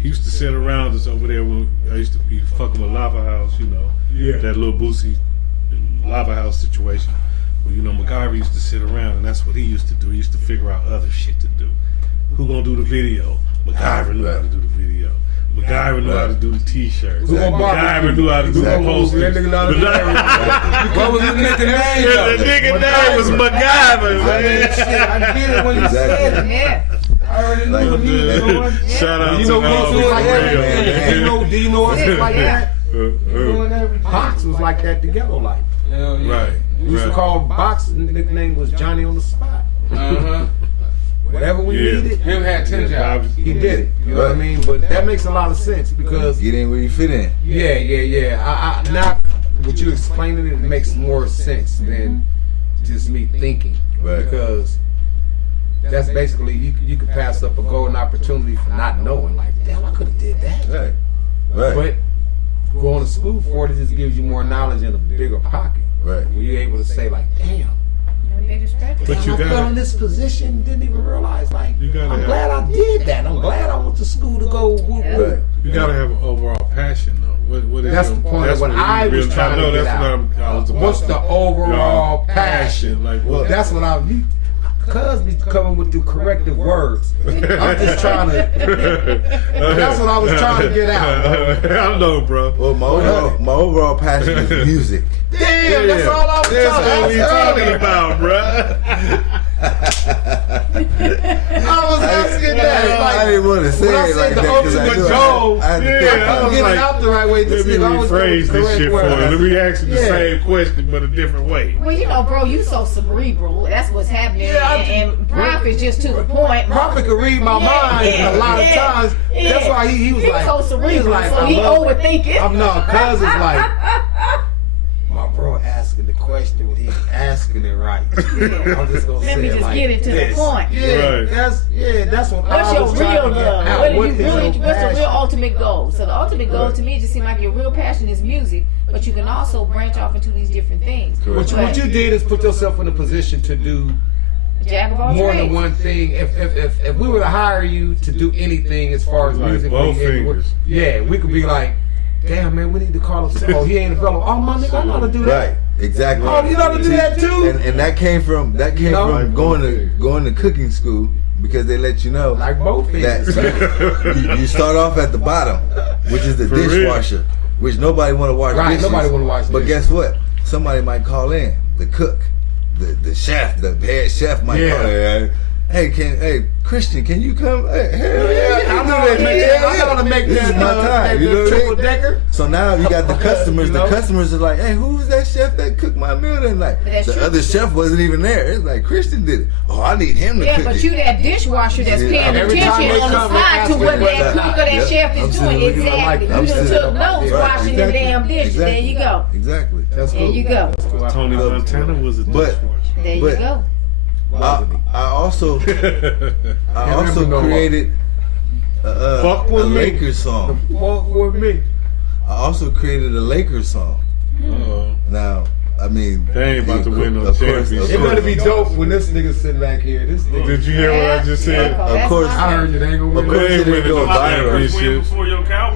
He used to sit around us over there when I used to be fucking with Lava House. You know, Yeah. that little Boosie Lava House situation. Well, you know, MacGyver used to sit around, and that's what he used to do. He used to figure out other shit to do. Who gonna do the video? MacGyver knew how to do the video. MacGyver knew how to do the T-shirts. Who gonna MacGyver knew how to do the Exactly. posters. That nigga know how to do everything. What was his nigga name? Yeah, though? the nigga name was MacGyver, I mean, man. shit, I get it when you Exactly. said it. Yeah. I already knew what he was doing. Shout out You to know all who the was like that? real. Do you know us was like that? Uh, Box was like that together, like. Right. We used to call Box, nickname was Johnny on the spot. Uh-huh. Whatever we Yeah. needed, Him had 10 jobs. he did it. You know what I mean? But that makes a lot of sense because Get in where you fit in. yeah. I now what you explaining it makes more sense than just me thinking. Right. Because that's basically you could pass up a golden opportunity for not knowing. Like, damn, I could have did that. Right. Right. But going to school for it just gives you more knowledge in a bigger pocket. Right. Where you're able to say like, damn. But you I fell got in this position, didn't even realize. Like, You gotta I'm have- glad I did that. I'm glad I went to school to go. Right. you gotta have an overall passion though. What is That's your, the point that's of what you I was really- trying I know to get that's out. what I was about. What's the overall passion? Like Well, what? that's what Cuz be coming with the corrective words. I'm just trying to. That's what I was trying to get out. I know, bro. Well, my overall passion is music. Damn, that's all I was That's what we trying to talking about, bro. I was asking that. I Like, didn't want to say when I it like said the that because I ultimate knew goal, I had to yeah, think I about was it. get like, it out the right way. To Let see me if I was rephrase doing the this shit for you. correct Let word. me ask you the Yeah. same question, but a different way. Well, you know, bro, you so cerebral. That's what's happening. Yeah, I and Prof is just to the point. Prophet could read my mind a lot of times. That's why he was He's like, so he was cerebral, like, so I he love it. overthinking. I'm not, cuz it's like, my bro asking the question when he's asking it right. I'm just gonna Let say me it just like get it to the this. point. Yeah, Right. that's what What's I your was trying real to get love? out. What do What you is really? your What's the passion? real ultimate goal? So the ultimate goal to me just seems like your real passion is music, but you can also branch off into these different things. What you did is put yourself in a position to do Jack of all more trades. than one thing. If we were to hire you to do anything as far as Like music, both we fingers. yeah, we could be like, damn man, we need to call him. Oh, he ain't available. Oh my nigga, I know how to do that. Right, exactly. Oh, you know how to do that too? And that came from know? going to cooking school because they let you know Like both that fingers. you start off at the bottom, which is the For real. dishwasher, which nobody want to wash Right, dishes. nobody wanna wash But dishes. guess what? Somebody might call in, the cook, the chef, the head chef might Yeah. call in. Hey, Christian, can you come? Hey, hell yeah, I know that. I know how to make This that. is my time. That You know what I triple mean? decker. So now you got the customers. You The know? customers are like, "Hey, who's that chef that cooked my meal that night?" But that's The true. other chef wasn't even there. It's like Christian did it. Oh, I need him to Yeah, cook but it. you that dishwasher that's Yeah. paying Every time attention they on the come, they slide ask to me what what that that- cook or that Yep. chef I'm is sitting doing. looking Exactly. like- You I'm done sitting- took notes Right, washing them exactly. damn dishes. Exactly. There you go. Exactly. That's There cool. you go. That's cool. Tony Montana was a But- dishwasher. There you But- go. I also created Fuck a with me. Lakers song. Walk with me. I also created a Lakers song. Uh-oh. Now, I mean, They ain't about to win no of course, championship. It better be dope when this nigga sitting back here. This nigga. Did you hear what I just said? Yeah. Of course, I heard you. They ain't gonna Of win. course, They it ain't didn't winning go no viral. championships.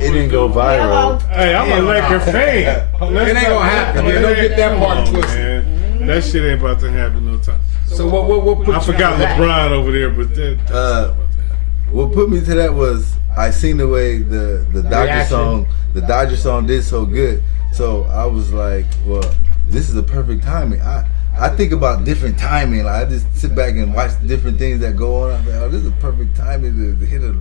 It didn't go viral. Hey, I'm a Laker fan. It ain't gonna happen. Man. Don't get that part Come on, twisted. man. That shit ain't about to happen no time. So what put I you forgot on that? LeBron over there, but that's not about to happen. What put me to that was I seen the way the Reaction. Dodger song did so good. So I was like, well, this is the perfect timing. I think about different timing. Like, I just sit back and watch different things that go on. I'm like, oh, this is a perfect timing to hit it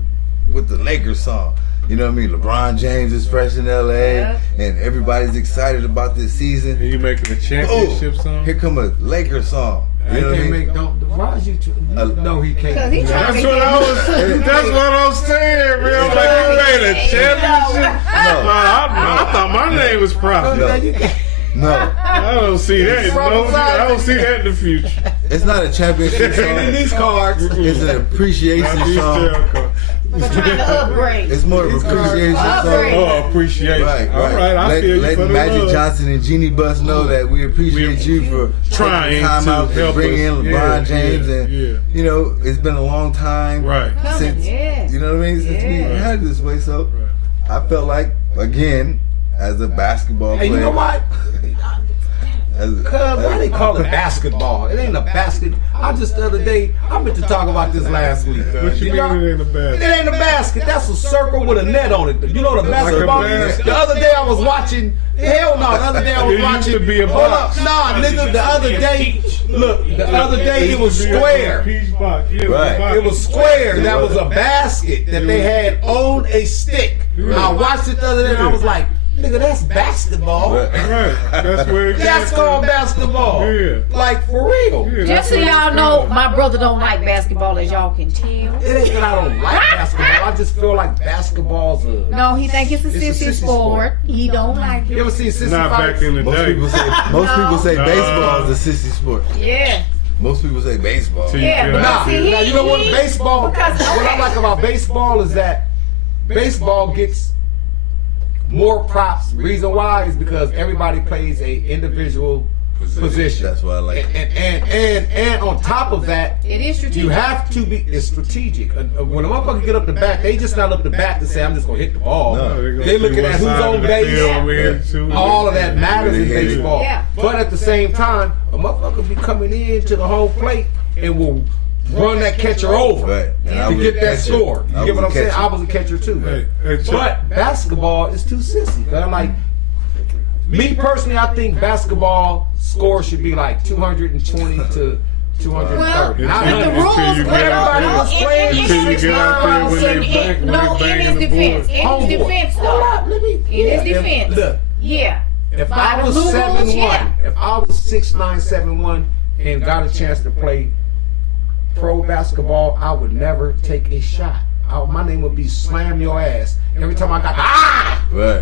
with the Lakers song. You know what I mean? LeBron James is fresh in LA, Yeah. and everybody's excited about this season. And you making a championship Oh, song? here come a Lakers song. You know what I can't mean? make don't. Why is you? No, he can't. Cause he trying That's to what get I was. That's what I'm saying, real. Like you made a championship. I thought my name was Prophet. No, you can't. No, I don't see that. No, I don't see that in the future. it's not a championship And in these song. cards, It's an appreciation song. But trying to upgrade. It's more of an appreciation Upgrade. song. Oh, appreciation. Right, All right. right, I feel you Let for the Magic love. Johnson and Jeannie Buss know that we appreciate you for Trying taking time to out to help bring us. in LeBron Yeah, James, yeah, and yeah. you know it's been a long time Right. since Yeah. you know what I mean since we Yeah. had it this way. So I felt like again as a basketball hey, player, you know what? as a- Cuz, why they call it basketball? It ain't a basket. I just the other day, I meant to talk about this last week. What you mean it ain't a It bad? ain't a basket. That's a circle with a net on it. You know the basketball. basket. The other day I was watching. Hell no. The other day I was It used watching. to be a Hold box. up, nah, nigga. The other day, look. The other day it was square. Peach box. Yeah, Right. box. It was square. That was a basket that they had on a stick. I watched it the other day and I was like, nigga, that's basketball. Right. That's where it That's came called from. basketball. Yeah. Like for real. Yeah, Just that's so where y'all it know, came from. my brother don't like basketball, as y'all can tell. It ain't that I don't like basketball. I just feel like basketball's a. No, he think it's a It's a sissy sissy sport. He don't like You it. ever seen Sissy Not fights? back in the most day. people say No. baseball is a sissy sport. Yeah. Most people say baseball. See, Yeah, yeah. but Nah, see, now you know what he- baseball. because- What I like about baseball is that baseball gets more props. Reason why is because everybody plays a individual position. That's why I like it. And on top of that, It is strategic. you have to be. It's strategic. When a motherfucker get up the bat, they just not up the bat to say I'm just gonna hit the ball. No, They looking at who's on base. All of that matters in Yeah. baseball. Yeah. But at the same time, a motherfucker be coming in to the home plate and will run that catcher over Right. And I to was get a that catcher. score. You I get what I'm was a saying? catcher. I was a catcher too. Hey, Chuck. But basketball is too sissy. I'm like, me personally, I think basketball score should be like 220 to 230. Well, Not with the Until rules, you but get out no, there. Until you get out there when they bang- when no, they in his banging the defense, board. in his Homeboy. defense, Hold though, up, let me. in his defense, Look, yeah. if By I the was blue rules, 7'1", yeah. if I was 6'9", 7'1", and got a chance to play pro basketball, I would never take a shot. My name would be Slam Your Ass. Every time I got Right.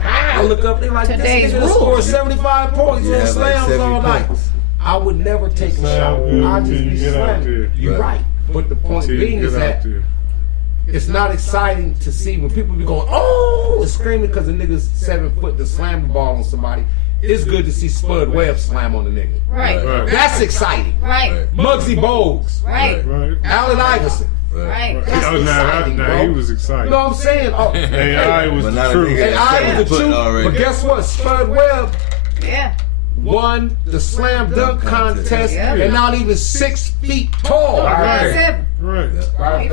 I look up, they like, Today's this nigga rules. scored 75 points You on have like slams 70 all night. points. I would never take a shot. Slam, I just you be get out slamming. there. You're Right. right. But the point Until being you is get that out there. it's not exciting to see when people be going, oh, and screaming because the nigga's 7 foot to slam the ball on somebody. It's good to see Spud Webb slam on the nigga. Right, Right. That's exciting. right, Muggsy Bogues, right, Right. Allen Iverson. right. That's Oh, exciting, nah, bro. he was excited. You know what I'm saying? Oh, AI was But the not a truth. nigga and that's I 7 was the foot truth. already. But guess what? Spud Webb Yeah. won the slam dunk contest Yeah. and not even 6 feet tall. Right. 5'7", Right.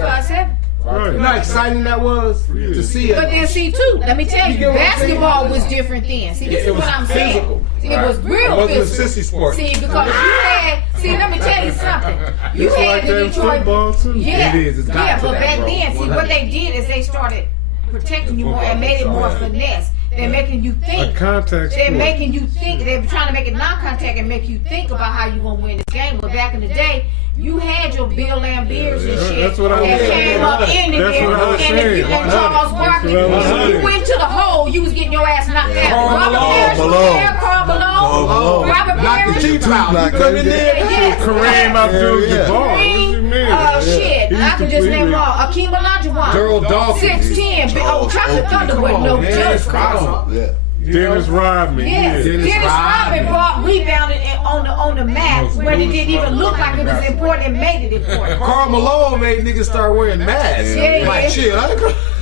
5'7". You know how Right. exciting that was to see But it. then see too, let me tell You you, get what I'm saying? basketball was different then. See, this It is was what I'm physical. saying. See, it was real It wasn't a physical. sissy sport. See, because you had, let me tell you something. You It's had like the that Detroit. football too. Yeah, It is. It's got yeah, to but that, back bro. then, see, what they did is they started protecting you more and made it more finesse. They're making you A think. contact They're sport. making you think. They're trying to make it non-contact and make you think about how you gonna win this game. But back in the day, you had your Bill Lambiers and Yeah, shit that's what I was that saying. came up in there, That's what I was and if you saying. and Charles Barkley, That's what I was when you saying. went to the hole, you was getting your ass knocked out. Karl Robert Malone. Parrish was Malone. there, Karl Malone, Malone. Robert Knock the Parrish. teeth out. Knock You come that in there. Yes. Kareem Abdul-Jabbar. Yeah. What you mean? Shit, He I used can to just play name with- all. Akeem Olajuwon. Gerald Dawkins. 6'10". Oh, Chocolate Thunder with no man. joke. Come on. Yeah. Dennis Rodman. Yes, Yeah. Dennis Dennis Rodman. Rodman brought rebounded it on the map when it didn't even look like it was important and made it important. Karl Malone made niggas start wearing masks. Yeah, Like yeah. shit.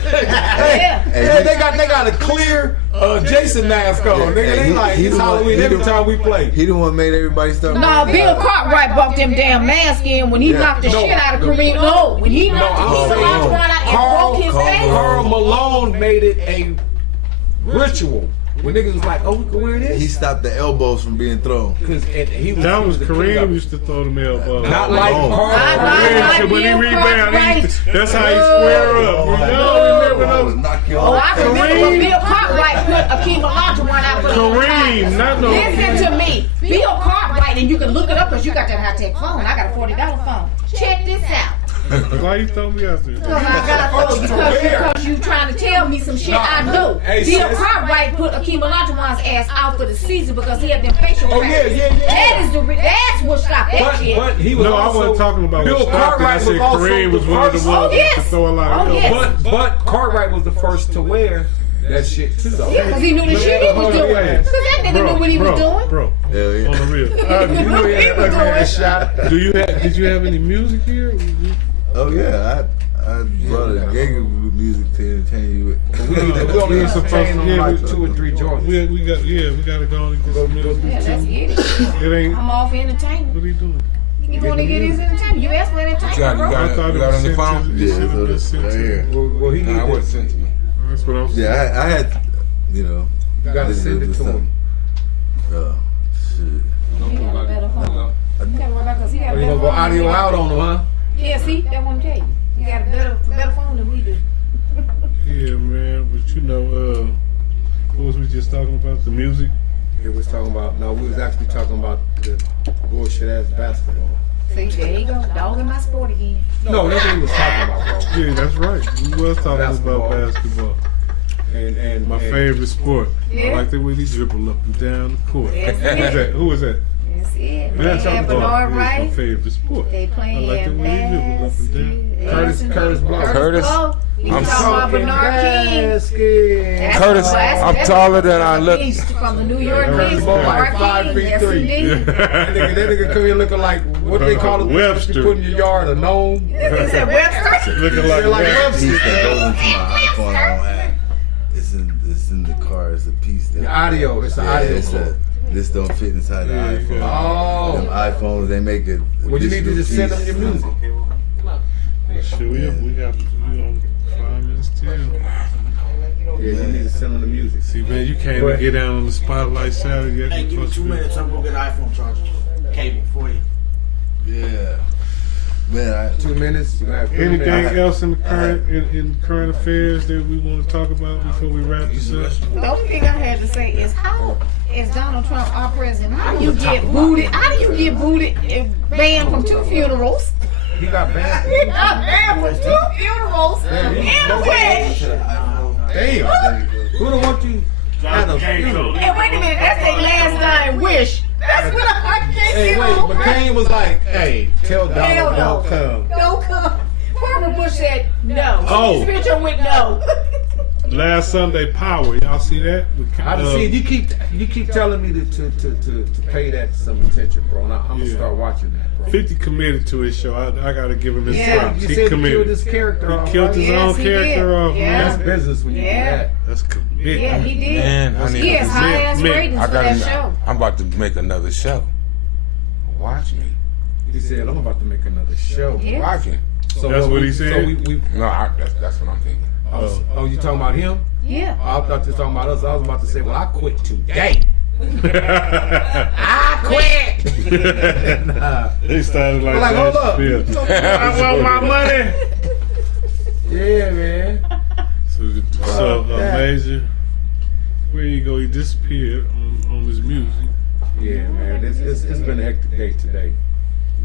Yeah. Hey, they got a clear Jason mask on. Nigga, they like it's Halloween every time we play. He the one made everybody start. No, Bill Cartwright brought them damn masks in when he knocked the No. shit out of Kareem. No, when he knocked I'm Kareem saying Olajuwon out and broke his face. Karl Malone made it a ritual. When niggas was like, oh, we can wear He this? stopped the elbows from being thrown. Because he was. That was the king of Kareem it. used to throw them elbows. Not like Malone. Karl Not Malone. like When he Bill rebound, Cartwright. that's how he square up. You know, remember I was those? knock you Oh, off. I remember when Bill Cartwright put Akeem Olajuwon out for the Kareem, not no. Listen to me. Bill Cartwright and you can look it up because you got that high tech phone. I got a $40 phone. Check this out. Why you told me I said? Because I got to because you trying to tell me some shit I know. Hey, Bill sis. Cartwright put Akeem Olajuwon's ass out for the season because he had them facial Oh, yeah, fractures. yeah, yeah. That's what stopped that shit. But he was No, I also, wasn't talking about Bill what stopped it. I Cartwright said was also Kareem was the one of first. the ones Oh, yes. to throw a lot of Oh, elbows. yes. But Cartwright was the first to wear that shit too, though. Yeah, because he knew the shit he was doing. Because that nigga knew what he was doing. Bro, Hell yeah. on the real. You know he had that man shot. Did you have any music here? Oh yeah, I brought a gig with music to entertain you with. We only Yeah, entertain on yeah, like we- 2 or 3 joints. We gotta go and get some music. Yeah, let's get it. It ain't. I'm all for entertainment. What are you doing? You want to get his entertainment. You asked for entertainment, got- bro. you got- I thought you it got was on your sent phone? to Yeah, it should have been it's sent right to here. Well, he Nah, I needed wasn't sent to me. That's what I'm saying. Yeah, I had, you know. You gotta this send it was to him. something. Shit. He got a better phone. You got to worry about because he got a You better gonna go phone. audio out on him, huh? Yeah, see, that's what I'm telling you. You got a better phone than we do. Yeah, man. But you know, what was we just talking about? The music. He was talking about, no, we was actually talking about the bullshit ass basketball. See, there you go. Dog in my sport again. No, that's what he was talking about, bro. Yeah, that's right. We was talking Basketball. about basketball. And My favorite sport. Yeah. I like the way he dribble up and down the court. That's Who was it. that? Who was that? That's it. They Basketball have Bernard is my Wright. favorite sport. They I playing like the way he dribble up and down. Curtis Blow. Curtis, You I'm talking about talking Bernard King. basket. That's Curtis, that's I'm taller than I look. Beast from the New York Curtis Knicks. Blow like Bernard 5'3". King. Yes, indeed. That nigga come here looking like, what they call it? Webster. You put in your yard, a gnome. He said Webster. Looking They're like like Webster. Piece that goes into my iPhone. I don't have. It's in the car. It's a piece that. The audio, it's the Yeah, audio it's cord. this don't fit inside the Yeah, you iPhone. got Them Oh. iPhones, they make it. Well, you need to just send them your music. Shit, we got 5 minutes till. Yeah, you need to send them the music. See, man, you can't even get down on the spotlight Saturday. Hey, give me 2 minutes. I'm gonna get an iPhone charger cable for you. Yeah. Man, 2 minutes. You have Anything else in the in current affairs that we want to talk about before we wrap this up? The only thing I had to say is how is Donald Trump our president? How do you get booted? How do you get booted and banned from 2 funerals? He got banned. He got banned from 2 funerals and a wedding. Damn. Who don't want you at a funeral? And wait a minute, that's their last dying wish. That's what I can't Hey, get wait, over. but Kane was like, hey, tell Hell Donald no. don't come. Don't come. Barbara Bush said no. Oh. His picture went no. Last Sunday Power, y'all see that? I just see you keep telling me to pay that some attention, bro. And I'm gonna Yeah. start watching that, bro. 50 committed to his show. I gotta give him his Yeah, props. You He said he committed. killed his character off. He killed right? his Yes, own he character did. off, Yeah. That's man. business when you Yeah. do that. That's commitment. Yeah, he did. Man, I need He has to- high ass Man, ratings I for that got. show. I'm about to make another show. Watch me. He said, I'm about to make another show. Yeah. Watch me. So That's what he So said? we No, that's what I'm thinking. oh, you talking about him? Yeah. Oh, I thought you were talking about us. I was about to say, well, I quit today. I quit. Nah. They started like, I'm like, hold up. Dave Chappelle. I want my money. Yeah, man. So yeah. Major, where you go? He disappeared on his music. Yeah, man. It's been a hectic day today.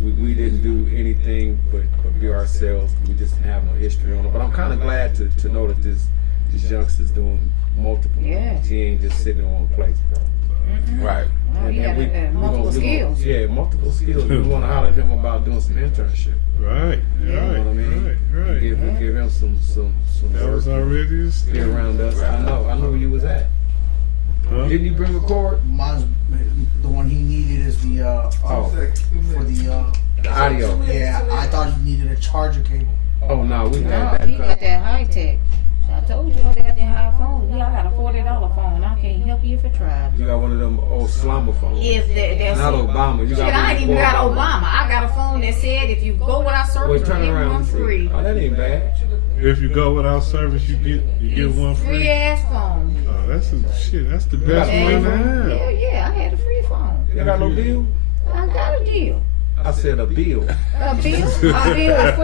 We didn't do anything but be ourselves. We just didn't have no history on it. But I'm kind of glad to know that this youngster's doing multiple Yeah. things. He ain't just sitting in one place, bro. Right. Oh, he got multiple skills. Yeah, multiple skills. We want to holler at him about doing some internship. Right, You know what I mean? right. Give him some That work. was already a Be around us. I know where you was at. Huh? Didn't you bring a cord? Mine's the one he needed is the Oh, for the the audio. yeah. I thought he needed a charger cable. Oh no, we No, had he that. got that high tech. I told you they got that high phone. Yeah, I got a $40 phone. I can't help you if I tried. You got one of them old slumber phones. If there's Not Obama. You shit, got I ain't even one got of them. Obama. I got a phone that said if you go without service, Wait, you turn get around. one and see. free. Oh, that ain't bad. If you go without service, you get one Free free. ass phone. Oh, that's the best Yeah. one to Yeah, have. yeah, I had a free phone. You got no deal? I got a deal. I said a bill. A bill is $40.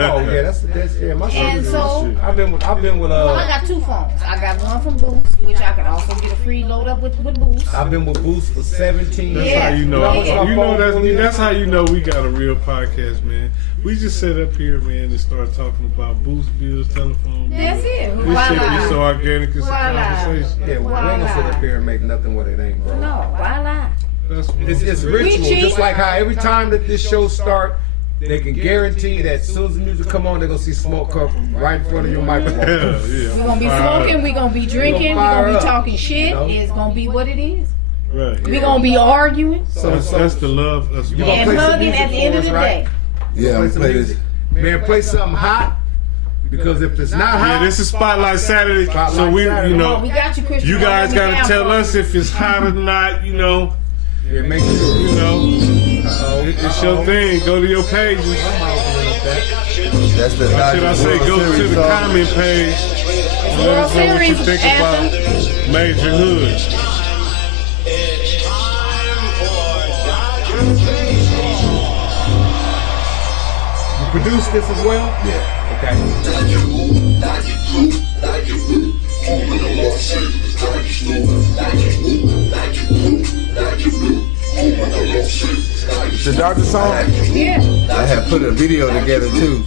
Oh yeah, that's yeah. My And service- so- I've been with Well, I got 2 phones. I got one from Boost, which I can also get a free load up with Boost. I've been with Boost for 17 That's years. how you know. Yeah. You know that's how you know we got a real podcast, man. We just sit up here, man, and start talking about boost bills, telephone bills. That's it. This shit be so organic. It's a Voila. conversation. Yeah, well, we ain't gonna sit up here and make nothing what it ain't, bro. No, why lie? That's what It's ritual, cheat. just like how every time that this show start, they can guarantee that as soon as the music come on, they're gonna see smoke come from right in front of your microphone. Hell, yeah. We're gonna be smoking, we're gonna be drinking, we're fire gonna be up. talking shit. You know? It's gonna be what it is. Right. We're gonna be arguing That's the love. That's You gonna and play some hugging music at the end for of the us, right? day. Yeah, I'm Play gonna some play music. this. Man, play something hot. Because if it's not hot, Yeah, this is Spotlight Saturday, Spotlight so we, Saturday. you Come on, know, we got you, Christian. you guys Hold me gotta down, tell bro. us if it's hot or not. You know, yeah, make sure. you know, Uh-oh. it's your thing. Go to your pages. I'm not opening up that. That's the Or should I say, go World to Series the song. comment page and let World us know what you Series think anthem. about Major Hood. You produced this as well? Yeah. Okay. The Dr. song. Yeah. I had put a video together too.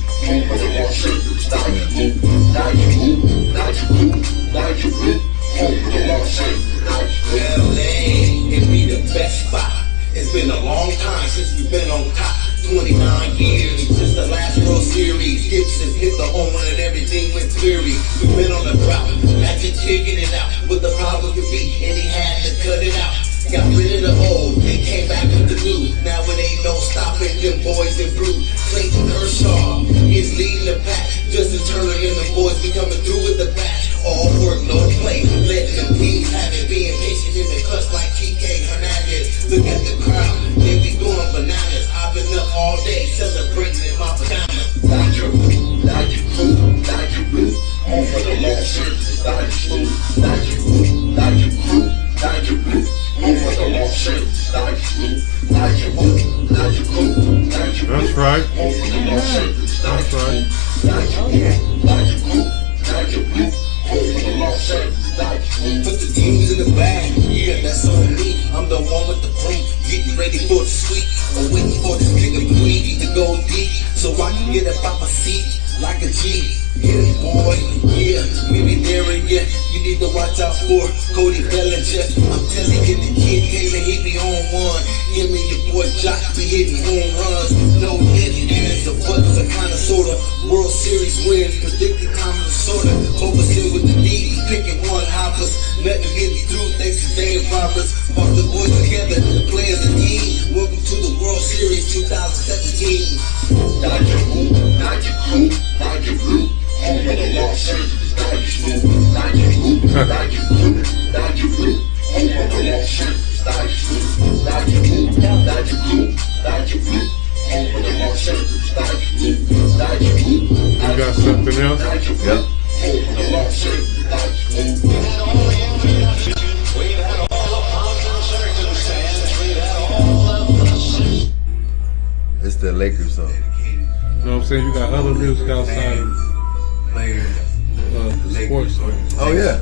It be the best spot. It's been a long time since we've been on top. 29 years since the last World Series. Gibson hit the home run and everything went cleary. We've been on the drought, Magic taking it out. What the problem could be, and he had to cut it out. Got rid of the old, and came back with the new. Now it ain't no stopping them boys in blue. Clayton Kershaw is leading the pack. Justin Turner and the boys be coming through with the bat. All work, no play. Letting the teams have it. Being patient in the clutch like TK Hernandez. Look at the crowd, they be going bananas. I've been up all day celebrating in my pajamas. That's right. That's right. Put the teams in the bag, yeah, that's on me. I'm the one with the broom, getting ready for the sweep. I'm waiting for this nigga bleed to go deep, so I can get up off my seat like a G. Yeah, boy, yeah, maybe there and yeah. You need to watch out for Cody Bellinger. I'm telling you, the kid Taylor, he be on one. Him and your boy Jock be hitting home runs. No ifs, ands, or buts, a kind of sorta. World Series win, predicted common sorta. Overseeing with the D, picking one hoppers. Nothing getting through thanks to Dave Roberts. Fuck the boys together, the players and team. Welcome to the World Series 2017. Dodger who, Dodger crew, Dodger blue. Over the Los Angeles, Dodger blue, Dodger who, Dodger blue, Dodger blue. Over the Los Angeles, Dodger blue, Dodger who, Dodger blue, Dodger blue. Over the Los Angeles, Dodger blue, Dodger who. You got something else? Yep. Over the Los Angeles, Dodger blue. It's the Lakers song. You know what I'm saying? You got other music outside of the sports. Oh yeah.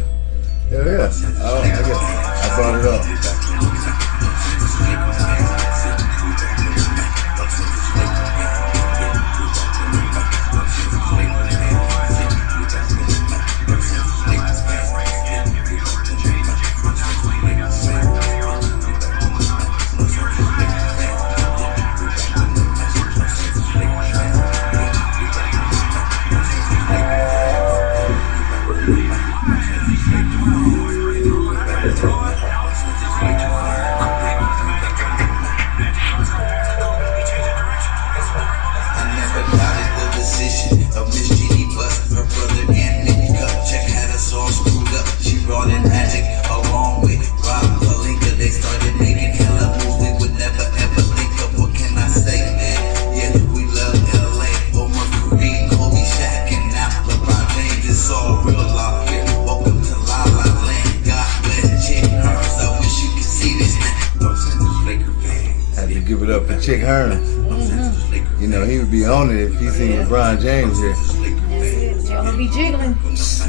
Yeah. Oh, I brought it up. Welcome to La La Land. God bless Jim Hearn. give it up for Chick Hearns. You know, he would be on it if he seen LeBron James here. Y'all will be jiggling.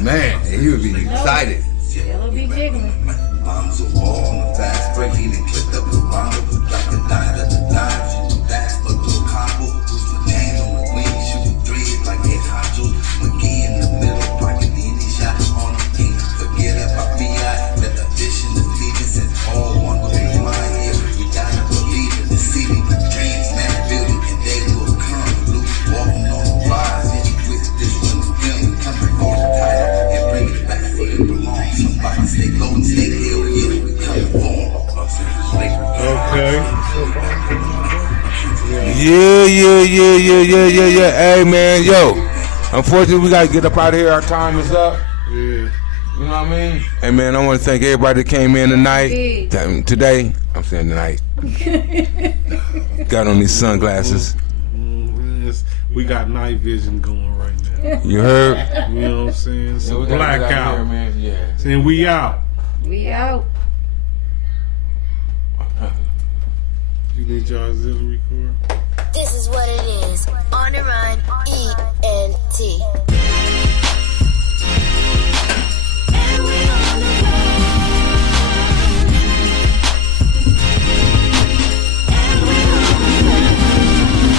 Man, he would be excited. Y'all will be jiggling. Bombs of war on the fast break, he done clipped up the bomb. Like the dime at the dime, shooting fast, but little combo. Who's my game on the wing, shooting threes like head honcho. McGee in the middle, blocking any shot on the team. Forget about B.I., let the dish in the feedings and all one with me. My ear, we gotta believe in the city. Dreams, man, building, and they will come. Luke walking on the rise, and with this one, feeling coming for the title and bring it back where it belongs. Somebody stay low and stay hill, yeah, we coming for. Okay. Yeah. Hey, man, yo. Unfortunately, we got to get up out of here. Our time is up. Yeah. You know what I mean? Hey, man, I want to thank everybody that came in tonight. Today, I'm saying tonight. Got on these sunglasses. We got night vision going right now. You heard? You know what I'm saying? It's Yeah, a we gotta get out blackout. here, man. Yeah. Saying we out. We out. You need your auxiliary cord? This is what it is. On the run, ENT.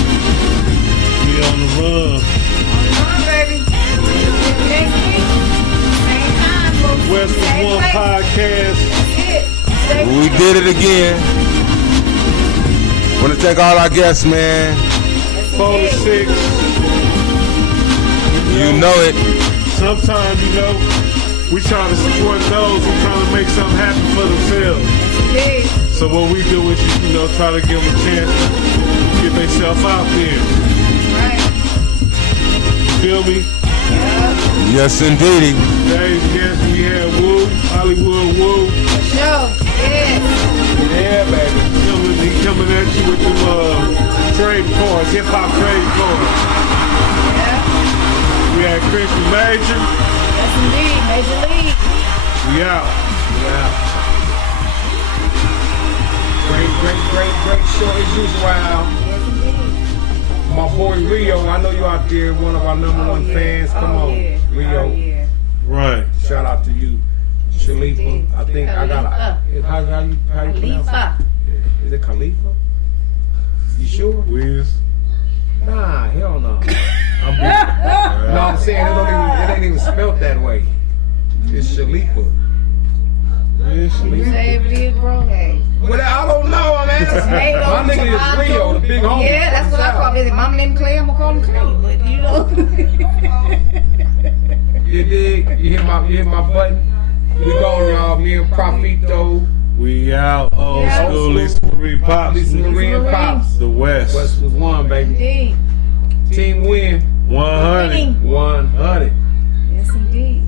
We on the run. Come on, baby. Next week. Same time, folks. West of Same One place. podcast. That's it. We did it again. Want to thank all our guests, man. 4 to 6. You know it. Sometimes, you know, we try to support those who trying to make something happen for themselves. Big. So what we do is, you know, try to give them a chance to get themselves out there. Right. Feel me? Yes, indeedy. Today's guest, we had Woo, Hollywood Woo. Show. Yes. Yeah, baby. He coming at you with them trade cards, hip hop trade cards. Yeah. We had Christian Major. Yes, indeed. Major League. We out. Great show as usual. My boy Rio, I know you out there, one of our number one fans. Come on, Yeah. Rio. Oh, yeah. Right. Shout out to you, Shalifa. I think I got a. How you pronounce it? Khalifa. Is it Khalifa? You sure? Wiz. Nah, hell no. I'm No, I'm saying it ain't even spelled that way. It's Shalifa. You say if it is, bro, hey. Well, I don't know, man. Made My on nigga is Rio, the big homie. Yeah, that's what I call it. If mama named Clay, I'm gonna call him Clay. But you know. You dig? You hit my button. We going, y'all. Me and Profito. We out. Old Yeah. school Lisa Marie Pops. Lisa Marie and Pops. The West. West was one, baby. Indeed. Team win. 100. 100. Yes, indeed.